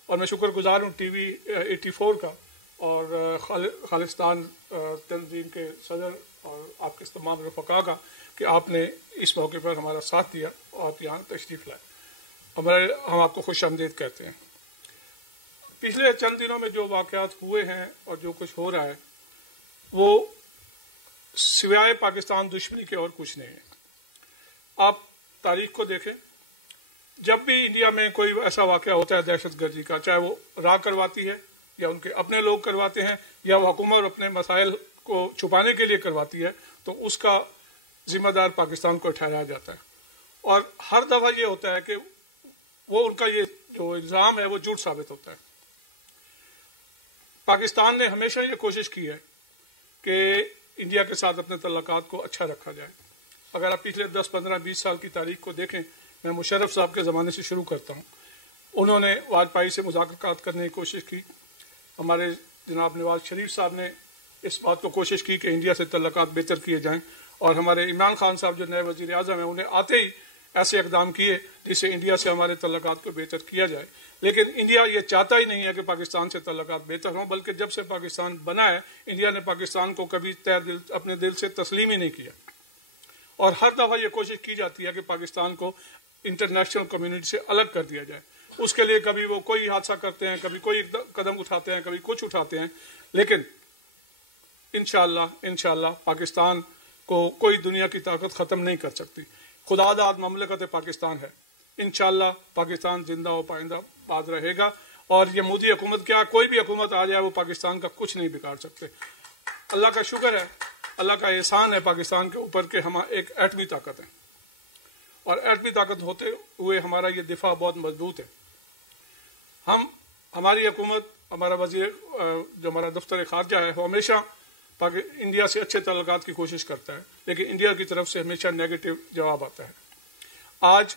اور میں شکر گزار ہوں ٹی وی 84 کا اور خالصتان تنظیم کے صدر اور آپ کے تمام رفقا کا کہ آپ نے اس موقع پر ہمارا ساتھ دیا اور آپ یہاں تشریف لائے. ہم آپ کو خوش آمدید کہتے ہیں. پچھلے چند دنوں میں جو واقعات ہوئے ہیں اور جو کچھ ہو رہا ہے وہ سوائے پاکستان دشمنی کے اور کچھ نہیں ہے. آپ تاریخ کو دیکھیں، جب بھی انڈیا میں کوئی ایسا واقعہ ہوتا ہے دہشت گردی کا، چاہے وہ را کرواتی ہے یا ان کے اپنے لوگ کرواتے ہیں یا وہ حکومت اپنے مسائل کو چھپانے کے لیے کرواتی ہے، تو اس کا ذمہ دار پاکستان کو ٹھہرایا جاتا ہے. اور ہر دفعہ یہ ہوتا ہے کہ وہ ان کا یہ جو الزام ہے وہ جھوٹ ثابت ہوتا ہے. پاکستان نے ہمیشہ یہ کوشش کی ہے کہ انڈیا کے ساتھ اپنے تعلقات کو اچھا رکھا جائے. اگر آپ پچھلے 10 15 20 سال کی تاریخ کو دیکھیں، میں مشرف صاحب کے زمانے سے شروع کرتا ہوں. انہوں نے واجپئی سے مذاکرات کرنے کی کوشش کی. ہمارے جناب نواز شریف صاحب نے اس بات کو کوشش کی کہ انڈیا سے تعلقات بہتر کیے جائیں، اور ہمارے عمران خان صاحب جو نئے وزیر اعظم ہیں انہیں آتے ہی ایسے اقدام کیے جس سے انڈیا سے ہمارے تعلقات کو بہتر کیا جائے. لیکن انڈیا یہ چاہتا ہی نہیں ہے کہ پاکستان سے تعلقات بہتر ہوں، بلکہ جب سے پاکستان بنا ہے انڈیا نے پاکستان کو کبھی اپنے دل سے تسلیم ہی نہیں کیا. اور ہر دفعہ یہ کوشش کی جاتی ہے کہ پاکستان کو انٹرنیشنل کمیونٹی سے الگ کر دیا جائے. اس کے لیے کبھی وہ کوئی حادثہ کرتے ہیں، کبھی کوئی قدم اٹھاتے ہیں، کبھی کچھ اٹھاتے ہیں. لیکن انشاءاللہ پاکستان کو کوئی دنیا کی طاقت ختم نہیں کر سکتی. خدا داد مملکت پاکستان ہے. انشاءاللہ پاکستان زندہ و پائندہ باد رہے گا. اور یہ مودی حکومت کیا، کوئی بھی حکومت آ جائے وہ پاکستان کا کچھ نہیں بگاڑ سکتے. اللہ کا شکر ہے، اللہ کا احسان ہے پاکستان کے اوپر کہ ہم ایک ایٹمی طاقت ہیں، اور ایٹمی طاقت ہوتے ہوئے ہمارا یہ دفاع بہت مضبوط ہے. ہماری حکومت، ہمارا وزیر جو ہمارا دفتر خارجہ ہے وہ ہمیشہ انڈیا سے اچھے تعلقات کی کوشش کرتا ہے، لیکن انڈیا کی طرف سے ہمیشہ نیگیٹو جواب آتا ہے. آج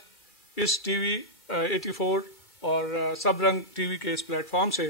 اس ٹی وی 84 اور سب رنگ ٹی وی کے اس پلیٹ فارم سے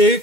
1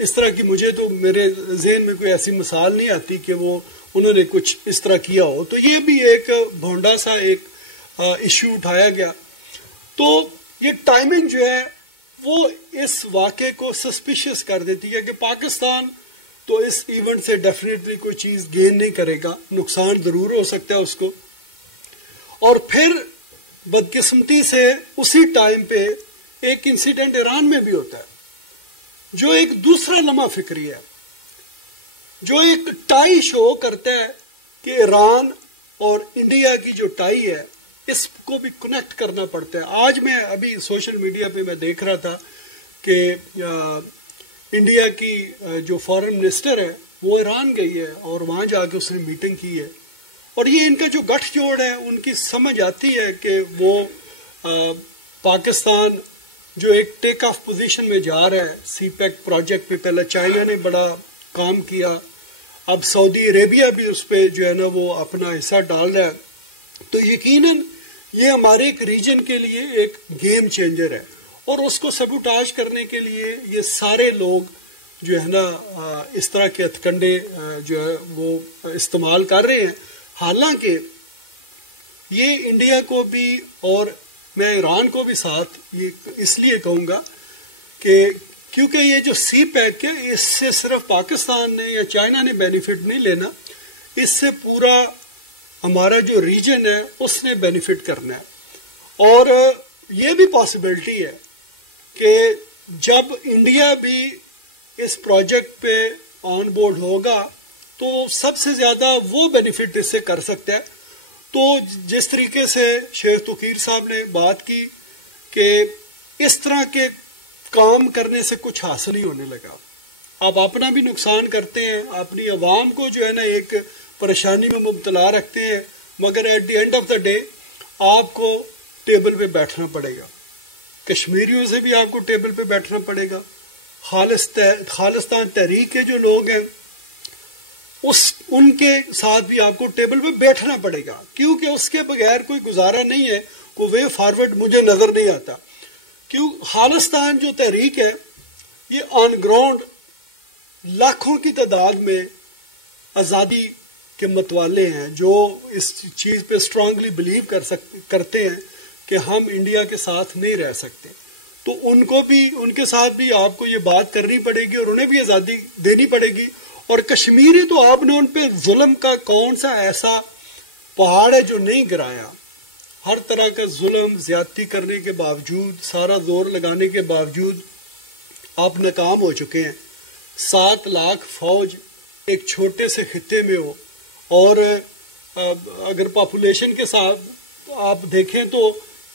اس طرح کی مجھے تو میرے ذہن میں کوئی ایسی مثال نہیں آتی کہ وہ انہوں نے کچھ اس طرح کیا ہو. تو یہ بھی ایک بھونڈا سا ایک ایشو اٹھایا گیا. تو یہ ٹائمنگ جو ہے وہ اس واقعے کو سسپیشس کر دیتی ہے کہ پاکستان تو اس ایونٹ سے ڈیفینیٹلی کوئی چیز گین نہیں کرے گا, نقصان ضرور ہو سکتا ہے اس کو. اور پھر بدقسمتی سے اسی ٹائم پہ ایک انسیڈنٹ ایران میں بھی ہوتا ہے جو ایک دوسرا لمحہ فکری ہے, جو ایک ٹائی شو کرتا ہے کہ ایران اور انڈیا کی جو ٹائی ہے اس کو بھی کنیکٹ کرنا پڑتا ہے. آج میں ابھی سوشل میڈیا پہ میں دیکھ رہا تھا کہ انڈیا کی جو فارن منسٹر ہے وہ ایران گئی ہے اور وہاں جا کے اس نے میٹنگ کی ہے, اور یہ ان کا جو گٹھ جوڑ ہے ان کی سمجھ آتی ہے کہ وہ پاکستان جو ایک ٹیک آف پوزیشن میں جا رہا ہے سی پیک پروجیکٹ پہ. پہلے چائنا نے بڑا کام کیا, اب سعودی عربیہ بھی اس پہ جو ہے نا وہ اپنا حصہ ڈال رہا ہے. تو یقیناً یہ ہمارے ایک ریجن کے لیے ایک گیم چینجر ہے, اور اس کو سبوٹاج کرنے کے لیے یہ سارے لوگ جو ہے نا اس طرح کے ہتھکنڈے جو ہے وہ استعمال کر رہے ہیں. حالانکہ یہ انڈیا کو بھی اور میں ایران کو بھی ساتھ یہ اس لیے کہوں گا کہ کیونکہ یہ جو سی پیک ہے اس سے صرف پاکستان نے یا چائنا نے بینیفٹ نہیں لینا, اس سے پورا ہمارا جو ریجن ہے اس نے بینیفٹ کرنا ہے. اور یہ بھی پاسبلٹی ہے کہ جب انڈیا بھی اس پروجیکٹ پہ آن بورڈ ہوگا تو سب سے زیادہ وہ بینیفٹ اس سے کر سکتا ہے. تو جس طریقے سے شیخ توقیر صاحب نے بات کی کہ اس طرح کے کام کرنے سے کچھ حاصل نہیں ہونے لگا, آپ اپنا بھی نقصان کرتے ہیں, اپنی عوام کو جو ہے نا ایک پریشانی میں مبتلا رکھتے ہیں, مگر at the end of the day آپ کو ٹیبل پہ بیٹھنا پڑے گا. کشمیریوں سے بھی آپ کو ٹیبل پہ بیٹھنا پڑے گا. خالصتان تحریک کے جو لوگ ہیں ان کے ساتھ بھی آپ کو ٹیبل پہ بیٹھنا پڑے گا, کیونکہ اس کے بغیر کوئی گزارا نہیں ہے, کوئی وے فارورڈ مجھے نظر نہیں آتا. کیوں خالصتان جو تحریک ہے یہ آن گراؤنڈ لاکھوں کی تعداد میں آزادی کے متوالے ہیں جو اس چیز پہ اسٹرانگلی بلیو کرتے ہیں کہ ہم انڈیا کے ساتھ نہیں رہ سکتے. تو ان کو بھی ان کے ساتھ بھی آپ کو یہ بات کرنی پڑے گی اور انہیں بھی آزادی دینی پڑے گی. اور کشمیری تو آپ نے ان پہ ظلم کا کون سا ایسا پہاڑ ہے جو نہیں گرایا. ہر طرح کا ظلم زیادتی کرنے کے باوجود, سارا زور لگانے کے باوجود آپ ناکام ہو چکے ہیں. 7 لاکھ فوج ایک چھوٹے سے خطے میں ہو, اور اگر پاپولیشن کے ساتھ آپ دیکھیں تو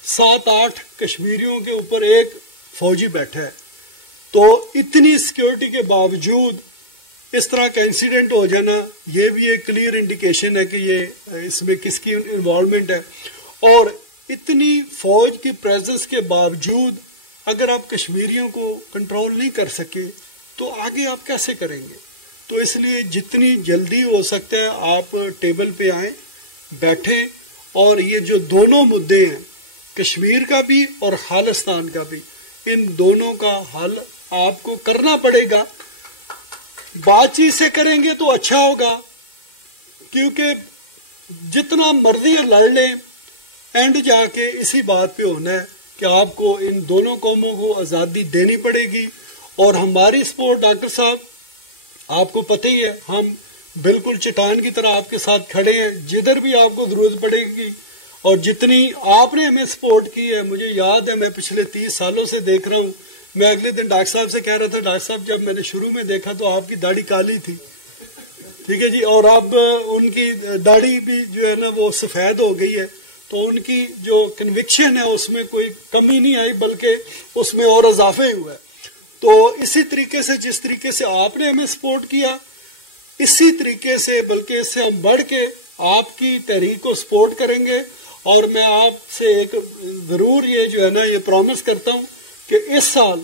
7-8 کشمیریوں کے اوپر ایک فوجی بیٹھا ہے. تو اتنی سیکیورٹی کے باوجود اس طرح کا انسیڈنٹ ہو جانا یہ بھی ایک کلیئر انڈیکیشن ہے کہ یہ اس میں کس کی انوالومنٹ ہے. اور اتنی فوج کی پریزنس کے باوجود اگر آپ کشمیریوں کو کنٹرول نہیں کر سکے تو آگے آپ کیسے کریں گے؟ تو اس لیے جتنی جلدی ہو سکتا ہے آپ ٹیبل پہ آئیں, بیٹھیں, اور یہ جو دونوں مدعے ہیں کشمیر کا بھی اور خالصتان کا بھی, ان دونوں کا حل آپ کو کرنا پڑے گا. بات چیت سے کریں گے تو اچھا ہوگا, کیونکہ جتنا مرضی لڑ لیں اینڈ جا کے اسی بات پہ ہونا ہے کہ آپ کو ان دونوں قوموں کو آزادی دینی پڑے گی. اور ہماری سپورٹ ڈاکٹر صاحب آپ کو پتہ ہی ہے, ہم بالکل چٹان کی طرح آپ کے ساتھ کھڑے ہیں جدھر بھی آپ کو ضرورت پڑے گی. اور جتنی آپ نے ہمیں سپورٹ کی ہے, مجھے یاد ہے میں پچھلے 30 سالوں سے دیکھ رہا ہوں. میں اگلے دن ڈاکٹر صاحب سے کہہ رہا تھا, ڈاکٹر صاحب جب میں نے شروع میں دیکھا تو آپ کی داڑھی کالی تھی, ٹھیک ہے جی, اور اب ان کی داڑھی بھی جو ہے نا وہ سفید ہو گئی ہے. تو ان کی جو کنوکشن ہے اس میں کوئی کمی نہیں آئی بلکہ اس میں اور اضافہ ہی ہوا ہے. تو اسی طریقے سے جس طریقے سے آپ نے ہمیں سپورٹ کیا, اسی طریقے سے بلکہ اس سے ہم بڑھ کے آپ کی تحریک کو سپورٹ کریں گے. اور میں آپ سے ایک ضرور یہ جو ہے نا یہ پرومس کرتا ہوں کہ اس سال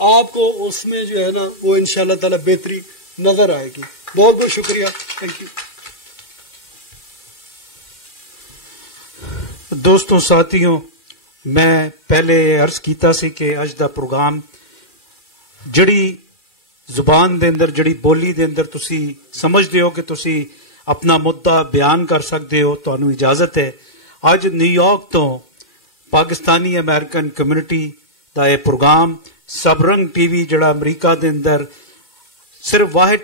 آپ کو اس میں جو ہے نا وہ انشاءاللہ تعالی بہتری نظر آئے گی. بہت بہت شکریہ, تھینک یو. دوستوں ساتھیوں, میں پہلے عرض کیتا سی کہ اج دا پروگرام جڑی ਜ਼ੁਬਾਨ ਦੇ ਅੰਦਰ, ਜਿਹੜੀ ਬੋਲੀ ਦੇ ਅੰਦਰ ਤੁਸੀਂ ਸਮਝਦੇ ਹੋ ਕਿ ਤੁਸੀਂ ਆਪਣਾ ਮੁੱਦਾ ਬਿਆਨ ਕਰ ਸਕਦੇ ਹੋ, ਤੁਹਾਨੂੰ ਇਜਾਜ਼ਤ ਹੈ। ਅੱਜ ਨਿਊਯਾਰਕ ਤੋਂ ਪਾਕਿਸਤਾਨੀ ਅਮਰੀਕਨ ਕਮਿਊਨਿਟੀ ਦਾ ਇਹ ਪ੍ਰੋਗਰਾਮ ਸਬਰੰਗ ਟੀਵੀ, ਜਿਹੜਾ ਅਮਰੀਕਾ ਦੇ ਅੰਦਰ ਸਿਰਫ ਵਾਹਿਦ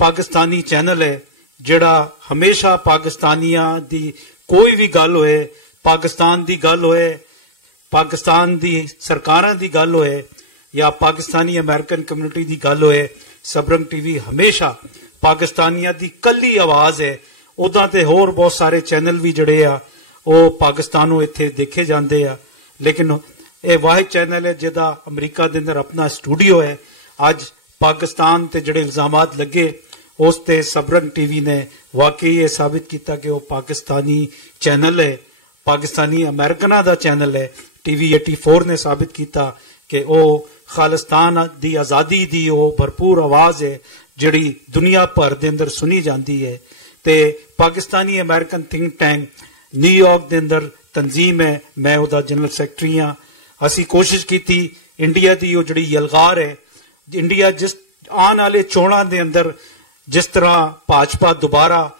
ਪਾਕਿਸਤਾਨੀ ਚੈਨਲ ਹੈ ਜਿਹੜਾ ਹਮੇਸ਼ਾ ਪਾਕਿਸਤਾਨੀਆਂ ਦੀ ਕੋਈ ਵੀ ਗੱਲ ਹੋਏ, ਪਾਕਿਸਤਾਨ ਦੀ ਗੱਲ ਹੋਏ, ਪਾਕਿਸਤਾਨ ਦੀ ਸਰਕਾਰਾਂ ਦੀ ਗੱਲ ਹੋਏ ਜਾਂ ਪਾਕਿਸਤਾਨੀ ਅਮਰੀਕਨ ਕਮਿਊਨਿਟੀ ਦੀ ਗੱਲ ਹੋਏ, ਸਬਰੰਗ ਟੀਵੀ ਹਮੇਸ਼ਾ ਪਾਕਿਸਤਾਨੀਆਂ ਦੀ ਕੱਲੀ ਆਵਾਜ਼ ਹੈ। ਉੱਦਾਂ ਤੇ ਹੋਰ ਬਹੁਤ ਸਾਰੇ ਚੈਨਲ ਵੀ ਜਿਹੜੇ ਆ ਉਹ ਪਾਕਿਸਤਾਨੋਂ ਇੱਥੇ ਦੇਖੇ ਜਾਂਦੇ ਆ, ਲੇਕਿਨ ਇਹ ਵਾਹਿਦ ਚੈਨਲ ਹੈ ਜਿਹਦਾ ਅਮਰੀਕਾ ਦੇ ਅੰਦਰ ਆਪਣਾ ਸਟੂਡੀਓ ਹੈ। ਅੱਜ ਪਾਕਿਸਤਾਨ ਤੇ ਜਿਹੜੇ ਇਲਜ਼ਾਮਾਤ ਲੱਗੇ ਉਸ ਤੇ ਸਬਰੰਗ ਟੀਵੀ ਨੇ ਵਾਕਈ ਇਹ ਸਾਬਿਤ ਕੀਤਾ ਕਿ ਉਹ ਪਾਕਿਸਤਾਨੀ ਚੈਨਲ ਹੈ, ਪਾਕਿਸਤਾਨੀ ਅਮਰੀਕਨਾਂ ਦਾ ਚੈਨਲ ਹੈ। TV 84 ਨੇ ਸਾਬਿਤ ਕੀਤਾ ਕਿ ਉਹ ਖਾਲਿਸਤਾਨ ਦੀ ਆਜ਼ਾਦੀ ਦੀ ਉਹ ਭਰਪੂਰ ਆਵਾਜ਼ ਹੈ ਜਿਹੜੀ ਦੁਨੀਆ ਭਰ ਦੇ ਅੰਦਰ ਸੁਣੀ ਜਾਂਦੀ ਹੈ। ਤੇ Pakistani American think tank New York ਦੇ ਅੰਦਰ ਤਨਜ਼ੀਮ ਹੈ, ਮੈਂ ਉਹਦਾ ਜਨਰਲ ਸੈਕਟਰੀ ਹਾਂ। ਅਸੀਂ ਕੋਸ਼ਿਸ਼ ਕੀਤੀ ਇੰਡੀਆ ਦੀ ਉਹ ਜਿਹੜੀ ਯਲਗਾਰ ਹੈ, ਇੰਡੀਆ ਜਿਸ ਆਉਣ ਵਾਲੇ ਚੋਣਾਂ ਦੇ ਅੰਦਰ ਜਿਸ ਤਰ੍ਹਾਂ ਭਾਜਪਾ ਦੁਬਾਰਾ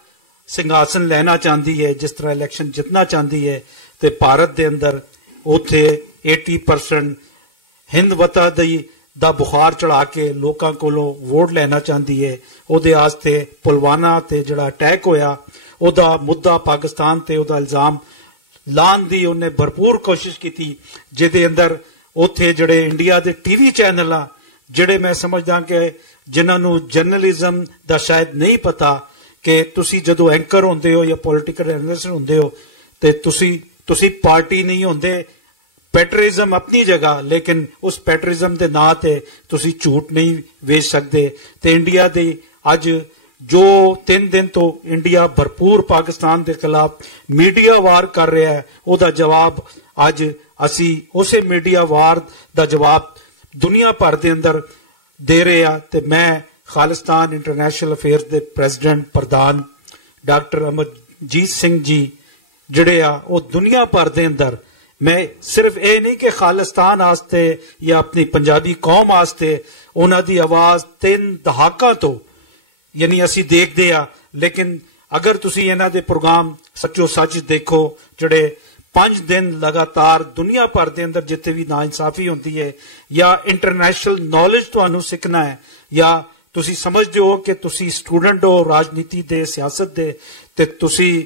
ਸਿੰਘਾਸਨ ਲੈਣਾ ਚਾਹੁੰਦੀ ਹੈ, ਜਿਸ ਤਰ੍ਹਾਂ ਇਲੈਕਸ਼ਨ ਜਿੱਤਣਾ ਚਾਹੁੰਦੀ ਹੈ, ਤੇ ਭਾਰਤ ਦੇ ਅੰਦਰ ਉੱਥੇ 80% ਹਿੰਦ ਵਤਾ ਦਾ ਬੁਖਾਰ ਚੜਾ ਕੇ ਲੋਕਾਂ ਕੋਲੋਂ ਵੋਟ ਲੈਣਾ ਚਾਹੁੰਦੀ ਹੈ। ਉਹਦੇ ਵਾਸਤੇ ਪੁਲਵਾਮਾ ਤੇ ਜਿਹੜਾ ਅਟੈਕ ਹੋਇਆ ਉਹਦਾ ਮੁੱਦਾ ਪਾਕਿਸਤਾਨ ਤੇ ਉਹਦਾ ਇਲਜ਼ਾਮ ਲਾਉਣ ਦੀ ਉਹਨੇ ਭਰਪੂਰ ਕੋਸ਼ਿਸ਼ ਕੀਤੀ, ਜਿਹਦੇ ਅੰਦਰ ਉੱਥੇ ਜਿਹੜੇ ਇੰਡੀਆ ਦੇ TV ਚੈਨਲ ਆ, ਜਿਹੜੇ ਮੈਂ ਸਮਝਦਾ ਕਿ ਜਿਨ੍ਹਾਂ ਨੂੰ ਜਰਨਲਿਜ਼ਮ ਦਾ ਸ਼ਾਇਦ ਨਹੀਂ ਪਤਾ ਕਿ ਤੁਸੀਂ ਜਦੋਂ ਐਂਕਰ ਹੁੰਦੇ ਹੋ ਜਾਂ ਪੋਲੀਟੀਕਲ ਐਨਾਲਿਸਟ ਹੁੰਦੇ ਹੋ ਤੇ ਤੁਸੀਂ ਪਾਰਟੀ ਨਹੀਂ ਹੁੰਦੇ। ਪੈਟਰਿਜ਼ਮ ਆਪਣੀ ਜਗ੍ਹਾ, ਲੇਕਿਨ ਉਸ ਪੈਟਰਿਜ਼ਮ ਦੇ ਨਾਂ ਤੇ ਤੁਸੀਂ ਝੂਠ ਨਹੀਂ ਵੇਚ ਸਕਦੇ। ਤੇ ਇੰਡੀਆ ਦੇ ਅੱਜ ਜੋ 3 ਦਿਨ ਤੋਂ ਇੰਡੀਆ ਭਰਪੂਰ ਪਾਕਿਸਤਾਨ ਦੇ ਖਿਲਾਫ ਮੀਡੀਆ ਵਾਰ ਕਰ ਰਿਹਾ ਹੈ, ਉਹਦਾ ਜਵਾਬ ਅੱਜ ਅਸੀਂ ਉਸੇ ਮੀਡੀਆ ਵਾਰ ਦਾ ਜਵਾਬ ਦੁਨੀਆ ਭਰ ਦੇ ਅੰਦਰ ਦੇ ਰਹੇ ਆ। ਤੇ ਮੈਂ ਖਾਲਿਸਤਾਨ ਇੰਟਰਨੈਸ਼ਨਲ ਅਫੇਅਰਸ ਦੇ ਪ੍ਰੈਜ਼ੀਡੈਂਟ ਪ੍ਰਧਾਨ ਡਾਕਟਰ ਅਮਰਜੀਤ ਸਿੰਘ ਜੀ ਜਿਹੜੇ ਆ ਉਹ ਦੁਨੀਆ ਭਰ ਦੇ ਅੰਦਰ, ਮੈਂ ਸਿਰਫ ਇਹ ਨਹੀਂ ਕਿ ਖਾਲਿਸਤਾਨ ਵਾਸਤੇ ਜਾਂ ਆਪਣੀ ਪੰਜਾਬੀ ਕੌਮ ਵਾਸਤੇ ਉਹਨਾਂ ਦੀ ਆਵਾਜ਼ 3 ਦਹਾਕਾਂ ਤੋਂ ਯਾਨੀ ਅਸੀਂ ਦੇਖਦੇ ਆ, ਲੇਕਿਨ ਅਗਰ ਤੁਸੀਂ ਇਹਨਾਂ ਦੇ ਪ੍ਰੋਗਰਾਮ ਸੱਚੋ ਸੱਚ ਦੇਖੋ ਜਿਹੜੇ 5 ਦਿਨ ਲਗਾਤਾਰ ਦੁਨੀਆ ਭਰ ਦੇ ਅੰਦਰ ਜਿੱਥੇ ਵੀ ਨਾਇਨਸਾਫੀ ਹੁੰਦੀ ਹੈ ਜਾਂ ਇੰਟਰਨੈਸ਼ਨਲ ਨੌਲੇਜ ਤੁਹਾਨੂੰ ਸਿੱਖਣਾ ਹੈ ਜਾਂ ਤੁਸੀਂ ਸਮਝਦੇ ਹੋ ਕਿ ਤੁਸੀਂ ਸਟੂਡੈਂਟ ਹੋ ਰਾਜਨੀਤੀ ਦੇ, ਸਿਆਸਤ ਦੇ, ਤੇ ਤੁਸੀਂ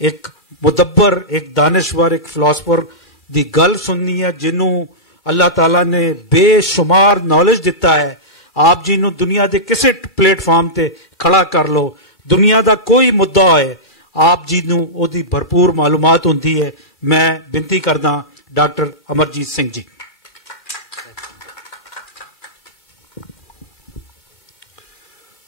ਇੱਕ ਮੁਦੱਬਰ, ਇੱਕ ਦਾਨਿਸ਼ਵਰ, ਇੱਕ ਫਿਲਾਸਫਰ ਦੀ ਗੱਲ ਸੁਣਨੀ ਹੈ ਜਿਹਨੂੰ ਅੱਲਾਹ ਤਾਲਾ ਨੇ ਬੇਸ਼ੁਮਾਰ ਨੌਲੇਜ ਦਿੱਤਾ ਹੈ। ਆਪ ਜੀ ਨੂੰ ਦੁਨੀਆ ਦੇ ਕਿਸੇ ਪਲੇਟਫਾਰਮ ਤੇ ਖੜਾ ਕਰ ਲਓ, ਦੁਨੀਆ ਦਾ ਕੋਈ ਮੁੱਦਾ ਹੈ, ਆਪ ਜੀ ਨੂੰ ਉਹਦੀ ਭਰਪੂਰ ਮਾਲੂਮਾਤ ਹੁੰਦੀ ਹੈ। ਮੈਂ ਬੇਨਤੀ ਕਰਦਾ ਡਾਕਟਰ ਅਮਰਜੀਤ ਸਿੰਘ ਜੀ।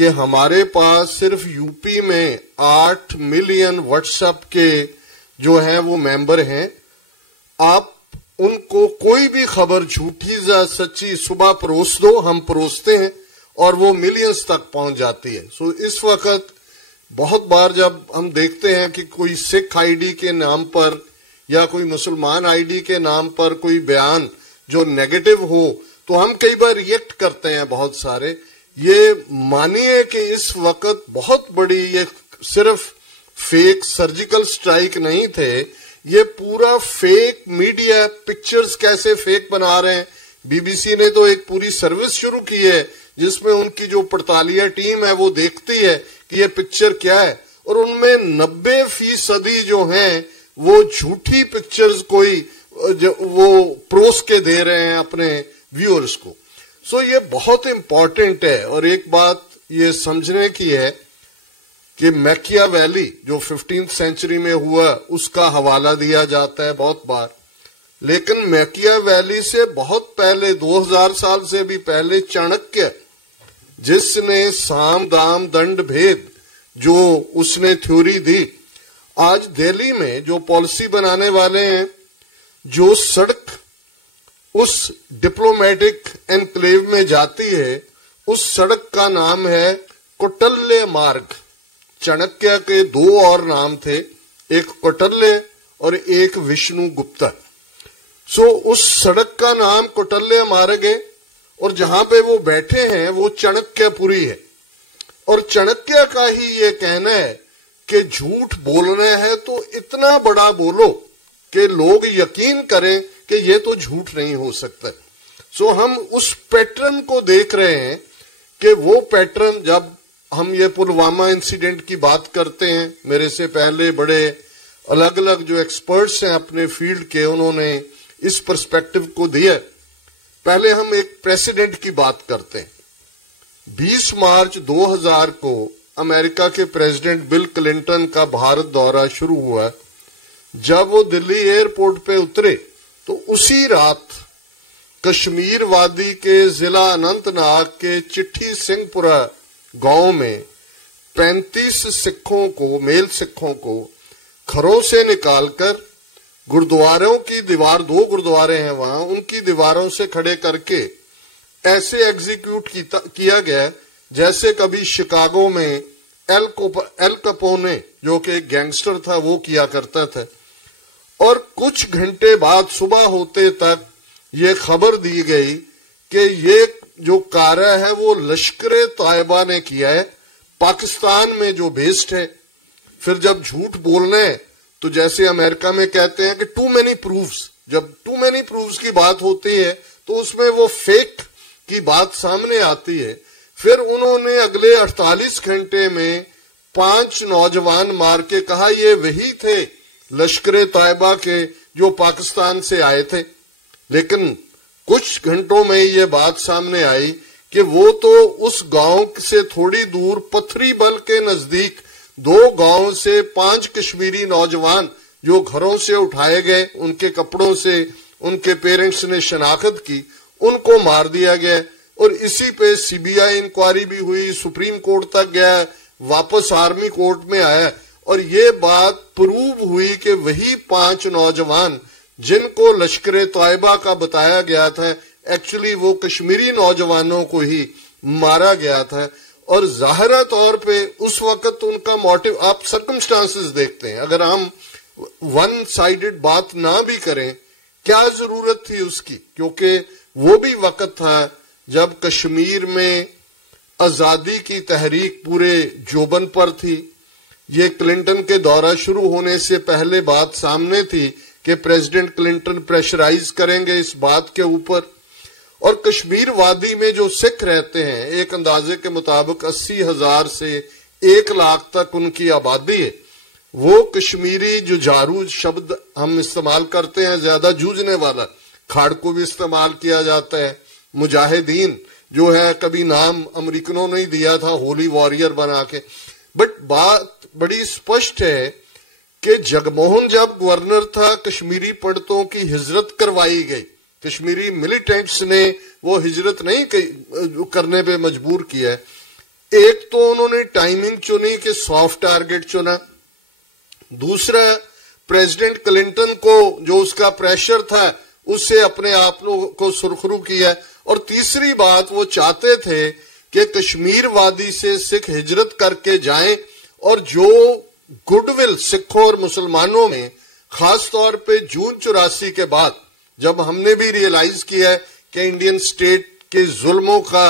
کہ ہمارے پاس صرف یو پی میں 8 ملین واٹس ایپ کے جو ہیں وہ ممبر ہیں. آپ ان کو کوئی بھی خبر جھوٹی یا سچی صبح پروس دو, ہم پروستے ہیں اور وہ ملینز تک پہنچ جاتی ہے. سو اس وقت بہت بار جب ہم دیکھتے ہیں کہ کوئی سکھ آئی ڈی کے نام پر یا کوئی مسلمان آئی ڈی کے نام پر کوئی بیان جو نیگیٹو ہو تو ہم کئی بار ریئیکٹ کرتے ہیں بہت سارے. یہ مانیے کہ اس وقت بہت بڑی یہ صرف فیک سرجیکل سٹرائک نہیں تھے, یہ پورا فیک میڈیا پکچرز کیسے فیک بنا رہے ہیں. بی بی سی نے تو ایک پوری سروس شروع کی ہے جس میں ان کی جو پڑتالیہ ٹیم ہے وہ دیکھتی ہے کہ یہ پکچر کیا ہے, اور ان میں 90% جو ہیں وہ جھوٹی پکچرز کوئی وہ پروس کے دے رہے ہیں اپنے ویورز کو. سو یہ بہت امپورٹنٹ ہے. اور ایک بات یہ سمجھنے کی ہے کہ میکیا ویلی جو 15th سینچری میں ہوا اس کا حوالہ دیا جاتا ہے بہت بار, لیکن میکیا ویلی سے بہت پہلے 2000 سال سے بھی پہلے چانکیہ جس نے سام دام دنڈ بھید جو اس نے تھیوری دی, آج دہلی میں جو پالیسی بنانے والے ہیں, جو سڑک اس ڈپلومیٹک انکلیو میں جاتی ہے اس سڑک کا نام ہے کوٹلے مارگ. چانکیہ کے 2 اور نام تھے, ایک کوٹلے اور ایک وشنو گپتا. سو اس سڑک کا نام کوٹلے مارگ ہے اور جہاں پہ وہ بیٹھے ہیں وہ چانکیہ پوری ہے. اور چانکیہ کا ہی یہ کہنا ہے کہ جھوٹ بولنا ہے تو اتنا بڑا بولو کہ لوگ یقین کریں کہ یہ تو جھوٹ نہیں ہو سکتا. سو ہم اس پیٹرن کو دیکھ رہے ہیں کہ وہ پیٹرن جب ہم یہ پلوامہ انسیڈنٹ کی بات کرتے ہیں, میرے سے پہلے بڑے الگ الگ جو ایکسپرٹس ہیں اپنے فیلڈ کے انہوں نے اس پرسپیکٹو کو دیا. پہلے ہم ایک پریسیڈنٹ کی بات کرتے ہیں. 20 مارچ 2000 کو امریکہ کے پریزیڈنٹ بل کلنٹن کا بھارت دورہ شروع ہوا. جب وہ دلی ایئرپورٹ پہ اترے تو اسی رات کشمیر وادی کے ضلع اننت ناگ کے چٹھی سنگھ پورہ گاؤں میں 35 سکھوں کو, میل سکھوں کو گھروں سے نکال کر گردواروں کی دیوار, 2 گردوارے ہیں وہاں, ان کی دیواروں سے کھڑے کر کے ایسے ایگزیکیوٹ کیا گیا جیسے کبھی شکاگو میں ایل کپونے جو کہ ایک گینگسٹر تھا وہ کیا کرتا تھا. اور کچھ گھنٹے بعد صبح ہوتے تک یہ خبر دی گئی کہ یہ جو کارہ ہے وہ لشکر طیبہ نے کیا ہے, پاکستان میں جو بیسڈ ہے. پھر جب جھوٹ بولنا ہے تو جیسے امریکہ میں کہتے ہیں کہ ٹو مینی پروفز, جب ٹو مینی پروفز کی بات ہوتی ہے تو اس میں وہ فیک کی بات سامنے آتی ہے. پھر انہوں نے اگلے 48 گھنٹے میں 5 نوجوان مار کے کہا یہ وہی تھے لشکر طیبہ کے جو پاکستان سے آئے تھے. لیکن کچھ گھنٹوں میں یہ بات سامنے آئی کہ وہ تو اس گاؤں سے تھوڑی دور پتھری بل کے نزدیک 2 گاؤں سے 5 کشمیری نوجوان جو گھروں سے اٹھائے گئے, ان کے کپڑوں سے ان کے پیرنٹس نے شناخت کی, ان کو مار دیا گیا. اور اسی پہ سی بی آئی انکوائری بھی ہوئی, سپریم کورٹ تک گیا, واپس آرمی کورٹ میں آیا, اور یہ بات پروو ہوئی کہ وہی 5 نوجوان جن کو لشکر طیبہ کا بتایا گیا تھا ایکچولی وہ کشمیری نوجوانوں کو ہی مارا گیا تھا. اور ظاہرہ طور پہ اس وقت ان کا موٹیو, آپ سرکمسٹانسز دیکھتے ہیں, اگر ہم ون سائیڈڈ بات نہ بھی کریں کیا ضرورت تھی اس کی, کیونکہ وہ بھی وقت تھا جب کشمیر میں آزادی کی تحریک پورے جوبن پر تھی. یہ کلنٹن کے دورہ شروع ہونے سے پہلے بات سامنے تھی کہ پریزیڈنٹ کلنٹن پریشرائز کریں گے اس بات کے اوپر. اور کشمیر وادی میں جو سکھ رہتے ہیں ایک اندازے کے مطابق 80,000 سے 1 لاکھ تک ان کی آبادی ہے. وہ کشمیری جو جارو شبد ہم استعمال کرتے ہیں زیادہ جوجنے والا, کھاڑکو بھی استعمال کیا جاتا ہے. مجاہدین جو ہے کبھی نام امریکنوں نے دیا تھا ہولی واریر بنا کے. بٹ بات بڑی اسپشٹ ہے کہ جگموہن جب گورنر تھا کشمیری پنڈتوں کی ہجرت کروائی گئی, کشمیری ملیٹنٹس نے وہ ہجرت نہیں کرنے پہ مجبور کیا ہے. ایک تو انہوں نے ٹائمنگ چنی کہ سافٹ ٹارگٹ چنا، دوسرا پریزیڈنٹ کلنٹن کو جو اس کا پریشر تھا اس سے اپنے آپ کو سرخرو کیا، اور تیسری بات وہ چاہتے تھے کہ کشمیر وادی سے سکھ ہجرت کر کے جائیں، اور جو گڈ ول سکھوں اور مسلمانوں میں خاص طور پہ جون 84 کے بعد جب ہم نے بھی ریئلائز کیا کہ انڈین سٹیٹ کے ظلموں کا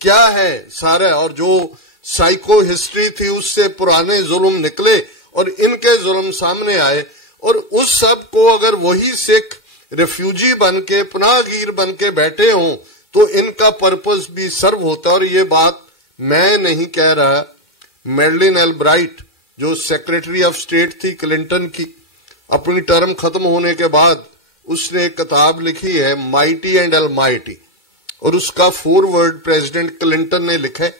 کیا ہے سارا، اور جو سائیکو ہسٹری تھی اس سے پرانے ظلم نکلے اور ان کے ظلم سامنے آئے، اور اس سب کو اگر وہی سکھ ریفیوجی بن کے پناہ گیر بن کے بیٹھے ہوں تو ان کا پرپس بھی سرو ہوتا ہے۔ اور یہ بات میں نہیں کہہ رہا، میڈلن البرائٹ جو سیکریٹری آف اسٹیٹ تھی کلنٹن کی، اپنی ٹرم ختم ہونے کے بعد اس نے ایک کتاب لکھی ہے مائٹی اینڈ المائٹی، اور اس کا فورورڈ پریزیڈنٹ کلنٹن نے لکھا ہے،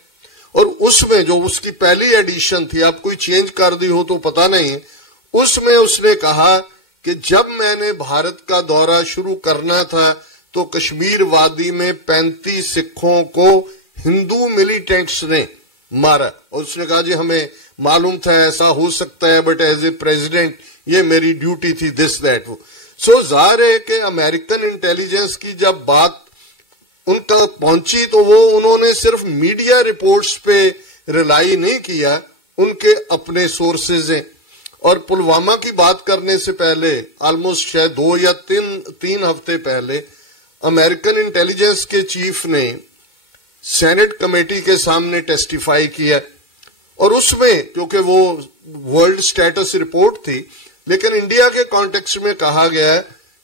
اور اس میں جو اس کی پہلی ایڈیشن تھی، اب کوئی چینج کر دی ہو تو پتہ نہیں، اس میں اس نے کہا کہ جب میں نے بھارت کا دورہ شروع کرنا تھا تو کشمیر وادی میں 35 سکھوں کو ہندو ملیٹنٹس نے مارا، اور اس نے کہا جی ہمیں معلوم تھا ایسا ہو سکتا ہے، بٹ ایز اے پریزیڈنٹ یہ میری ڈیوٹی تھی، دس دیٹ وہ۔ سو ظاہر ہے کہ امریکن انٹیلیجنس کی جب بات ان کا پہنچی تو وہ انہوں نے صرف میڈیا رپورٹس پہ ریلائی نہیں کیا، ان کے اپنے سورسز ہیں۔ اور پلوامہ کی بات کرنے سے پہلے آلموسٹ شاید 2 یا 3 ہفتے پہلے امریکن انٹیلیجنس کے چیف نے سینٹ کمیٹی کے سامنے ٹیسٹیفائی کیا، اور اس میں کیونکہ وہ ورلڈ سٹیٹس رپورٹ تھی، لیکن انڈیا کے کانٹیکسٹ میں کہا گیا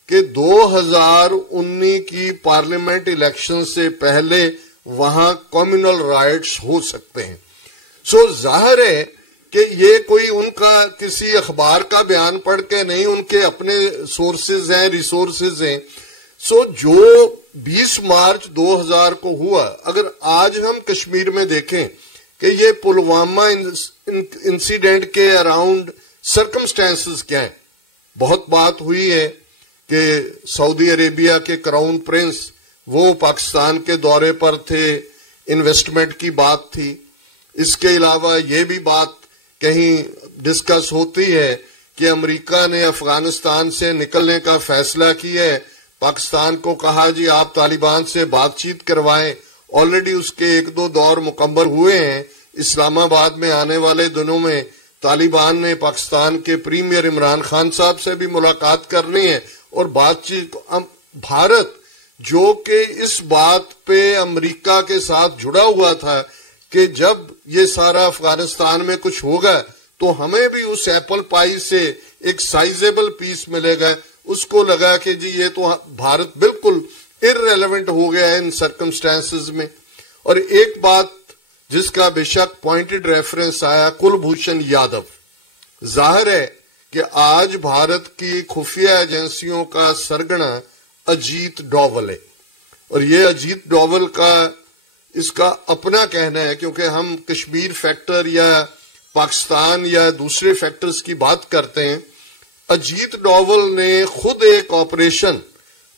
کہ 2019 کی پارلیمنٹ الیکشن سے پہلے وہاں کمیونل رائٹس ہو سکتے ہیں۔ سو ظاہر ہے کہ یہ کوئی ان کا کسی اخبار کا بیان پڑھ کے نہیں، ان کے اپنے سورسز ہیں، ریسورسز ہیں۔ سو جو 20 مارچ 2000 کو ہوا، اگر آج ہم کشمیر میں دیکھیں کہ یہ پلوامہ انسیڈنٹ کے اراؤنڈ سرکمسٹانسز کیا ہیں، بہت بات ہوئی ہے کہ سعودی عربیہ کے کراؤن پرنس وہ پاکستان کے دورے پر تھے، انویسٹمنٹ کی بات تھی، اس کے علاوہ یہ بھی بات کہیں ڈسکس ہوتی ہے کہ امریکہ نے افغانستان سے نکلنے کا فیصلہ کیا ہے، پاکستان کو کہا جی آپ طالبان سے بات چیت کروائیں، آلریڈی اس کے 1-2 دور مکمل ہوئے ہیں۔ اسلام آباد میں آنے والے دنوں میں طالبان نے پاکستان کے پریمیئر عمران خان صاحب سے بھی ملاقات کرنی ہے اور بات چیت۔ بھارت جو کہ اس بات پہ امریکہ کے ساتھ جڑا ہوا تھا کہ جب یہ سارا افغانستان میں کچھ ہوگا تو ہمیں بھی اس ایپل پائی سے ایک سائزیبل پیس ملے گا، اس کو لگا کہ جی یہ تو بھارت بالکل irrelevant ہو گیا ہے ان سرکمسٹانسز میں۔ اور ایک بات جس کا بے شک پوائنٹڈ ریفرنس آیا، کلبھوشن یادو، ظاہر ہے کہ آج بھارت کی خفیہ ایجنسیوں کا سرگنا اجیت ڈوول ہے، اور یہ اجیت ڈوول کا اس کا اپنا کہنا ہے، کیونکہ ہم کشمیر فیکٹر یا پاکستان یا دوسرے فیکٹرز کی بات کرتے ہیں۔ اجیت ڈوول نے خود ایک آپریشن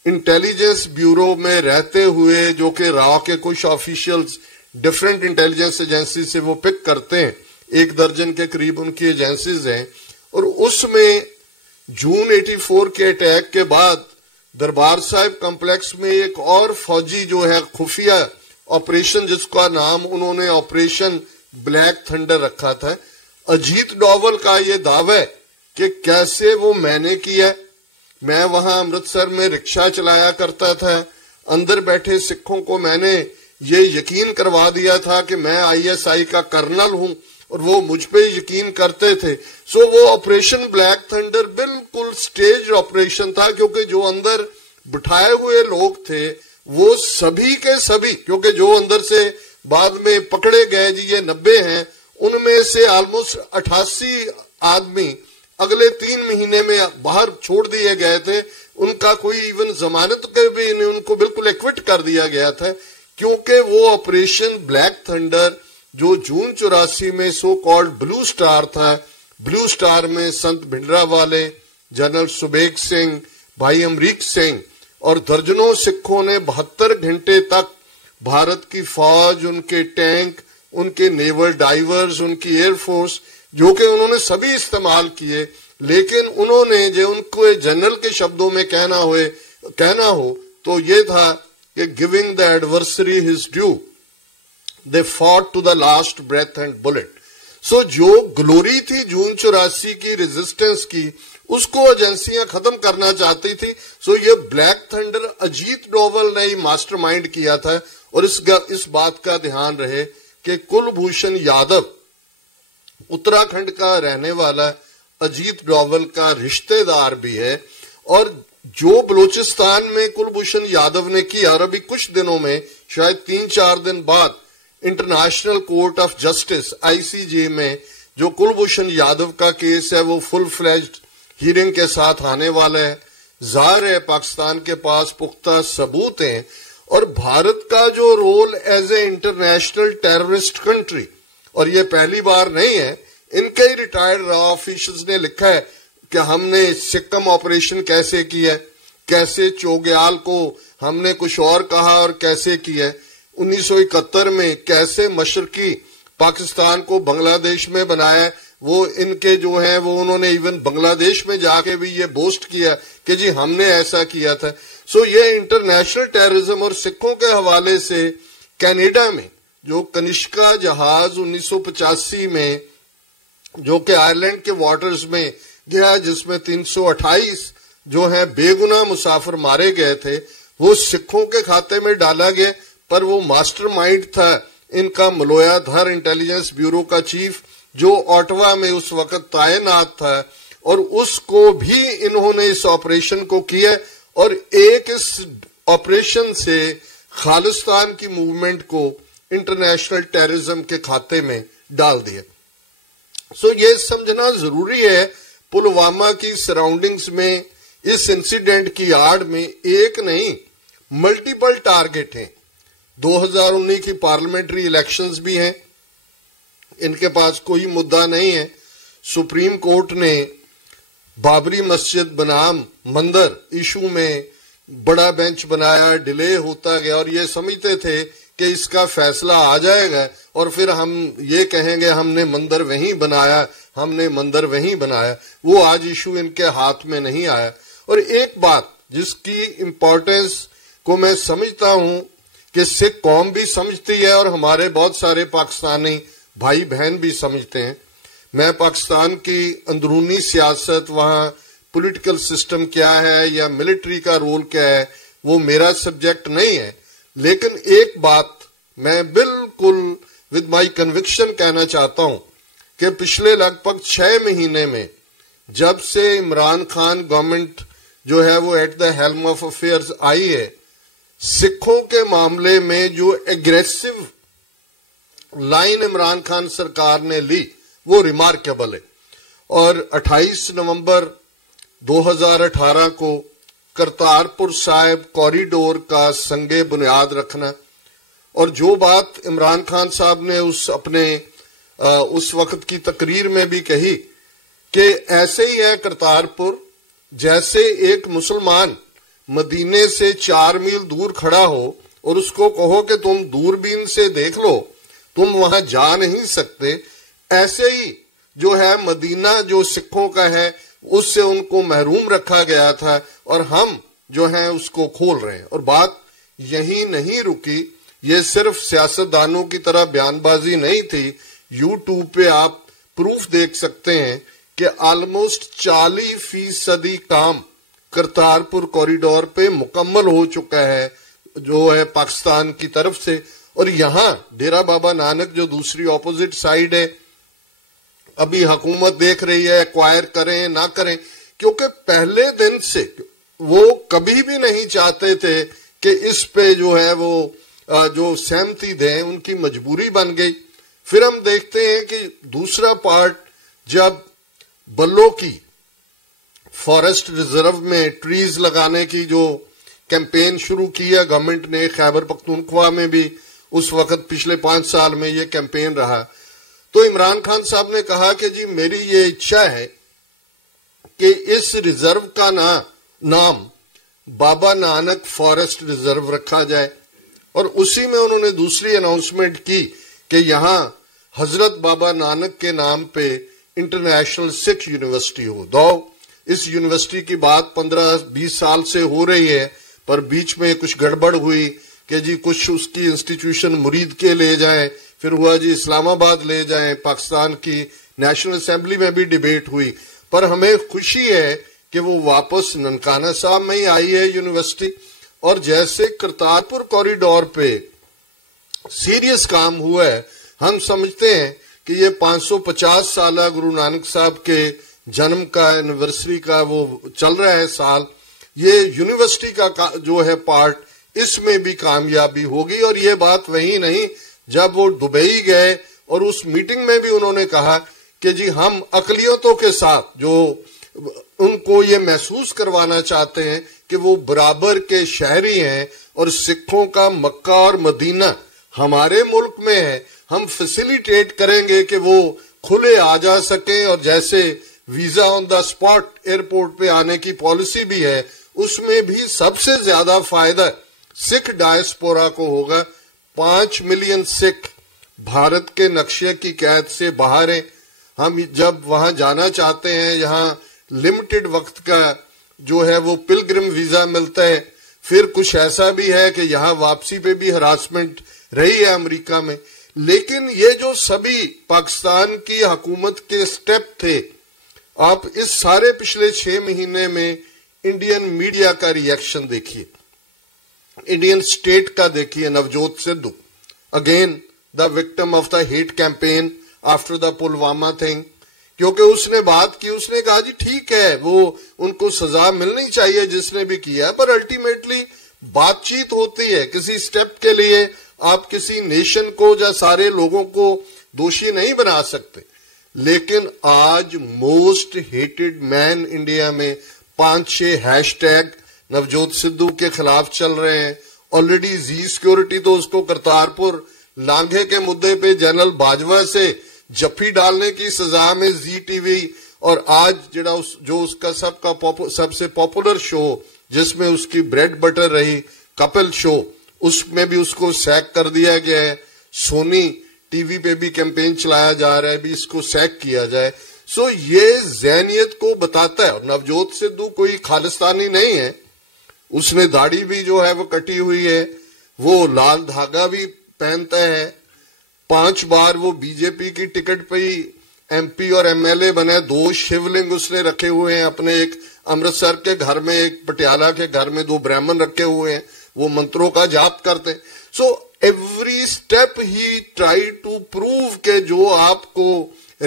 انٹیلیجنس بیورو میں رہتے ہوئے، جو کہ راؤ کے کچھ آفیشلز ڈیفرنٹ انٹیلیجنس ایجنسی سے وہ پک کرتے ہیں، 1 درجن کے قریب ان کی ایجنسیز ہیں، اور اس میں جون 84 کے اٹیک کے بعد دربار صاحب کمپلیکس میں ایک اور فوجی جو ہے خفیہ آپریشن، جس کا نام انہوں نے آپریشن بلیک تھنڈر رکھا تھا۔ اجیت ڈوول کا یہ دعویٰ ہے کہ کیسے وہ میں نے کیا، میں وہاں امرتسر میں رکشہ چلایا کرتا تھا، اندر بیٹھے سکھوں کو میں نے یہ یقین کروا دیا تھا کہ میں ISI کا کرنل ہوں، اور وہ مجھ پہ یقین کرتے تھے۔ سو وہ آپریشن بلیک تھنڈر بالکل سٹیج آپریشن تھا، کیونکہ جو اندر بٹھائے ہوئے لوگ تھے وہ سبھی کے سبھی، کیونکہ جو اندر سے بعد میں پکڑے گئے جی یہ 90 ہیں، ان میں سے آلموسٹ 88 آدمی اگلے 3 مہینے میں باہر چھوڑ دیے گئے تھے، ان کا کوئی ایون ضمانت کے بھی نہیں، ان کو بالکل ایکوٹ کر دیا گیا تھا، کیونکہ وہ آپریشن بلیک تھنڈر جو جون 84 میں سو کالڈ بلو سٹار تھا، بلو سٹار میں سنت بھنڈرا والے، جنرل سبیگ سنگھ، بھائی امریک سنگھ اور درجنوں سکھوں نے 72 گھنٹے تک بھارت کی فوج، ان کے ٹینک، ان کے نیول ڈائیورز، ان کی ایئر فورس، جو کہ انہوں نے سبھی استعمال کیے، لیکن انہوں نے جو ان کو جنرل کے شبدوں میں کہنا ہو تو یہ تھا کہ giving the adversary his due they fought to the last breath and bullet. So جو گلوری تھی جون 84 کی ریزسٹنس کی، اس کو ایجنسیاں ختم کرنا چاہتی تھی. سو یہ بلیک تھنڈر اجیت ڈوول نے ہی ماسٹر مائنڈ کیا تھا. اور اس بات کا دھیان رہے کہ کلبھوشن یادو اتراکھنڈ کا رہنے والا اجیت ڈوول کا رشتہ دار بھی ہے. اور جو بلوچستان میں کلبھوشن یادو نے کیا، اور ابھی کچھ دنوں میں شاید 3-4 دن بعد international court of justice ICJ میں جو کلبھوشن یادو کا کیس ہے وہ فل فلیجڈ ہیرنگ کے ساتھ آنے والا ہے. ظاہر ہے پاکستان کے پاس پختہ ثبوت ہیں، اور بھارت کا جو role as a international terrorist country, اور یہ پہلی بار نہیں ہے، ان کے ہی ریٹائرڈ را آفیشلز نے لکھا ہے کہ ہم نے سکم آپریشن کیسے کیا ہے، کیسے چوگیال کو ہم نے کچھ اور کہا اور کیسے کیا ہے، 1971 میں کیسے مشرقی پاکستان کو بنگلہ دیش میں بنایا. وہ ان کے جو ہیں وہ انہوں نے ایون بنگلہ دیش میں جا کے بھی یہ بوسٹ کیا کہ جی ہم نے ایسا کیا تھا. سو یہ انٹرنیشنل ٹیررزم. اور سکھوں کے حوالے سے کینیڈا میں جو کنشکا جہاز 1985 میں جو کہ آئرلینڈ کے واٹرز میں گیا، جس میں 328 جو ہیں بے گناہ مسافر مارے گئے تھے، وہ سکھوں کے کھاتے میں ڈالا گیا. پر وہ ماسٹر مائنڈ تھا ان کا ملویا دھر انٹیلیجنس بیورو کا چیف، جو اوٹوا میں اس وقت تعینات تھا، اور اس کو بھی انہوں نے اس آپریشن کو کیا. اور ایک اس آپریشن سے خالصتان کی موومنٹ کو انٹرنیشنل ٹیررزم کے کھاتے میں ڈال دیا. سو یہ سمجھنا ضروری ہے پلوامہ کی سراؤنڈنگز میں اس انسیڈنٹ کی آڑ میں ایک نہیں ملٹیپل ٹارگٹ ہیں. 2019 کی پارلیمنٹری الیکشنز بھی ہیں، ان کے پاس کوئی مدعا نہیں ہے. سپریم کورٹ نے بابری مسجد بنام مندر ایشو میں بڑا بینچ بنایا، ڈیلے ہوتا گیا، اور یہ سمجھتے تھے کہ اس کا فیصلہ آ جائے گا اور پھر ہم یہ کہیں گے ہم نے مندر وہیں بنایا، ہم نے مندر وہیں بنایا. وہ آج ایشو ان کے ہاتھ میں نہیں آیا. اور ایک بات جس کی امپورٹنس کو میں سمجھتا ہوں کہ سکھ قوم بھی سمجھتی ہے اور ہمارے بہت سارے پاکستانی بھائی بہن بھی سمجھتے ہیں. میں پاکستان کی اندرونی سیاست، وہاں پولیٹیکل سسٹم کیا ہے یا ملٹری کا رول کیا ہے، وہ میرا سبجیکٹ نہیں ہے. لیکن ایک بات میں بالکل ود مائی کنوکشن کہنا چاہتا ہوں کہ پچھلے لگ بھگ 6 مہینے میں جب سے عمران خان گورنمنٹ جو ہے وہ at the helm of affairs آئی ہے، سکھوں کے معاملے میں جو ایگریسو لائن عمران خان سرکار نے لی وہ ریمارکیبل ہے. اور 28 نومبر 2018 کو کرتارپور صاحب کوریڈور کا سنگ بنیاد رکھنا، اور جو بات عمران خان صاحب نے اس وقت کی تقریر میں بھی کہی کہ ایسے ہی ہے کرتارپور جیسے ایک مسلمان مدینے سے 4 میل دور کھڑا ہو اور اس کو کہو کہ تم دوربین سے دیکھ لو، تم وہاں جا نہیں سکتے. ایسے ہی جو ہے مدینہ جو سکھوں کا ہے اس سے ان کو محروم رکھا گیا تھا، اور ہم جو ہیں اس کو کھول رہے ہیں. اور بات یہیں نہیں رکی، یہ صرف سیاستدانوں کی طرح بیان بازی نہیں تھی. یوٹیوب پہ آپ پروف دیکھ سکتے ہیں کہ آلموسٹ 40% کام کرتارپور کوریڈور پہ مکمل ہو چکا ہے جو ہے پاکستان کی طرف سے. اور یہاں ڈیرہ بابا نانک جو دوسری اپوزٹ سائیڈ ہے، ابھی حکومت دیکھ رہی ہے ایکوائر کریں نہ کریں، کیونکہ پہلے دن سے وہ کبھی بھی نہیں چاہتے تھے کہ اس پہ جو ہے وہ جو سہمتی دیں، ان کی مجبوری بن گئی. پھر ہم دیکھتے ہیں کہ دوسرا پارٹ جب بلو کی فارسٹ ریزرو میں ٹریز لگانے کی جو کیمپین شروع کی ہے گورنمنٹ نے، خیبر پختونخوا میں بھی اس وقت پچھلے 5 سال میں یہ کیمپین رہا، تو عمران خان صاحب نے کہا کہ جی میری یہ اچھا ہے کہ اس ریزرو کا نام بابا نانک فارسٹ ریزرو رکھا جائے. اور اسی میں انہوں نے دوسری اناؤنسمنٹ کی کہ یہاں حضرت بابا نانک کے نام پہ انٹرنیشنل سکھ یونیورسٹی ہو. اس یونیورسٹی کی بات 15-20 سال سے ہو رہی ہے، پر بیچ میں کچھ گڑبڑ ہوئی کہ جی کچھ اس کی انسٹیٹیوشن مرید کے لے جائیں، پھر ہوا جی اسلام آباد لے جائیں، پاکستان کی نیشنل اسمبلی میں بھی ڈیبیٹ ہوئی، پر ہمیں خوشی ہے کہ وہ واپس ننکانہ صاحب میں ہی آئی ہے یونیورسٹی. اور جیسے کرتارپور کوریڈور پہ سیریس کام ہوا ہے، ہم سمجھتے ہیں کہ یہ 550 سالہ گرو نانک صاحب کے جنم کا اینیورسری کا وہ چل رہا ہے سال، یہ یونیورسٹی کا جو ہے پارٹ، اس میں بھی کامیابی ہوگی. اور یہ بات وہی نہیں، جب وہ دبئی گئے اور اس میٹنگ میں بھی انہوں نے کہا کہ جی ہم اقلیتوں کے ساتھ جو ان کو یہ محسوس کروانا چاہتے ہیں کہ وہ برابر کے شہری ہیں، اور سکھوں کا مکہ اور مدینہ ہمارے ملک میں ہے، ہم فیسیلیٹیٹ کریں گے کہ وہ کھلے آ جا سکیں. اور جیسے visa on the spot airport پہ آنے کی پالیسی بھی ہے، اس میں بھی سب سے زیادہ فائدہ سکھ ڈائسپورا کو ہوگا. 5 ملین سکھ بھارت کے نقشے کی قید سے باہر ہیں. ہم جب وہاں جانا چاہتے ہیں، یہاں لمیٹڈ وقت کا جو ہے وہ پلگرم ویزا ملتا ہے. پھر کچھ ایسا بھی ہے کہ یہاں واپسی پہ بھی ہراسمنٹ رہی ہے امریکہ میں. لیکن یہ جو سبھی پاکستان کی حکومت کے سٹیپ تھے، آپ اس سارے پچھلے 6 مہینے میں انڈین میڈیا کا ریئیکشن دیکھیے، انڈین سٹیٹ کا دیکھیے. Navjot Sidhu again the victim of the hate campaign after the Pulwama thing, کیونکہ اس نے بات کی، اس نے کہا جی ٹھیک ہے وہ ان کو سزا ملنی چاہیے جس نے بھی کیا ہے، پر الٹیمیٹلی بات چیت ہوتی ہے. کسی سٹیپ کے لیے آپ کسی نیشن کو یا سارے لوگوں کو دوشی نہیں بنا سکتے. لیکن آج موسٹ ہیٹڈ مین انڈیا میں 5-6 ہیش ٹیگ نوجوت سدھو کے خلاف چل رہے ہیں. آلریڈی زی سیکورٹی تو اس کو کرتارپور لانگھے کے مدعے پہ جنرل باجوہ سے جفی ڈالنے کی سزا میں زی ٹی وی، اور آج جو اس کا سب سے پاپولر شو جس میں اس کی بریڈ بٹر رہی، کپل شو، اس میں بھی اس کو سیک کر دیا گیا ہے. سونی ٹی وی پہ بھی کیمپین چلایا جا رہا ہے بھی اس کو سیک کیا جائے. سو یہ ذہنیت کو بتاتا ہے. اور نوجوت سدھو کوئی خالستانی نہیں ہے، اس نے داڑھی بھی جو ہے وہ کٹی ہوئی ہے، وہ لال دھاگا بھی پہنتا ہے، 5 بار وہ بی جے پی کی ٹکٹ پہ ہی ایم پی اور ایم ایل اے بنے. 2 شیولنگ اس نے رکھے ہوئے ہیں اپنے، ایک امرتسر کے گھر میں، ایک پٹیالہ کے گھر میں 2 برہمن رکھے ہوئے ہیں، وہ منتروں کا جاپ کرتے ہیں. سو ایوری اسٹیپ ہی ٹرائی ٹو پروو کہ جو آپ کو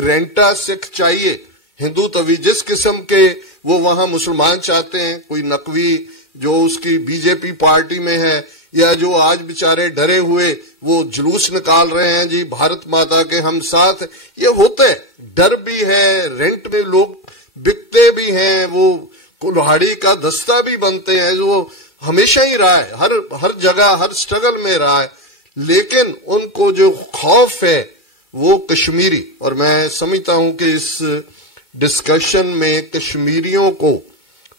رینٹا سکھ چاہیے ہندو توی جس قسم کے وہ وہاں مسلمان چاہتے ہیں، کوئی نقوی جو اس کی بی جے پی پارٹی میں ہے، یا جو آج بیچارے ڈرے ہوئے وہ جلوس نکال رہے ہیں جی بھارت ماتا کے ہم ساتھ. یہ ہوتا ہے، ڈر بھی ہے، رینٹ میں لوگ بکتے بھی ہیں، وہ کلہاڑی کا دستہ بھی بنتے ہیں، جو ہمیشہ ہی رہا ہے، ہر جگہ ہر سٹرگل میں رہا ہے. لیکن ان کو جو خوف ہے وہ کشمیری، اور میں سمجھتا ہوں کہ اس ڈسکشن میں کشمیریوں کو،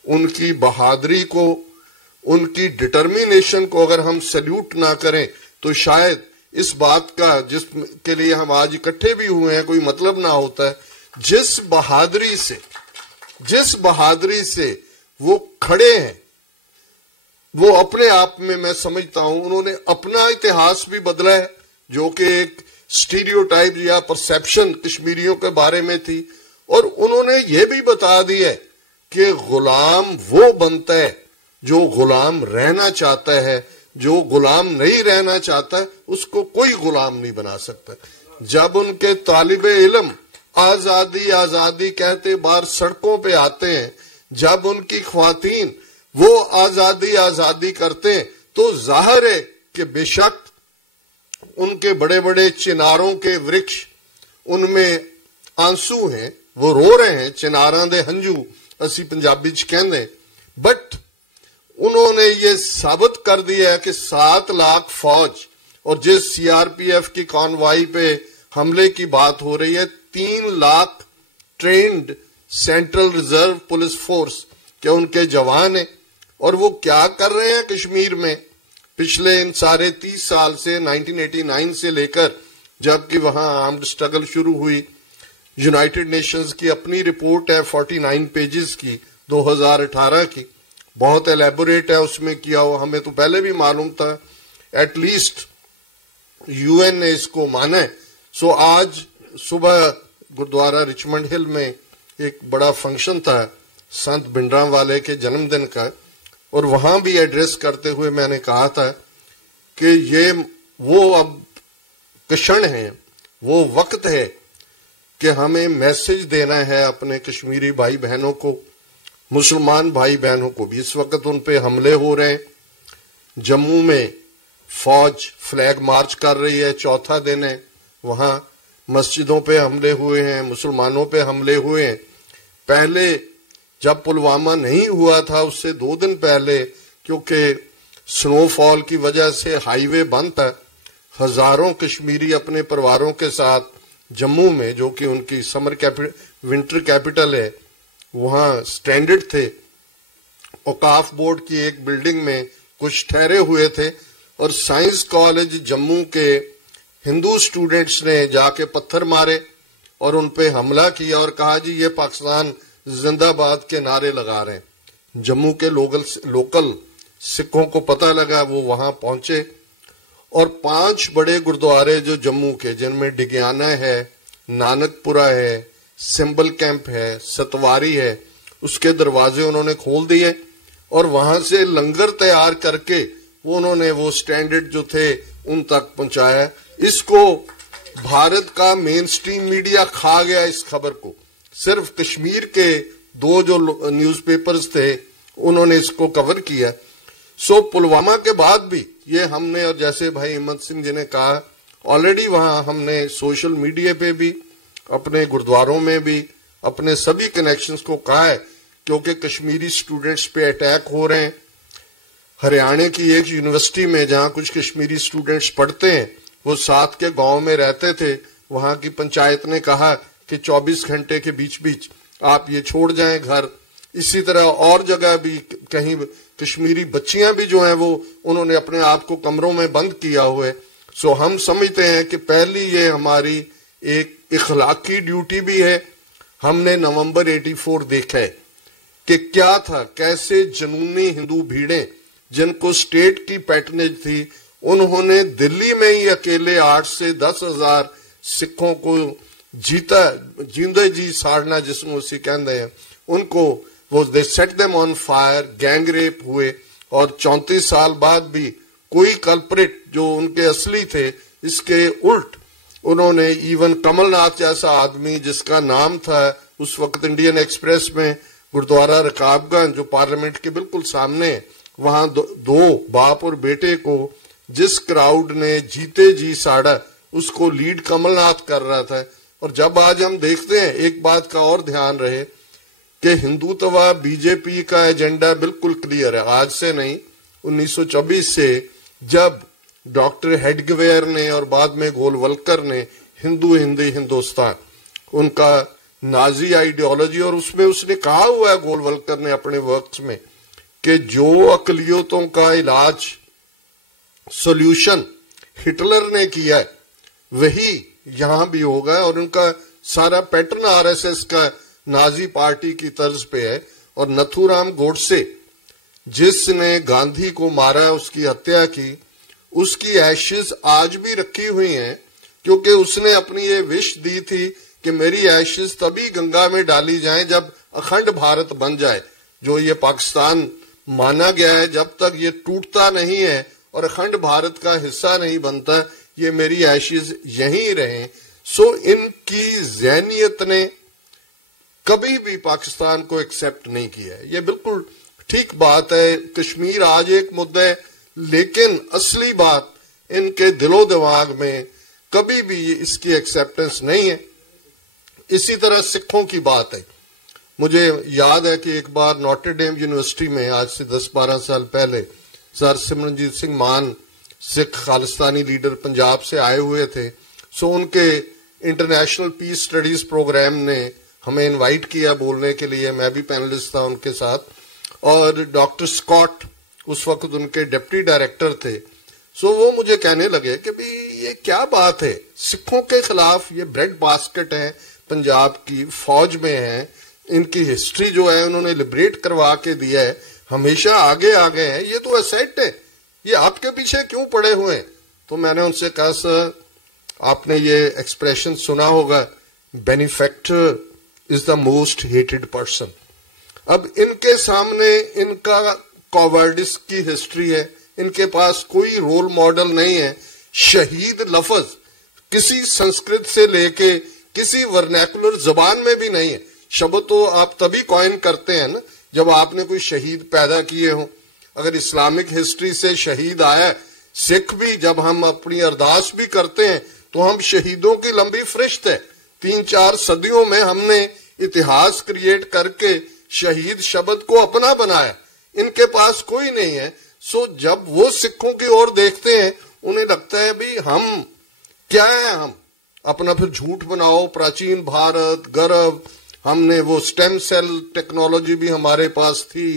ان کی بہادری کو، ان کی ڈٹرمینیشن کو اگر ہم سیلیوٹ نہ کریں تو شاید اس بات کا جس کے لیے ہم آج اکٹھے بھی ہوئے ہیں کوئی مطلب نہ ہوتا ہے. جس بہادری سے وہ کھڑے ہیں، وہ اپنے آپ میں سمجھتا ہوں انہوں نے اپنا اتہاس بھی بدلا ہے، جو کہ ایک سٹیریوٹائپ یا پرسیپشن کشمیریوں کے بارے میں تھی. اور انہوں نے یہ بھی بتا دیا کہ غلام وہ بنتا ہے جو غلام رہنا چاہتا ہے، جو غلام نہیں رہنا چاہتا ہے اس کو کوئی غلام نہیں بنا سکتا. جب ان کے طالب علم آزادی آزادی کہتے باہر سڑکوں پہ آتے ہیں، جب ان کی خواتین وہ آزادی آزادی کرتے ہیں، تو ظاہر ہے کہ بے شک ان کے بڑے بڑے چناروں کے ورکش ان میں آنسو ہیں، وہ رو رہے ہیں، چناراں دے ہنجو اسی پنجابی چ کہندے. بٹ انہوں نے یہ ثابت کر دیا ہے کہ 7 لاکھ فوج، اور جس سی آر پی ایف کی کانوائی پہ حملے کی بات ہو رہی ہے، 3 lakh trained central reserve police force کہ ان کے جوان ہیں. اور وہ کیا کر رہے ہیں کشمیر میں پچھلے ان سارے 30 سال سے 1989 سے لے کر جبکہ وہاں آرمڈ سٹرگل شروع ہوئی. یونائٹڈ نیشنز کی اپنی رپورٹ ہے 49 پیجز کی 2018 کی, بہت ایلیبوریٹ ہے اس میں کیا ہوا, ہمیں تو پہلے بھی معلوم تھا, ایٹ لیسٹ یو این نے اس کو مانا ہے. سو آج صبح گردوارہ رچمنڈ ہل میں ایک بڑا فنکشن تھا سنت بھنڈراں والے کے جنم دن کا, اور وہاں بھی ایڈریس کرتے ہوئے میں نے کہا تھا کہ یہ وہ اب کشن ہے, وہ وقت ہے کہ ہمیں میسج دینا ہے اپنے کشمیری بھائی بہنوں کو, مسلمان بھائی بہنوں کو بھی. اس وقت ان پہ حملے ہو رہے ہیں. جموں میں فوج فلیگ مارچ کر رہی ہے, چوتھا دن ہے, وہاں مسجدوں پہ حملے ہوئے ہیں, مسلمانوں پہ حملے ہوئے ہیں. پہلے جب پلوامہ نہیں ہوا تھا اس سے 2 دن پہلے, کیونکہ سنو فال کی وجہ سے ہائی وے بند تھا, ہزاروں کشمیری اپنے پریواروں کے ساتھ جموں میں, جو کہ ان کی ونٹر کیپٹل ہے, وہاں سٹینڈرڈ تھے. اوقاف بورڈ کی ایک بلڈنگ میں کچھ ٹھہرے ہوئے تھے, اور سائنس کالج جموں کے ہندو اسٹوڈنٹس نے جا کے پتھر مارے اور ان پہ حملہ کیا اور کہا جی یہ پاکستان زندہ باد کے نعرے لگا رہے ہیں. جموں کے لوکل سکھوں کو پتہ لگا, وہ وہاں پہنچے, اور 5 بڑے گردوارے جو جموں کے, جن میں ڈگیانہ ہے, نانک پورہ ہے, سمبل کیمپ ہے, ستواری ہے, اس کے دروازے انہوں نے کھول دیے, اور وہاں سے لنگر تیار کر کے انہوں نے وہ سٹینڈرڈ جو تھے ان تک پہنچایا. اس کو بھارت کا مین سٹریم میڈیا کھا گیا اس خبر کو. صرف کشمیر کے 2 جو نیوز پیپرز تھے انہوں نے اس کو کور کیا. سو پلوامہ کے بعد بھی یہ ہم نے, اور جیسے بھائی احمد سنگھ جی نے کہا, آلریڈی وہاں ہم نے سوشل میڈیا پہ بھی, اپنے گردواروں میں بھی, اپنے سبھی کنیکشنز کو کہا ہے, کیونکہ کشمیری سٹوڈنٹس پہ اٹیک ہو رہے ہیں. ہریانہ کی ایک یونیورسٹی میں جہاں کچھ کشمیری سٹوڈنٹس پڑھتے ہیں, وہ ساتھ کے گاؤں میں رہتے تھے, وہاں کی پنچایت نے کہا کہ 24 گھنٹے کے بیچ آپ یہ چھوڑ جائیں گھر. اسی طرح اور جگہ بھی کہیں کشمیری بچیاں بھی جو ہیں وہ انہوں نے اپنے آپ کو کمروں میں بند کیا ہوئے. سو ہم سمجھتے ہیں کہ پہلی یہ ہماری ایک اخلاقی ڈیوٹی بھی ہے. ہم نے نومبر 84 دیکھا ہے کہ کیا تھا, کیسے جنونی ہندو بھیڑیں جن کو اسٹیٹ کی پیٹرنیج تھی, انہوں نے دلی میں ہی اکیلے 8 سے 10 ہزار سکھوں کو جیندے جی ساڑنا جس میں اسی کہندے ہیں, ان کو وہ they set them on fire, gang rape ہوئے, اور 34 سال بعد بھی کوئی کلپریٹ جو ان کے اصلی تھے اس کے الٹ انہوں نے ایون کمل ناتھ جیسا آدمی جس کا نام تھا اس وقت انڈین ایکسپریس میں گردوارہ رکاب گنج جو پارلیمنٹ کے بالکل سامنے, وہاں 2 باپ اور بیٹے کو جس کراؤڈ نے جیتے جی ساڑا اس کو لیڈ کمل ناتھ کر رہا تھا. اور جب آج ہم دیکھتے ہیں, ایک بات کا اور دھیان رہے کہ ہندوتوا بی جے پی کا ایجنڈا بالکل کلیئر ہے, آج سے نہیں 1924 سے, جب ڈاکٹر ہیڈگویر نے اور بعد میں گولولکر نے ہندوستان, ان کا نازی آئیڈیالوجی, اور اس میں اس نے کہا ہوا ہے گولولکر نے اپنے ورکس میں کہ جو اقلیتوں کا علاج سولوشن ہٹلر نے کیا ہے وہی یہاں بھی ہوگا, اور ان کا سارا پیٹرن آر ایس ایس کا نازی پارٹی کی طرز پہ ہے. اور نتھو رام گوڈسے جس نے گاندھی کو مارا, اس کی ہتیا کی, اس کی ایشز آج بھی رکھی ہوئی ہیں, کیونکہ اس نے اپنی یہ وش دی تھی کہ میری ایشز تبھی گنگا میں ڈالی جائیں جب اکھنڈ بھارت بن جائے, جو یہ پاکستان مانا گیا ہے. جب تک یہ ٹوٹتا نہیں ہے اور اکھنڈ بھارت کا حصہ نہیں بنتا, یہ میری ایشز یہیں رہیں. سو ان کی ذہنیت نے کبھی بھی پاکستان کو ایکسپٹ نہیں کیا ہے. یہ بالکل ٹھیک بات ہے, کشمیر آج ایک مدعا ہے, لیکن اصلی بات ان کے دل و دماغ میں کبھی بھی اس کی ایکسپٹنس نہیں ہے. اسی طرح سکھوں کی بات ہے. مجھے یاد ہے کہ ایک بار نوٹر ڈیم یونیورسٹی میں آج سے 10-12 سال پہلے سر سمرنجیت سنگھ مان, سکھ خالستانی لیڈر پنجاب سے آئے ہوئے تھے. سو ان کے انٹرنیشنل پیس سٹڈیز پروگرام نے ہمیں انوائٹ کیا بولنے کے لیے, میں بھی پینلسٹ تھا ان کے ساتھ, اور ڈاکٹر اسکاٹ اس وقت ان کے ڈپٹی ڈائریکٹر تھے. سو وہ مجھے کہنے لگے کہ بھی یہ کیا بات ہے، سکھوں کے خلاف یہ بریڈ باسکٹ ہے، پنجاب کی فوج میں ہیں، ان کی ہسٹری جو ہے انہوں نے لبریٹ کروا کے دیا ہے، ہمیشہ آگے آگے ہیں، یہ تو ایسیٹ ہے، یہ آپ کے پیچھے کیوں پڑے ہوئے ہیں؟ تو میں نے ان سے کہا سر آپ نے یہ ایکسپریشن سنا ہوگا، benefactor is the most hated person. اب ان کے سامنے ان کا کوارڈس کی ہسٹری ہے، ان کے پاس کوئی رول ماڈل نہیں ہے. شہید لفظ کسی سنسکرت سے لے کے کسی ورنیکولر زبان میں بھی نہیں ہے. شبد تو آپ تبھی کوائن کرتے ہیں نا جب آپ نے کوئی شہید پیدا کیے ہوں. اگر اسلامک ہسٹری سے شہید آیا، سکھ بھی جب ہم اپنی ارداس بھی کرتے ہیں تو ہم شہیدوں کی لمبی فہرست ہے. 3-4 صدیوں میں ہم نے اتہاس کریٹ کر کے شہید شبد کو اپنا بنایا. ان کے پاس کوئی نہیں ہے. سو جب وہ سکھوں کی اور دیکھتے ہیں انہیں لگتا ہے بھی ہم کیا ہے، ہم اپنا پھر جھوٹ بناؤ، پراچین بھارت، گرو، ہم نے وہ سٹیم سیل ٹیکنالوجی بھی ہمارے پاس تھی،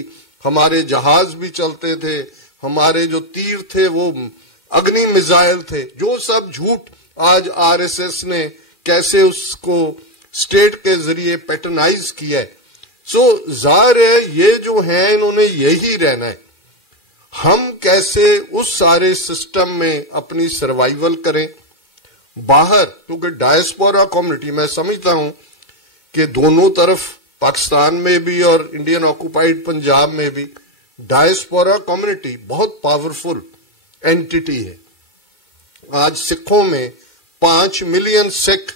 ہمارے جہاز بھی چلتے تھے، ہمارے جو تیر تھے وہ اگنی میزائل تھے، جو سب جھوٹ آج RSS نے کیسے اس کو اسٹیٹ کے ذریعے پیٹرنائز کیا ہے. سو ظاہر ہے یہ جو ہیں انہوں نے یہی رہنا ہے. ہم کیسے اس سارے سسٹم میں اپنی سروائیول کریں باہر، کیونکہ ڈائسپورا کمیونٹی میں سمجھتا ہوں کہ دونوں طرف پاکستان میں بھی اور انڈین آکوپائیڈ پنجاب میں بھی ڈائسپورا کمیونٹی بہت پاورفل اینٹیٹی ہے. آج سکھوں میں 5 ملین سکھ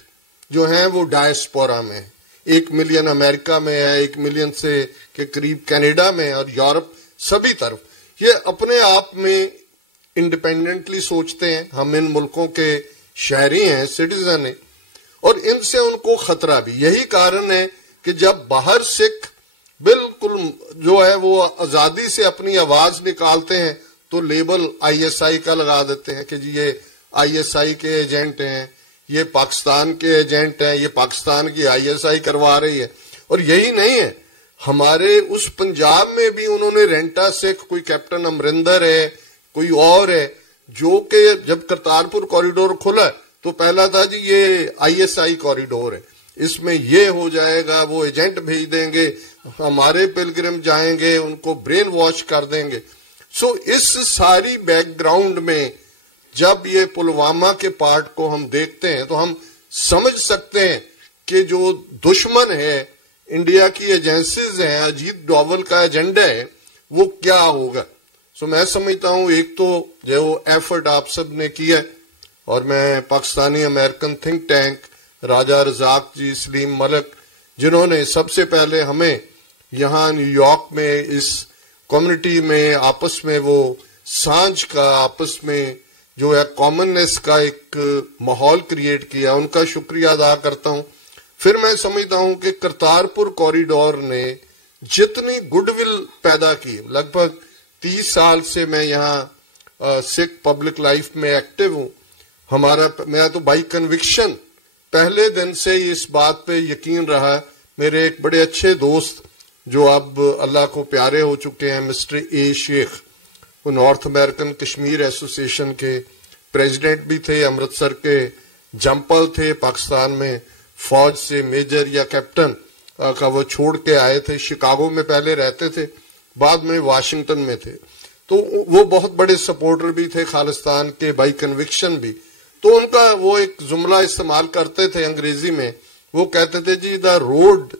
جو ہیں وہ ڈائسپورا میں ہیں. 1 ملین امریکہ میں ہے، 1 ملین سے کے قریب کینیڈا میں اور یورپ، سبھی طرف. یہ اپنے آپ میں انڈیپینڈنٹلی سوچتے ہیں، ہم ان ملکوں کے شہری ہیں، سٹیزن ہیں، اور ان سے ان کو خطرہ بھی. یہی کارن ہے کہ جب باہر سکھ بالکل جو ہے وہ آزادی سے اپنی آواز نکالتے ہیں تو لیبل ISI کا لگا دیتے ہیں کہ جی یہ ISI کے ایجنٹ ہیں، یہ پاکستان کے ایجنٹ ہیں، یہ پاکستان کی ISI کروا رہی ہے. اور یہی نہیں ہے، ہمارے اس پنجاب میں بھی انہوں نے رینٹا سکھ، کوئی کیپٹن امرندر ہے، کوئی اور ہے، جو کہ جب کرتارپور کوریڈور کھلا تو پہلا تھا جی یہ ISI کوریڈور ہے، اس میں یہ ہو جائے گا، وہ ایجنٹ بھیج دیں گے، ہمارے پلگرم جائیں گے، ان کو برین واش کر دیں گے. سو اس ساری بیک گراؤنڈ میں جب یہ پلوامہ کے پارٹ کو ہم دیکھتے ہیں تو ہم سمجھ سکتے ہیں کہ جو دشمن ہے انڈیا کی ایجنسیز ہیں، اجیت ڈوول کا ایجنڈا ہے، وہ کیا ہوگا. سو میں سمجھتا ہوں ایک تو جو ایفرٹ آپ سب نے کیا، اور میں پاکستانی امریکن تھنک ٹینک راجہ رزاق جی، سلیم ملک، جنہوں نے سب سے پہلے ہمیں یہاں نیو یارک میں اس کمیونٹی میں آپس میں وہ سانجھ کا، آپس میں جو ہے کامننس کا ایک ماحول کریٹ کیا، ان کا شکریہ ادا کرتا ہوں. پھر میں سمجھتا ہوں کہ کرتارپور کوریڈور نے جتنی گڈ ول پیدا کی، لگ بھگ 30 سال سے میں یہاں سکھ پبلک لائف میں ایکٹیو ہوں. میں تو بائی کنوکشن پہلے دن سے اس بات پہ یقین رہا. میرے ایک بڑے اچھے دوست جو اب اللہ کو پیارے ہو چکے ہیں، مسٹر اے شیخ، وہ نارتھ امریکن کشمیر ایسوسیشن کے پریزیڈنٹ بھی تھے، امرتسر کے جمپل تھے، پاکستان میں فوج سے میجر یا کیپٹن کا وہ چھوڑ کے آئے تھے، شکاگو میں پہلے رہتے تھے، بعد میں واشنگٹن میں تھے. تو وہ بہت بڑے سپورٹر بھی تھے خالصتان کے، بائی کنوکشن بھی. تو ان کا وہ ایک جملہ استعمال کرتے تھے انگریزی میں، وہ کہتے تھے جی the road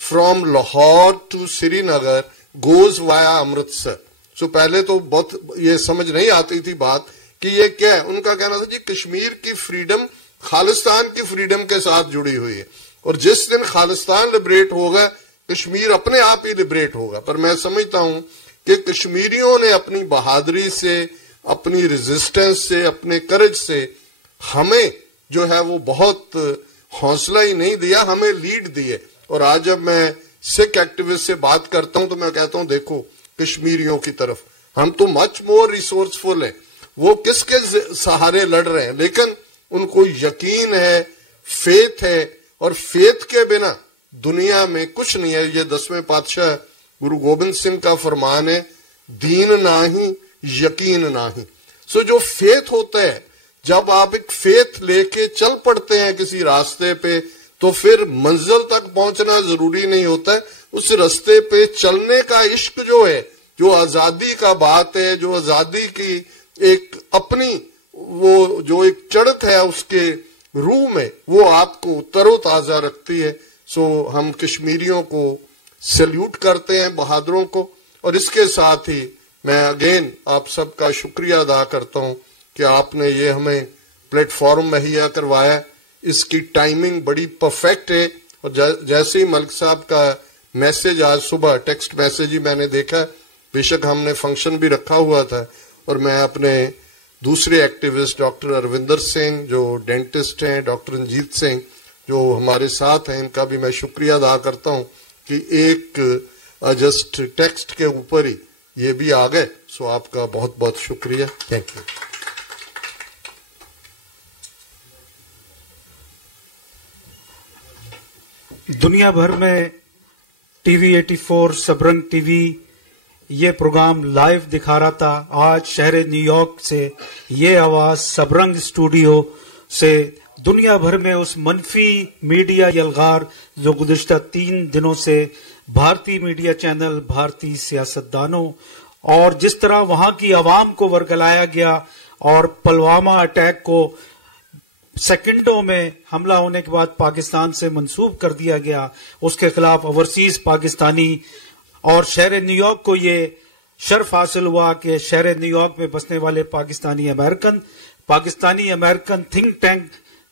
from Lahore to Srinagar goes via Amritsar. So پہلے تو بہت یہ سمجھ نہیں آتی تھی بات کہ یہ کیا ہے. ان کا کہنا تھا جی کشمیر کی فریڈم خالصتان کی فریڈم کے ساتھ جڑی ہوئی ہے، اور جس دن خالصتان لبریٹ ہوگا کشمیر اپنے آپ ہی لبریٹ ہوگا. پر میں سمجھتا ہوں کہ کشمیریوں نے اپنی بہادری سے، اپنی ریزسٹنس سے، اپنے کرج سے ہمیں جو ہے وہ بہت حوصلہ ہی نہیں دیا، ہمیں لیڈ دیے. اور آج جب میں سکھ ایکٹیوسٹ سے بات کرتا ہوں تو میں کہتا ہوں دیکھو کشمیریوں کی طرف ہم تو مچ مور ریسورسفل ہیں. وہ کس کے سہارے لڑ رہے ہیں، لیکن ان کو یقین ہے، فیتھ ہے، اور فیتھ کے بنا دنیا میں کچھ نہیں ہے. یہ 10ویں پادشاہ گرو گوبند سنگھ کا فرمان ہے، دین نہ ہی یقین نہ ہی. سو جو فیتھ ہوتا ہے، جب آپ ایک فیتھ لے کے چل پڑتے ہیں کسی راستے پہ، تو پھر منزل تک پہنچنا ضروری نہیں ہوتا ہے، اس راستے پہ چلنے کا عشق جو ہے، جو آزادی کا بات ہے، جو آزادی کی ایک اپنی وہ جو ایک چڑھت ہے اس کے روح میں، وہ آپ کو تر و تازہ رکھتی ہے. سو ہم کشمیریوں کو سیلیوٹ کرتے ہیں، بہادروں کو. اور اس کے ساتھ ہی میں اگین آپ سب کا شکریہ ادا کرتا ہوں کہ آپ نے یہ ہمیں پلیٹ فارم مہیا کروایا. اس کی ٹائمنگ بڑی پرفیکٹ ہے. اور جیسے ہی ملک صاحب کا میسج آج صبح ٹیکسٹ میسج ہی میں نے دیکھا، بے شک ہم نے فنکشن بھی رکھا ہوا تھا، اور میں اپنے دوسرے ایکٹیوسٹ ڈاکٹر اروندر سنگھ جو ڈینٹسٹ ہیں، ڈاکٹر رنجیت سنگھ جو ہمارے ساتھ ہیں، ان کا بھی میں شکریہ ادا کرتا ہوں کہ ایک جسٹ ٹیکسٹ کے اوپر ہی یہ بھی آ گئے. سو آپ کا بہت بہت شکریہ. Thank you. دنیا بھر میں ٹی وی 84 سبرنگ ٹی وی یہ پروگرام لائیو دکھا رہا تھا. آج شہر نیو یارک سے یہ آواز سبرنگ اسٹوڈیو سے دنیا بھر میں اس منفی میڈیا یلغار جو گزشتہ 3 دنوں سے بھارتی میڈیا چینل، بھارتی سیاستدانوں اور جس طرح وہاں کی عوام کو ورگلایا گیا اور پلوامہ اٹیک کو سیکنڈوں میں حملہ ہونے کے بعد پاکستان سے منسوب کر دیا گیا، اس کے خلاف اوورسیز پاکستانی اور شہر نیو یارک کو یہ شرف حاصل ہوا کہ شہر نیو یارک میں بسنے والے پاکستانی امریکن تھنک ٹینک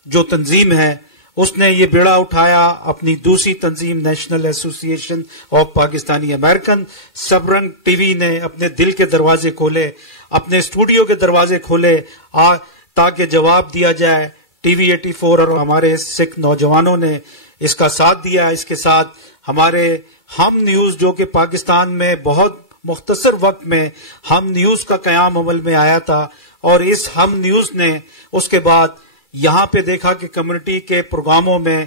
جو تنظیم ہے اس نے یہ بیڑا اٹھایا. اپنی دوسری تنظیم national association of Pakistani American Sabrang T V نے اپنے دل کے دروازے کھولے، اپنے اسٹوڈیو کے دروازے کھولے تاکہ جواب دیا جائے. ٹی وی 84 اور ہمارے سکھ نوجوانوں نے اس کا ساتھ دیا. اس کے ساتھ ہمارے ہم نیوز جو کہ پاکستان میں بہت مختصر وقت میں ہم نیوز کا قیام عمل میں آیا تھا، اور اس ہم نیوز نے اس کے بعد یہاں پہ دیکھا کہ کمیونٹی کے پروگراموں میں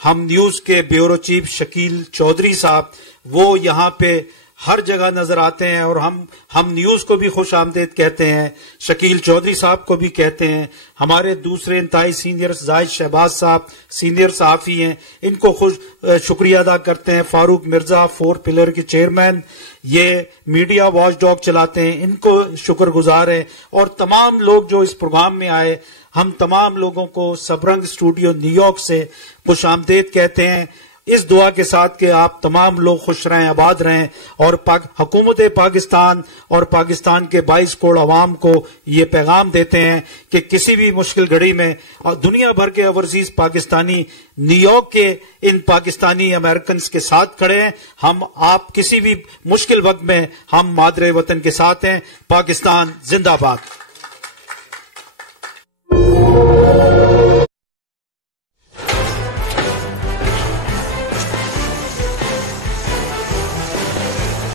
ہم نیوز کے بیورو چیف شکیل چودھری صاحب وہ یہاں پہ ہر جگہ نظر آتے ہیں، اور ہم نیوز کو بھی خوش آمدید کہتے ہیں، شکیل چودھری صاحب کو بھی کہتے ہیں. ہمارے دوسرے انتہائی سینئر زاہد شہباز صاحب سینئر صحافی ہیں، ان کو شکریہ ادا کرتے ہیں. فاروق مرزا 4 پلر کے چیئرمین، یہ میڈیا واچ ڈاگ چلاتے ہیں، ان کو شکر گزار ہیں. اور تمام لوگ جو اس پروگرام میں آئے، ہم تمام لوگوں کو سبرنگ اسٹوڈیو نیو یارک سے خوش آمدید کہتے ہیں، اس دعا کے ساتھ کہ آپ تمام لوگ خوش رہیں، آباد رہیں، اور حکومت پاکستان اور پاکستان کے 22 کروڑ عوام کو یہ پیغام دیتے ہیں کہ کسی بھی مشکل گھڑی میں دنیا بھر کے اوورسیز پاکستانی نیو یارک کے ان پاکستانی امریکنز کے ساتھ کھڑے ہیں. ہم آپ کسی بھی مشکل وقت میں ہم مادر وطن کے ساتھ ہیں. پاکستان زندہ باد.